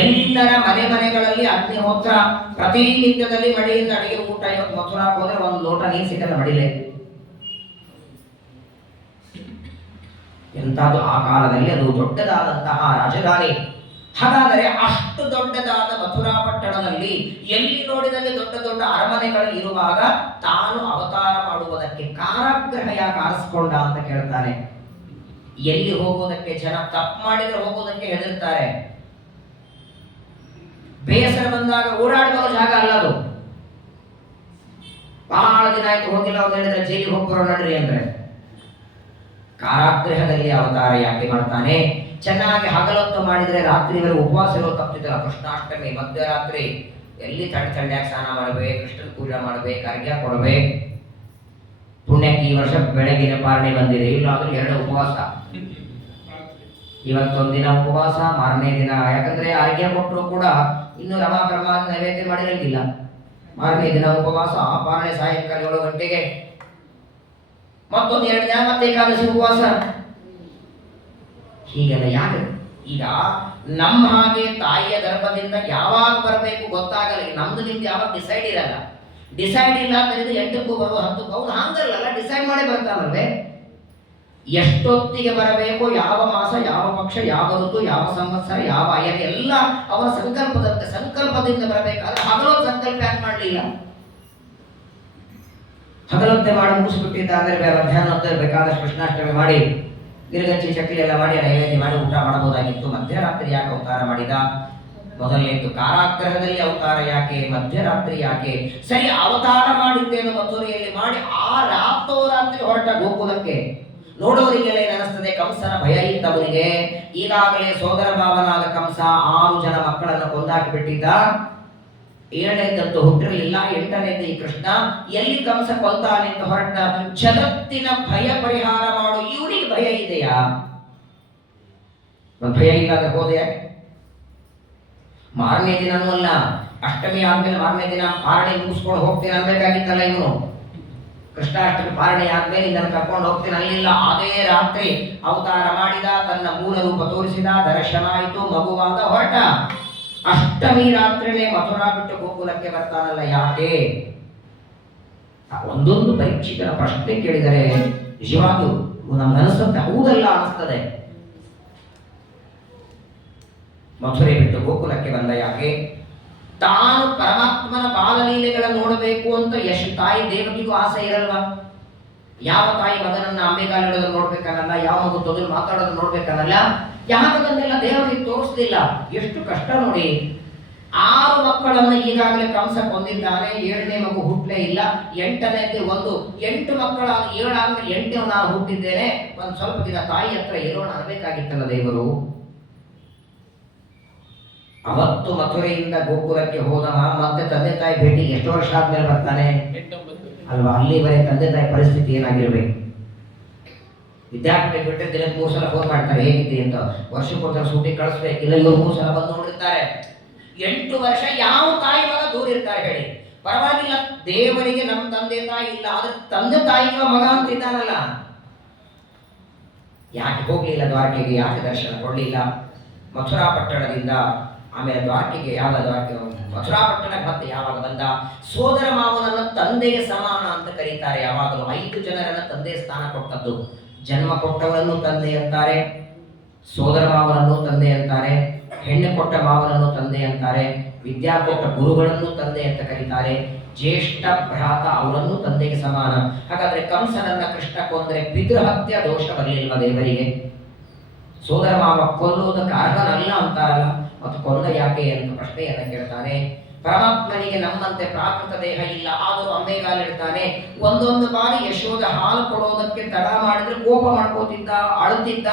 ಎಲ್ಲರ ಮನೆಗಳಲ್ಲಿ ಅಗ್ನಿಹೋತ್ರ ಪ್ರತಿನಿತ್ಯದಲ್ಲಿ ಮಡಿಯಿಂದ ಅಡಿಗೆ ಊಟ. ಇವತ್ತು ಮಥುರಾಕ್ಕೆ ಹೋದ್ರೆ ಒಂದು ಲೋಟ ನೀರು ಸಿಗಲ್ಲ ಮಡಿಲೆ. ಎಂತಾದ್ರು ಆ ಕಾಲದಲ್ಲಿ ಅದು ದೊಡ್ಡದಾದಂತಹ ರಾಜಧಾನಿ. ಹಾಗಾದರೆ ಅಷ್ಟು ದೊಡ್ಡದಾದ ಮಥುರಾಪಟ್ಟಣದಲ್ಲಿ ಎಲ್ಲಿ ನೋಡಿದಲ್ಲಿ ದೊಡ್ಡ ದೊಡ್ಡ ಅರಮನೆಗಳು ಇರುವಾಗ ತಾನು ಅವತಾರ ಮಾಡುವುದಕ್ಕೆ ಕಾರಾಗೃಹ ಯಾಕೆ ಆರಿಸಿಕೊಂಡ ಅಂತ ಕೇಳ್ತಾನೆ. ಎಲ್ಲಿ ಹೋಗೋದಕ್ಕೆ ಜನ ತಪ್ಪು ಮಾಡಿದ್ರೆ ಹೋಗೋದಕ್ಕೆ ಹೆದರ್ತಾರೆ. ಬೇಸರ ಬಂದಾಗ ಓಡಾಡುವ ಜಾಗ ಅಲ್ಲ ಅದು. ಬಹಳ ದಿನ ಆಯ್ತು ಹೋಗಿಲ್ಲ ಅಂತ ಹೇಳಿದ್ರೆ ಜೈಲಿಗೆ ಹೋಗ್ಬರೋ ನಡ್ರಿ ಅಂದ್ರೆ. ಕಾರಾಗೃಹದಲ್ಲಿ ಅವತಾರ ಯಾಕೆ ಮಾಡ್ತಾನೆ? ಚೆನ್ನಾಗಿ ಹಗಲೊತ್ತು ಮಾಡಿದ್ರೆ ರಾತ್ರಿವರೆಗೆ ಉಪವಾಸ ಇರೋ ತಪ್ಪಿದ್ದಲ್ಲ. ಕೃಷ್ಣಾಷ್ಟಮಿ ಮಧ್ಯರಾತ್ರಿ ಎಲ್ಲಿ ತಣ್ಣಯಾಗಿ ಸ್ನಾನ ಮಾಡಬೇಕು, ಕೃಷ್ಣನ ಪೂಜೆ ಮಾಡಬೇಕು, ಅರ್ಘ್ಯ ಕೊಡಬೇಕು. ಪುಣ್ಯಕ್ಕೆ ಈ ವರ್ಷ ಬೆಳಗಿನ ಪಾರಣೆ ಬಂದಿದೆ, ಇಲ್ಲಾಂದ್ರೆ 2 ಉಪವಾಸ. ಇವತ್ತೊಂದಿನ ಉಪವಾಸ, ಮಾರನೇ ದಿನ. ಯಾಕಂದ್ರೆ ಅರ್ಘ್ಯ ಕೊಟ್ಟರು ಕೂಡ ಇನ್ನು ರಮಾ ಪರಮಾತ್ಮ ನೈವೇದ್ಯ ಮಾಡಿರಂಗಿಲ್ಲ. ಮಾರನೇ ದಿನ ಉಪವಾಸ, ಪಾರಣೆ ಸಾಯಂಕಾಲ 7 ಗಂಟೆಗೆ. ಮತ್ತೊಂದು 2 ದಿನ ಮತ್ತೆ ಏಕಾದಶಿ ಉಪವಾಸ. ಹೀಗೆಲ್ಲ ಯಾಕೆ? ಈಗ ನಮ್ಮ ಹಾಗೆ ತಾಯಿಯ ಗರ್ಭದಿಂದ ಯಾವಾಗ ಬರಬೇಕು ಗೊತ್ತಾಗಲ್ಲ. ನಮ್ದು ನಿಮ್ದು ಯಾವಾಗ ಡಿಸೈಡ್ ಇರಲ್ಲ. ಡಿಸೈಡ್ ಇಲ್ಲ ಅಂತಂದ್ರೆ 8ಕ್ಕೂ ಬರುವ 10ಕ್ಕೂ ಅವ್ನು ಹಂಗಲ್ಲ, ಡಿಸೈಡ್ ಮಾಡಿ ಬರ್ತಾನಲ್ವೇ. ಎಷ್ಟೊತ್ತಿಗೆ ಬರಬೇಕು, ಯಾವ ಮಾಸ, ಯಾವ ಪಕ್ಷ, ಯಾವ ಋತು, ಯಾವ ಸಂವತ್ಸರ, ಯಾವ ಅಯನ ಎಲ್ಲ ಅವನ ಸಂಕಲ್ಪದಿಂದ ಬರಬೇಕಾದ್ರೆ ಹಗಲೊತ್ತು ಸಂಕಲ್ಪ ಯಾಕೆ ಮಾಡಲಿಲ್ಲ? ಹಗಲೊತ್ತೆ ಮಾಡಿ ಮುಗಿಸ್ಬಿಟ್ಟಿದ್ದ ಅಂದ್ರೆ ಮಧ್ಯಾಹ್ನ ಹೊತ್ತು ಬೇಕಾದಷ್ಟು ಕೃಷ್ಣಾಷ್ಟಮಿ ಮಾಡಿ ಗಿರಿಗಚ್ಚಿ ಚಕ್ಲಿ ಎಲ್ಲ ಮಾಡಿ ನೈವೇದ್ಯ ಮಾಡಿ ಊಟ ಮಾಡಬಹುದಾಗಿತ್ತು. ಮಧ್ಯರಾತ್ರಿ ಯಾಕೆ ಅವತಾರ ಮಾಡಿದ? ಮೊದಲನೇದು ಕಾರಾಗೃಹದಲ್ಲಿ ಅವತಾರ ಯಾಕೆ, ಮಧ್ಯರಾತ್ರಿ ಯಾಕೆ? ಸರಿ, ಅವತಾರ ಮಾಡಿದ್ದೇನು ಮಥುರೆಯಲ್ಲಿ ಮಾಡಿ ಆ ರಾತ್ರೋರಾತ್ರಿ ಹೊರಟ ಗೋಕುಲಕ್ಕೆ. ನೋಡೋರಿಗೆಲ್ಲ ಏನಿಸ್ತದೆ, ಕಂಸನ ಭಯ ಇದ್ದವರಿಗೆ. ಈಗಾಗಲೇ ಸೋದರ ಭಾವನಾದ ಕಂಸ 6 ಜನ ಮಕ್ಕಳನ್ನು ಕೊಂದಾಕಿ ಬಿಟ್ಟಿದ್ದ. 7ನೇದಂತೂ ಹುಟ್ಟಿರಲಿಲ್ಲ, 8ನೇದು ಈ ಕೃಷ್ಣ. ಎಲ್ಲಿ ಕಂಸ ಕೊಲ್ತಾನೆ ಅಂತ ಹೊರಟ ಜಗತ್ತಿನ ಭಯ ಪರಿಹಾರ ಮಾಡು. ಇವನಿಗೆ ಭಯ ಇದೆಯಾ? ಭಯ ಇಲ್ಲದ ಹೋದೆ ಯಾಕೆ? ಮಾರನೇ ದಿನನೂ ಅಲ್ಲ, ಅಷ್ಟಮಿ ಆದ್ಮೇಲೆ ಮಾರನೇ ದಿನ ಪಾರಣೆ ಮುಗಿಸ್ಕೊಂಡು ಹೋಗ್ತೀನಿ ಅನ್ಬೇಕಾಗಿತ್ತಲ್ಲ ಇವನು. ಕೃಷ್ಣಾಷ್ಟಮಿ ಪಾರಣೆ ಆದ್ಮೇಲೆ ಇದನ್ನು ಕರ್ಕೊಂಡು ಹೋಗ್ತೀನಿ ಅಲ್ಲಿಲ್ಲ. ಅದೇ ರಾತ್ರಿ ಅವತಾರ ಮಾಡಿದ, ತನ್ನ ಮೂಲ ರೂಪ ತೋರಿಸಿದ, ದರ್ಶನ ಆಯಿತು, ಮಗುವಾದ, ಹೊರಟ. ಅಷ್ಟಮಿ ರಾತ್ರಿನೇ ಮಥುರಾ ಬಿಟ್ಟು ಗೋಕುಲಕ್ಕೆ ಬರ್ತಾನಲ್ಲ, ಯಾಕೆ? ಒಂದೊಂದು ಪರೀಕ್ಷಿತರ ಪ್ರಶ್ನೆ ಕೇಳಿದರೆ ನಿಜವಾಗಿಯೂ ನಮ್ಗೆ ಅನಿಸುತ್ತೆ, ಹೌದಲ್ಲ ಅನಿಸ್ತದೆ. ಮಥುರೆ ಬಿಟ್ಟು ಗೋಕುಲಕ್ಕೆ ಬಂದ ಯಾಕೆ? ತಾನು ಪರಮಾತ್ಮನ ಬಾಲಲೀಲೆಗಳನ್ನು ನೋಡಬೇಕು ಅಂತ ಎಷ್ಟು ತಾಯಿ ದೇವಕಿಗೂ ಆಸೆ ಇರಲ್ವಾ? ಯಾವ ತಾಯಿ ಮಗನನ್ನ ಅಂಬೆಗಾಲಿಡೋದನ್ನು ನೋಡ್ಬೇಕನ್ನಲ್ಲ, ಯಾವ ಮಗು ತೊದಲು ಮಾತಾಡೋದನ್ನು ನೋಡ್ಬೇಕನ್ನಲ್ಲ, ಯಾಕದನ್ನೆಲ್ಲ ದೇವರಿಗೆ ತೋರಿಸ್ಲಿಲ್ಲ. ಎಷ್ಟು ಕಷ್ಟ ನೋಡಿ. 6 ಮಕ್ಕಳನ್ನು ಈಗಾಗಲೇ ಕಂಸ ಕೊಂದಿದ್ದಾನೆ, 7ನೇ ಮಗು ಹುಟ್ಟಲೇ ಇಲ್ಲ. 8ನೇದು 8 ಮಕ್ಕಳ 7 ಆದ್ಮೇಲೆ 8ನೇ ನಾನು ಹುಟ್ಟಿದ್ದೇನೆ, ಒಂದು ಸ್ವಲ್ಪ ದಿನ ತಾಯಿ ಹತ್ರ ಇರೋಣ ಅನ್ಬೇಕಾಗಿತ್ತಲ್ಲ ದೇವರು. ಅವತ್ತು ಮಥುರೆಯಿಂದ ಗೋಕುಲಕ್ಕೆ ಹೋದವ ಮತ್ತೆ ತಂದೆ ತಾಯಿ ಭೇಟಿ ಎಷ್ಟು ವರ್ಷ ಆದ್ಮೇಲೆ ಬರ್ತಾನೆ ಅಲ್ವಾ? ಅಲ್ಲಿವರೆಗೆ ತಂದೆ ತಾಯಿ ಪರಿಸ್ಥಿತಿ ಏನಾಗಿರ್ಬೇಕು? ವಿದ್ಯಾರ್ಥಿ ಬಿಟ್ಟರೆ ದಿನಕ್ಕೆ 3 ಸಲ ಫೋನ್ ಮಾಡ್ತಾರೆ, ಹೇಗಿದ್ದಿ ಅಂತ. ವರ್ಷಕ್ಕೊಂದ್ಸಲ ಸೂಟಿ ಕಳಿಸ್ಬೇಕಿಲ್ಲ, ಇವರು 3 ಸಲ ಬಂದು ನೋಡಿರ್ತಾರೆ. 8 ವರ್ಷ ಯಾವ ತಾಯಿ ಮಗ ದೂರ ಇರ್ತಾರೆ ಹೇಳಿ? ಪರವಾಗಿಲ್ಲ, ದೇವರಿಗೆ ನಮ್ಮ ತಂದೆ ತಾಯಿ ಇಲ್ಲ, ಆದ್ರೆ ತಂದೆ ತಾಯಿಗಳ ಮಗ ಅಂತಿದ್ದಾನಲ್ಲ. ಯಾಕೆ ಹೋಗ್ಲಿಲ್ಲ ದ್ವಾರಕೆಗೆ? ಯಾಕೆ ದರ್ಶನ ಕೊಡ್ಲಿಲ್ಲ? ಮಥುರಾ ಪಟ್ಟಣದಿಂದ ಆಮೇಲೆ ದ್ವಾರಕೆಗೆ ಮಥುರಾ ಪಟ್ಟಣಕ್ಕೆ ಮತ್ತೆ ಯಾವಾಗ ಬಂದ? ಸೋದರ ಮಾವನನ್ನ ತಂದೆಯ ಸಮಾನ ಅಂತ ಕರೀತಾರೆ ಯಾವಾಗಲೂ. 5 ಜನರನ್ನ ತಂದೆ ಸ್ಥಾನ ಕೊಟ್ಟದ್ದು. ಜನ್ಮ ಕೊಟ್ಟವರನ್ನು ತಂದೆ ಅಂತಾರೆ, ಸೋದರ ಮಾವನನ್ನು ತಂದೆ ಅಂತಾರೆ, ಹೆಣ್ಣು ಕೊಟ್ಟ ಮಾವನನ್ನು ತಂದೆ ಅಂತಾರೆ, ವಿದ್ಯಾ ಕೊಟ್ಟ ಗುರುಗಳನ್ನು ತಂದೆ ಅಂತ ಕರೀತಾರೆ, ಜ್ಯೇಷ್ಠ ಭ್ರಾತ ಅವರನ್ನು ತಂದೆಗೆ ಸಮಾನ. ಹಾಗಾದ್ರೆ ಕಂಸನನ್ನ ಕೃಷ್ಣ ಕೊಂದರೆ ಪಿತೃಹತ್ಯ ದೋಷ ಬರಲಿಲ್ವ ದೇವರಿಗೆ? ಸೋದರ ಮಾವ ಕೊಲ್ಲುವುದಕ್ಕೆ ಅರ್ಹನಲ್ಲ ಅಂತಾರಲ್ಲ, ಮತ್ತು ಕೊಂದ ಯಾಕೆ ಅಂತ ಪ್ರಶ್ನೆಯನ್ನ ಕೇಳ್ತಾನೆ. ಪರಮಾತ್ಮನಿಗೆ ನಮ್ಮಂತೆ ಪ್ರಾಕೃತ ದೇಹ ಇಲ್ಲ, ಆದರೂ ಅಂಬೆಗಾಲಿಡ್ತಾನೆ. ಒಂದೊಂದು ಬಾರಿ ಯಶೋಧ ಹಾಲು ಕೊಡೋದಕ್ಕೆ ತಡ ಮಾಡಿದ್ರೆ ಕೋಪ ಮಾಡ್ಕೋತಿದ್ದ, ಅಳುತ್ತಿದ್ದ,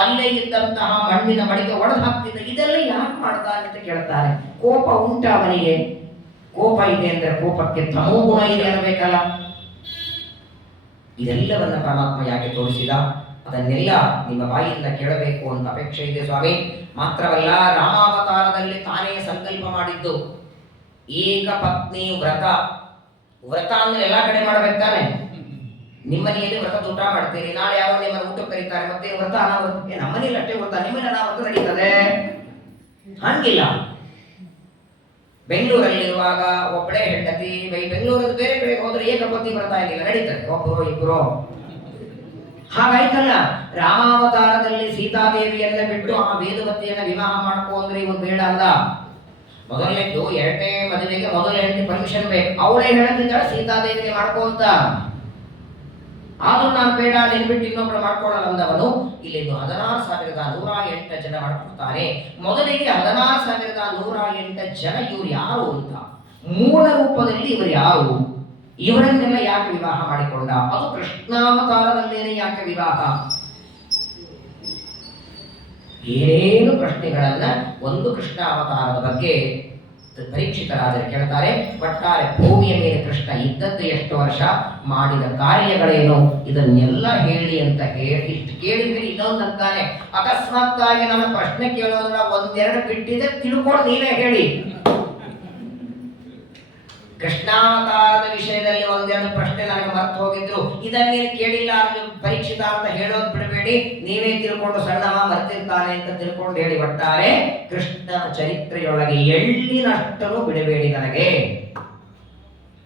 ಅಲ್ಲೇ ಇದ್ದಂತಹ ಮಣ್ಣಿನ ಮಡಿಗೆ ಒಡೆದು ಹಾಕ್ತಿದ್ದ. ಇದೆಲ್ಲ ಯಾಕೆ ಮಾಡ್ತಾನೆ ಅಂತ ಕೇಳ್ತಾನೆ. ಕೋಪ ಉಂಟ ಅವನಿಗೆ? ಕೋಪ ಇದೆ ಅಂದ್ರೆ ಕೋಪಕ್ಕೆ ತಮೋ ಗುಣ ಇದೆ ಅನ್ನಬೇಕಲ್ಲ. ಇದೆಲ್ಲವನ್ನ ಪರಮಾತ್ಮ ಯಾಕೆ ತೋರಿಸಿದ? ಅದನ್ನೆಲ್ಲ ನಿಮ್ಮ ಬಾಯಿಯಿಂದ ಕೇಳಬೇಕು ಅಂತ ಅಪೇಕ್ಷೆ ಇದೆ ಸ್ವಾಮಿ. ಮಾತ್ರವಲ್ಲ, ರಾಮಾವತಾರದಲ್ಲಿ ತಾನೇ ಸಂಕಲ್ಪ ಮಾಡಿದ್ದು ಏಕ ಪತ್ನಿ ವ್ರತ. ವ್ರತ ಅಂದ್ರೆ ಎಲ್ಲಾ ಕಡೆ ಮಾಡ್ಬೇಕು ತಾನೆ. ನಿಮ್ಮನೆಯಲ್ಲಿ ವ್ರತದ ಊಟ ಮಾಡ್ತೀರಿ, ನಾಳೆ ಯಾವ ನಿಮ್ಮ ಊಟ ಕರೀತಾರೆ, ಮತ್ತೆ ವ್ರತ ಅನಾವೃತ. ನಮ್ಮನೇಲಿ ಅಷ್ಟೇ ವ್ರತ, ನಿಮ್ಮನೆ ಅನಾವೃತ ನಡೀತದೆ? ಹಂಗಿಲ್ಲ. ಬೆಂಗಳೂರಲ್ಲಿರುವಾಗ ಒಬ್ಬಳೇ ಹೆಂಡತಿ, ಬೆಂಗಳೂರಲ್ಲಿ ಬೇರೆ ಕಡೆಗೆ ಹೋದ್ರೆ ಏಕಪತ್ನಿ ವ್ರತ ಇರಲಿಲ್ಲ, ನಡೀತದೆ, ಒಬ್ಬರು ಇಬ್ಬರು. ಹಾಗಾಯ್ತಲ್ಲ, ರಾಮಾವತಾರದಲ್ಲಿ ಸೀತಾದೇವಿಯನ್ನ ಬಿಟ್ಟು ಆ ವೇದವತಿಯನ್ನ ವಿವಾಹ ಮಾಡ್ಕೋ ಅಂದ್ರೆ ಇವನು ಬೇಡ ಅಂದ. ಮೊದಲನೇದು 2ನೇ ಮದುವೆಗೆ ಮೊದಲ ಹೆಂಡತಿ ಪರ್ಮಿಷನ್ ಬೇಕು. ಅವಳೇ ಹೇಳ್ತಿದ್ದಾಳೆ ಸೀತಾದೇವಿಗೆ ಮಾಡ್ಕೋ ಅಂತ. ಆದ್ರೂ ನಾನು ಬೇಡ, ನಿನ್ ಬಿಟ್ಟು ಇನ್ನೊಬ್ರು ಮಾಡ್ಕೊಳ್ಳಲ್ಲ ಅಂದವನು. ಇಲ್ಲಿಂದು 16,108 ಜನ ಮಾಡ್ಕೊಳ್ತಾನೆ. ಮೊದಲಿಗೆ 16,108 ಜನ ಇವ್ರು ಯಾರು ಅಂತ, ಮೂಲ ರೂಪದಲ್ಲಿ ಇವರು ಯಾರು, ಇವರನ್ನೆಲ್ಲ ಯಾಕೆ ವಿವಾಹ ಮಾಡಿಕೊಂಡ? ಅದು ಕೃಷ್ಣಾವತಾರದಲ್ಲೇನೆ ಯಾಕೆ ವಿವಾಹ? ಏನೇನು ಪ್ರಶ್ನೆಗಳನ್ನ ಒಂದು ಕೃಷ್ಣ ಅವತಾರದ ಬಗ್ಗೆ ಪರೀಕ್ಷಿತರಾದರೆ ಕೇಳ್ತಾರೆ. ಒಟ್ಟಾರೆ ಭೂಮಿಯ ಮೇಲೆ ಕೃಷ್ಣ ಇದ್ದದ್ದು ಎಷ್ಟು ವರ್ಷ, ಮಾಡಿದ ಕಾರ್ಯಗಳೇನು, ಇದನ್ನೆಲ್ಲ ಹೇಳಿ ಅಂತ ಇಷ್ಟು ಕೇಳಿದ್ಮೇಲೆ ಇನ್ನೊಂದು ಅಂತಾನೆ, ಅಕಸ್ಮಾತ್ತಾಗಿ ನನ್ನ ಪ್ರಶ್ನೆ ಕೇಳೋದ್ರ 1-2 ಬಿಟ್ಟಿದೆ, ತಿಳ್ಕೊಂಡು ನೀವೇ ಹೇಳಿ. ಕೃಷ್ಣಾವತಾರದ ವಿಷಯದಲ್ಲಿ ಒಂದೆರಡು ಪ್ರಶ್ನೆ ನನಗೆ ಮರ್ತು ಹೋಗಿದ್ರು, ಇದನ್ನೇನು ಕೇಳಿಲ್ಲ ಪರೀಕ್ಷಿತ ಅಂತ ಹೇಳೋದು ಬಿಡಬೇಡಿ, ನೀವೇ ತಿಳ್ಕೊಂಡು ಸಣ್ಣವ ಮರ್ತಿರ್ತಾನೆ ಅಂತ ತಿಳ್ಕೊಂಡು ಹೇಳಿ. ಒಟ್ಟಾರೆ ಕೃಷ್ಣನ ಚರಿತ್ರೆಯೊಳಗೆ ಎಳ್ಳಿನಷ್ಟನ್ನು ಬಿಡಬೇಡಿ ನನಗೆ.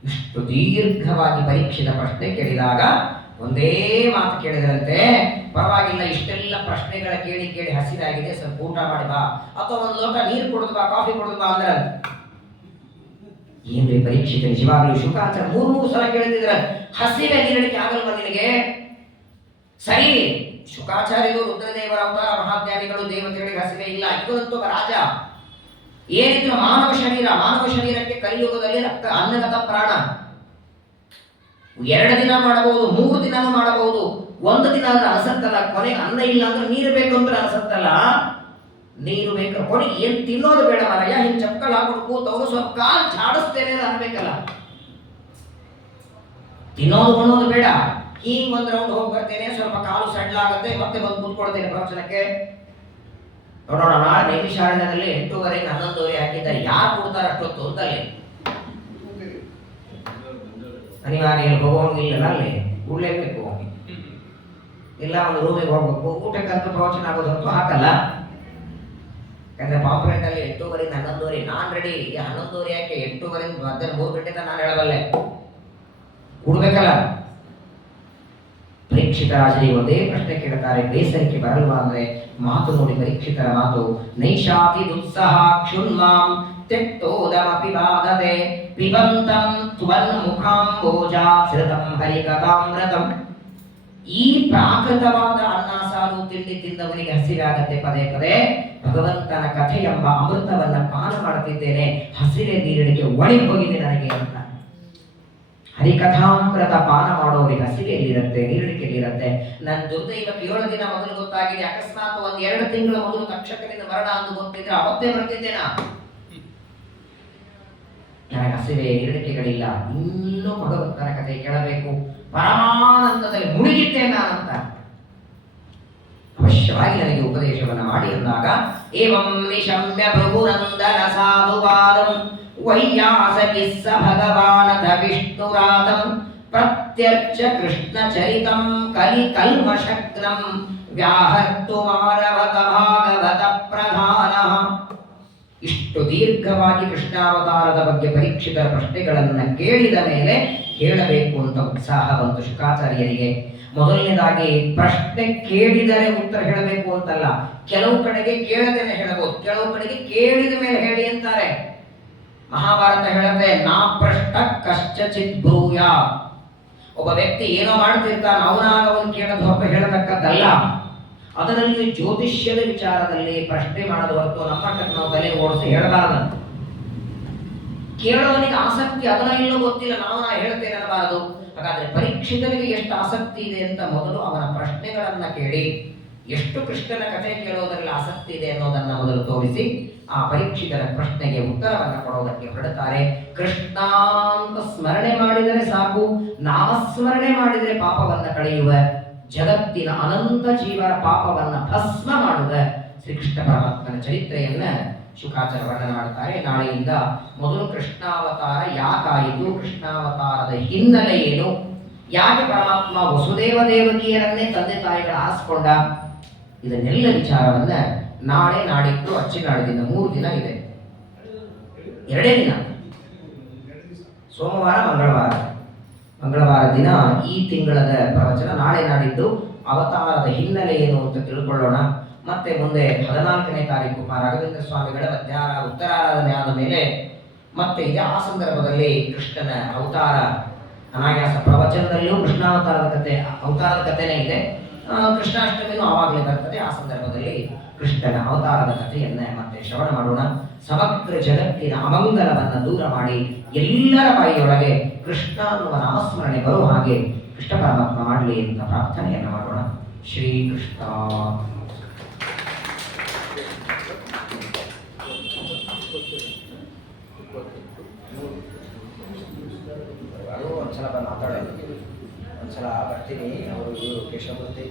ಇಷ್ಟು ದೀರ್ಘವಾಗಿ ಪರೀಕ್ಷಿತ ಪ್ರಶ್ನೆ ಕೇಳಿದಾಗ ಒಂದೇ ಮಾತು ಕೇಳಿದ್ರಂತೆ, ಪರವಾಗಿಲ್ಲ ಇಷ್ಟೆಲ್ಲ ಪ್ರಶ್ನೆಗಳ ಕೇಳಿ ಕೇಳಿ ಹಸಿರಾಗಿದೆ, ಸ್ವಲ್ಪ ಊಟ ಮಾಡಿ ಬಾ, ಅಥವಾ ಒಂದು ಲೋಟ ನೀರು ಕುಡಿದು ಬಾ, ಕಾಫಿ ಕುಡಿದು ಬಾ ಅಂದ್ರೆ ಏನ್ರಿ ಪರೀಕ್ಷಿತ ನಿಜವಾಗ್ಲೂ ಶುಕಾಚಾರ ಮೂರು ಸಲ ಕೇಳ್ತಿದ್ರ, ಹಸಿವೆ ನೀರಡಿಕೆ ಆಗಲ್ವ ನಿನಗೆ? ಸರಿ, ಶುಕಾಚಾರ್ಯರು ರುದ್ರದೇವರ ಅವತಾರ, ಮಹಾಜ್ಞಾನಿಗಳು, ದೇವತೆಗಳಿಗೆ ಹಸಿವೆ ಇಲ್ಲ. ಇವರಂತೂ ರಾಜ, ಏನಿದ್ರು ಮಾನವ ಶರೀರಕ್ಕೆ ಕಲಿಯುಗದಲ್ಲಿ ರಕ್ತ ಅನ್ನಗತ ಪ್ರಾಣ. 2 ದಿನ ಮಾಡಬಹುದು, 3 ದಿನನೂ ಮಾಡಬಹುದು, 1 ದಿನ ಅಂದ್ರೆ ಅನಿಸತ್ತಲ್ಲ. ಕೊನೆಗೆ ಅನ್ನ ಇಲ್ಲ ಅಂದ್ರೆ ನೀರು ಬೇಕು ಅಂತ ಅನಿಸತ್ತಲ್ಲ, ನೀರು ಬೇಕು. ಕೊನೆಗೆ ಏನ್ ತಿನ್ನೋದು ಬೇಡ ಮಾರಯ್ಯ, ಹಿಂಗ್ ಚಪ್ಪಲ್ ಹಾಕೊಂಡು ಕೂತವ್ರು ಸ್ವಲ್ಪ ಕಾಲ್ ಚಾಡಿಸ್ತೇನೆ ಅನ್ಬೇಕಲ್ಲ. ತಿನ್ನೋದು ಅನ್ನೋದು ಬೇಡ, ಹಿಂಗ್ ಒಂದ್ ರೌಂಡ್ ಹೋಗಿ ಬರ್ತೇನೆ, ಸ್ವಲ್ಪ ಕಾಲು ಸಡ್ಲಾಗತ್ತೆ, ಮತ್ತೆ ಬಂದು ಕೂತ್ಕೊಳ್ತೇನೆ ಪ್ರವಚನಕ್ಕೆ. ನೋಡೋಣ, ನಾಳೆ ನೈಮಿಷಾರಣ್ಯದಲ್ಲಿ 8:30 11:00 ಹಾಕಿದ್ದಾರೆ. ಯಾರು ಕೊಡ್ತಾರ ಅಷ್ಟೊತ್ತು ಅಂತಲ್ಲಿ? ಅನಿವಾರ್ಯ ಹೋಗೋಂಗಿಲ್ಲ, ಅಲ್ಲಿ ಕೂಡ್ಲೇಬೇಕು, ಇಲ್ಲ ಒಂದು ರೂಮಿಗೆ ಹೋಗ್ಬೇಕು. ಊಟಕ್ಕಂತ ಪ್ರವಚನ ಆಗೋದಂತೂ ಹಾಕಲ್ಲ, ಯಾಕಂದ್ರೆ ಪಾಂಪ್ಲೆಟ್ ಅಲ್ಲಿ 8:30 11:00 ನಾನ್ ರೆಡಿ. 11:00 ಯಾಕೆ, 8:30 ಮಧ್ಯಾಹ್ನ 3 ಗಂಟೆ ನಾನು ಹೇಳಬಲ್ಲೆ, ಕೂಡ್ಬೇಕಲ್ಲ. ಪರೀಕ್ಷಿತ ರಾಜರಿಗೆ ಒಂದೇ ಪ್ರಶ್ನೆ ಕೇಳ್ತಾರೆ, ಬೇಸರಿಕೆ ಬರಲ್ವಾ ಅಂದ್ರೆ? ಮಾತು ನೋಡಿ ಪರೀಕ್ಷಿತರ ಮಾತು, ನೈಷಾತಿ ದುತ್ಸಾಹ ಕ್ಷುನ್ಮಾಂ ತೆಕ್ತೋದಮಪಿ ಬಾಧತೆ ಪಿಬಂತಂ ತ್ವನ್ಮುಖಾಂಬೋಜಾ ಶ್ರಿತಂ ಹರಿಕಥಾಮೃತಂ. ಈ ಪ್ರಾಕೃತವಾದ ಅನ್ನ ಸಾರು ತಿಂಡಿ ತಿಂದವನಿಗೆ ಹಸಿರಾಗತ್ತೆ ಪದೇ ಪದೇ. ಭಗವಂತನ ಕಥೆ ಎಂಬ ಅಮೃತವನ್ನ ಪಾನ ಮಾಡುತ್ತಿದ್ದೇನೆ, ಹಸಿರೆ ನೀರಿಡಿಕೆ ಒಣಗಿ ಹೋಗಿದೆ ನನಗೆ ಅಂತ. ಹರಿಕಥಾಮೃತ ಪಾನ ಮಾಡೋರಿಗೆ ಹಸಿವೆ ಎಲ್ಲಿರುತ್ತೆ, ನೀರಿಡಿಕೆ ಎಲ್ಲಿರುತ್ತೆ. ನನ್ನ ದುರ್ದೈವಕ್ಕೆ 7 ದಿನ ಮೊದಲು ಗೊತ್ತಾಗಿದೆ. ಅಕಸ್ಮಾತ್ 1-2 ತಿಂಗಳ ಮೊದಲು ತಕ್ಷಕನಿಂದ ಮರಣ ಅಂದು ಗೊತ್ತಿದ್ರೆ ಅವತ್ತೇ ಬರ್ತಿದ್ದೇನಾ? ನನಗೆ ಹಸಿವೆ ನೀರಿಡಿಕೆಗಳಿಲ್ಲ, ಇನ್ನೂ ಭಗವಂತನ ಕಥೆ ಕೇಳಬೇಕು, ಪರಮಾನಂದದಲ್ಲಿ ಮುಳುಗಿದ್ದೇನೆ ನಾನಂತ ಅವಶ್ಯವಾಗಿ ನನಗೆ ಉಪದೇಶವನ್ನ ಮಾಡಿ ಅಂದಾಗ, ಏವಂ ನಿಶಮ್ಯ ಭೃಗುನಂದನ ಸಾಧುವಾದಂ ವೈಯಾಸಕಿಸ್ಸ ಭಗವಾನಥ ವಿಷ್ಣುರಾತಂ ಪ್ರತ್ಯರ್ಚ ಕೃಷ್ಣ ಚರಿತಂ ಕಲಿ ಕಲ್ಮಶಗ್ನಂ ವ್ಯಾಹರ್ತು ಮಾರವತ ಭಾಗವತ ಪ್ರಧಾನಃ. ಇಷ್ಟು ದೀರ್ಘವಾಗಿ ಕೃಷ್ಣಾವತಾರದ ಬಗ್ಗೆ ಪರೀಕ್ಷಿತರ ಪ್ರಶ್ನೆಗಳನ್ನು ಕೇಳಿದ ಮೇಲೆ ಹೇಳಬೇಕು ಅಂತ ಉತ್ಸಾಹ ಬಂತು ಶುಕಾಚಾರ್ಯರಿಗೆ. ಮೊದಲನೇದಾಗಿ ಪ್ರಶ್ನೆ ಕೇಳಿದರೆ ಉತ್ತರ ಹೇಳಬೇಕು ಅಂತಲ್ಲ, ಕೆಲವು ಕಡೆಗೆ ಕೇಳದೇನೆ ಹೇಳಬಹುದು, ಕೆಲವು ಕಡೆಗೆ ಕೇಳಿದ ಮೇಲೆ ಹೇಳಿ ಅಂತಾರೆ. ಮಹಾಭಾರತ ಹೇಳುತ್ತೆ, ನಾ ಪೃಷ್ಟ ಕಶ್ಚಿತ್ ಬ್ರೂಯ. ಒಬ್ಬ ವ್ಯಕ್ತಿ ಏನೋ ಮಾಡ್ತಿರ್ತಾನೆ, ಅವನಾಗ ಅವನು ಕೇಳೋದು ಹೊರತು ಹೇಳತಕ್ಕದ್ದಲ್ಲ. ಅದರಲ್ಲಿ ಜ್ಯೋತಿಷ್ಯದ ವಿಚಾರದಲ್ಲಿ ಪ್ರಶ್ನೆ ಮಾಡೋದು ಹೊರತು ನಮ್ಮಷ್ಟಕ್ಕೆ ನಾವು ತಲೆ ಓಡಿಸಿ ಹೇಳಬಾರದಂತ. ಕೇಳೋನಿಗೆ ಆಸಕ್ತಿ ಅದನ್ನ ಇಲ್ಲೋ ಗೊತ್ತಿಲ್ಲ, ನಾ ಹೇಳ್ತೇನೆ ಅನ್ನಬಾರದು. ಹಾಗಾದ್ರೆ ಪರೀಕ್ಷಿತನಿಗೆ ಎಷ್ಟು ಆಸಕ್ತಿ ಇದೆ ಅಂತ ಮೊದಲು ಅವನ ಪ್ರಶ್ನೆಗಳನ್ನ ಕೇಳಿ, ಎಷ್ಟು ಕೃಷ್ಣನ ಕಥೆ ಕೇಳೋದರಲ್ಲಿ ಆಸಕ್ತಿ ಇದೆ ಅನ್ನೋದನ್ನ ಮೊದಲು ತೋರಿಸಿ ಆ ಪರೀಕ್ಷಿತರ ಪ್ರಶ್ನೆಗೆ ಉತ್ತರವನ್ನ ಕೊಡೋದಕ್ಕೆ ಹೊರಡುತ್ತಾರೆ. ಕೃಷ್ಣ ಅಂತ ಸ್ಮರಣೆ ಮಾಡಿದರೆ ಸಾಕು, ನಾಮಸ್ಮರಣೆ ಮಾಡಿದರೆ ಪಾಪವನ್ನ ಕಳೆಯುವ, ಜಗತ್ತಿನ ಅನಂತ ಜೀವನ ಪಾಪವನ್ನ ಭಸ್ಮ ಮಾಡುವ ಶ್ರೀಕೃಷ್ಣ ಪರಮಾತ್ಮನ ಚರಿತ್ರೆಯನ್ನ ಶುಕಾಚಾರ್ಯ ವರ್ಣನೆ ಮಾಡುತ್ತಾರೆ. ನಾಳೆಯಿಂದ ಮೊದಲು ಕೃಷ್ಣಾವತಾರ ಯಾಕಾಯಿತು, ಕೃಷ್ಣಾವತಾರದ ಹಿನ್ನೆಲೆ ಏನು, ಯಾಕೆ ಪರಮಾತ್ಮ ವಸುದೇವ ದೇವಕಿಯರನ್ನೇ ತಂದೆ ತಾಯಿಗಳ ಆರಿಸಿಕೊಂಡ, ಇದನ್ನೆಲ್ಲ ವಿಚಾರವನ್ನ ನಾಳೆ ನಾಡಿದ್ದು ಅಚ್ಚಿ ನಾಡಿದಿಂದ 3 ದಿನ ಇದೆ, 2 ದಿನ, ಸೋಮವಾರ ಮಂಗಳವಾರ ದಿನ ಈ ತಿಂಗಳದ ಪ್ರವಚನ. ನಾಳೆ ನಾಡಿದ್ದು ಅವತಾರದ ಹಿನ್ನೆಲೆ ಏನು ಅಂತ ತಿಳ್ಕೊಳ್ಳೋಣ. ಮತ್ತೆ ಮುಂದೆ 14ನೇ ತಾರೀಕು ರಾಘವೇಂದ್ರ ಸ್ವಾಮಿಗಳ ಉತ್ತರಾರಾಧನೆ ಆದ ಮೇಲೆ ಮತ್ತೆ ಇದೆ. ಆ ಸಂದರ್ಭದಲ್ಲಿ ಕೃಷ್ಣನ ಅವತಾರ ಅನಾಯಾಸ ಪ್ರವಚನದಲ್ಲಿಯೂ ಅವತಾರದ ಕಥೆನೇ ಇದೆ. ಕೃಷ್ಣಾಷ್ಟಮಿನೂ ಆವಾಗಲೇ ಬರ್ತದೆ. ಆ ಸಂದರ್ಭದಲ್ಲಿ ಕೃಷ್ಣನ ಅವತಾರದ ಕಥೆಯನ್ನ ಮತ್ತೆ ಶ್ರವಣ ಮಾಡೋಣ. ಸಮಗ್ರ ಜಗತ್ತಿನ ಅಮಂಗಲವನ್ನು ದೂರ ಮಾಡಿ ಎಲ್ಲರ ಬಾಯಿಯೊಳಗೆ ಕೃಷ್ಣ ಅನ್ನುವ ನಾಮಸ್ಮರಣೆ ಬರುವ ಹಾಗೆ ಕೃಷ್ಣ ಪರಮಾತ್ಮ ಮಾಡಲಿ ಅಂತ ಪ್ರಾರ್ಥನೆಯನ್ನು ಮಾಡೋಣ. ಶ್ರೀಕೃಷ್ಣ. ಒಂದ್ಸಲ ಮಾತಾಡೋದು, ಒಂದ್ಸಲ ಬರ್ತೀನಿ. ಅವರು ಕೇಶವಮೂರ್ತಿ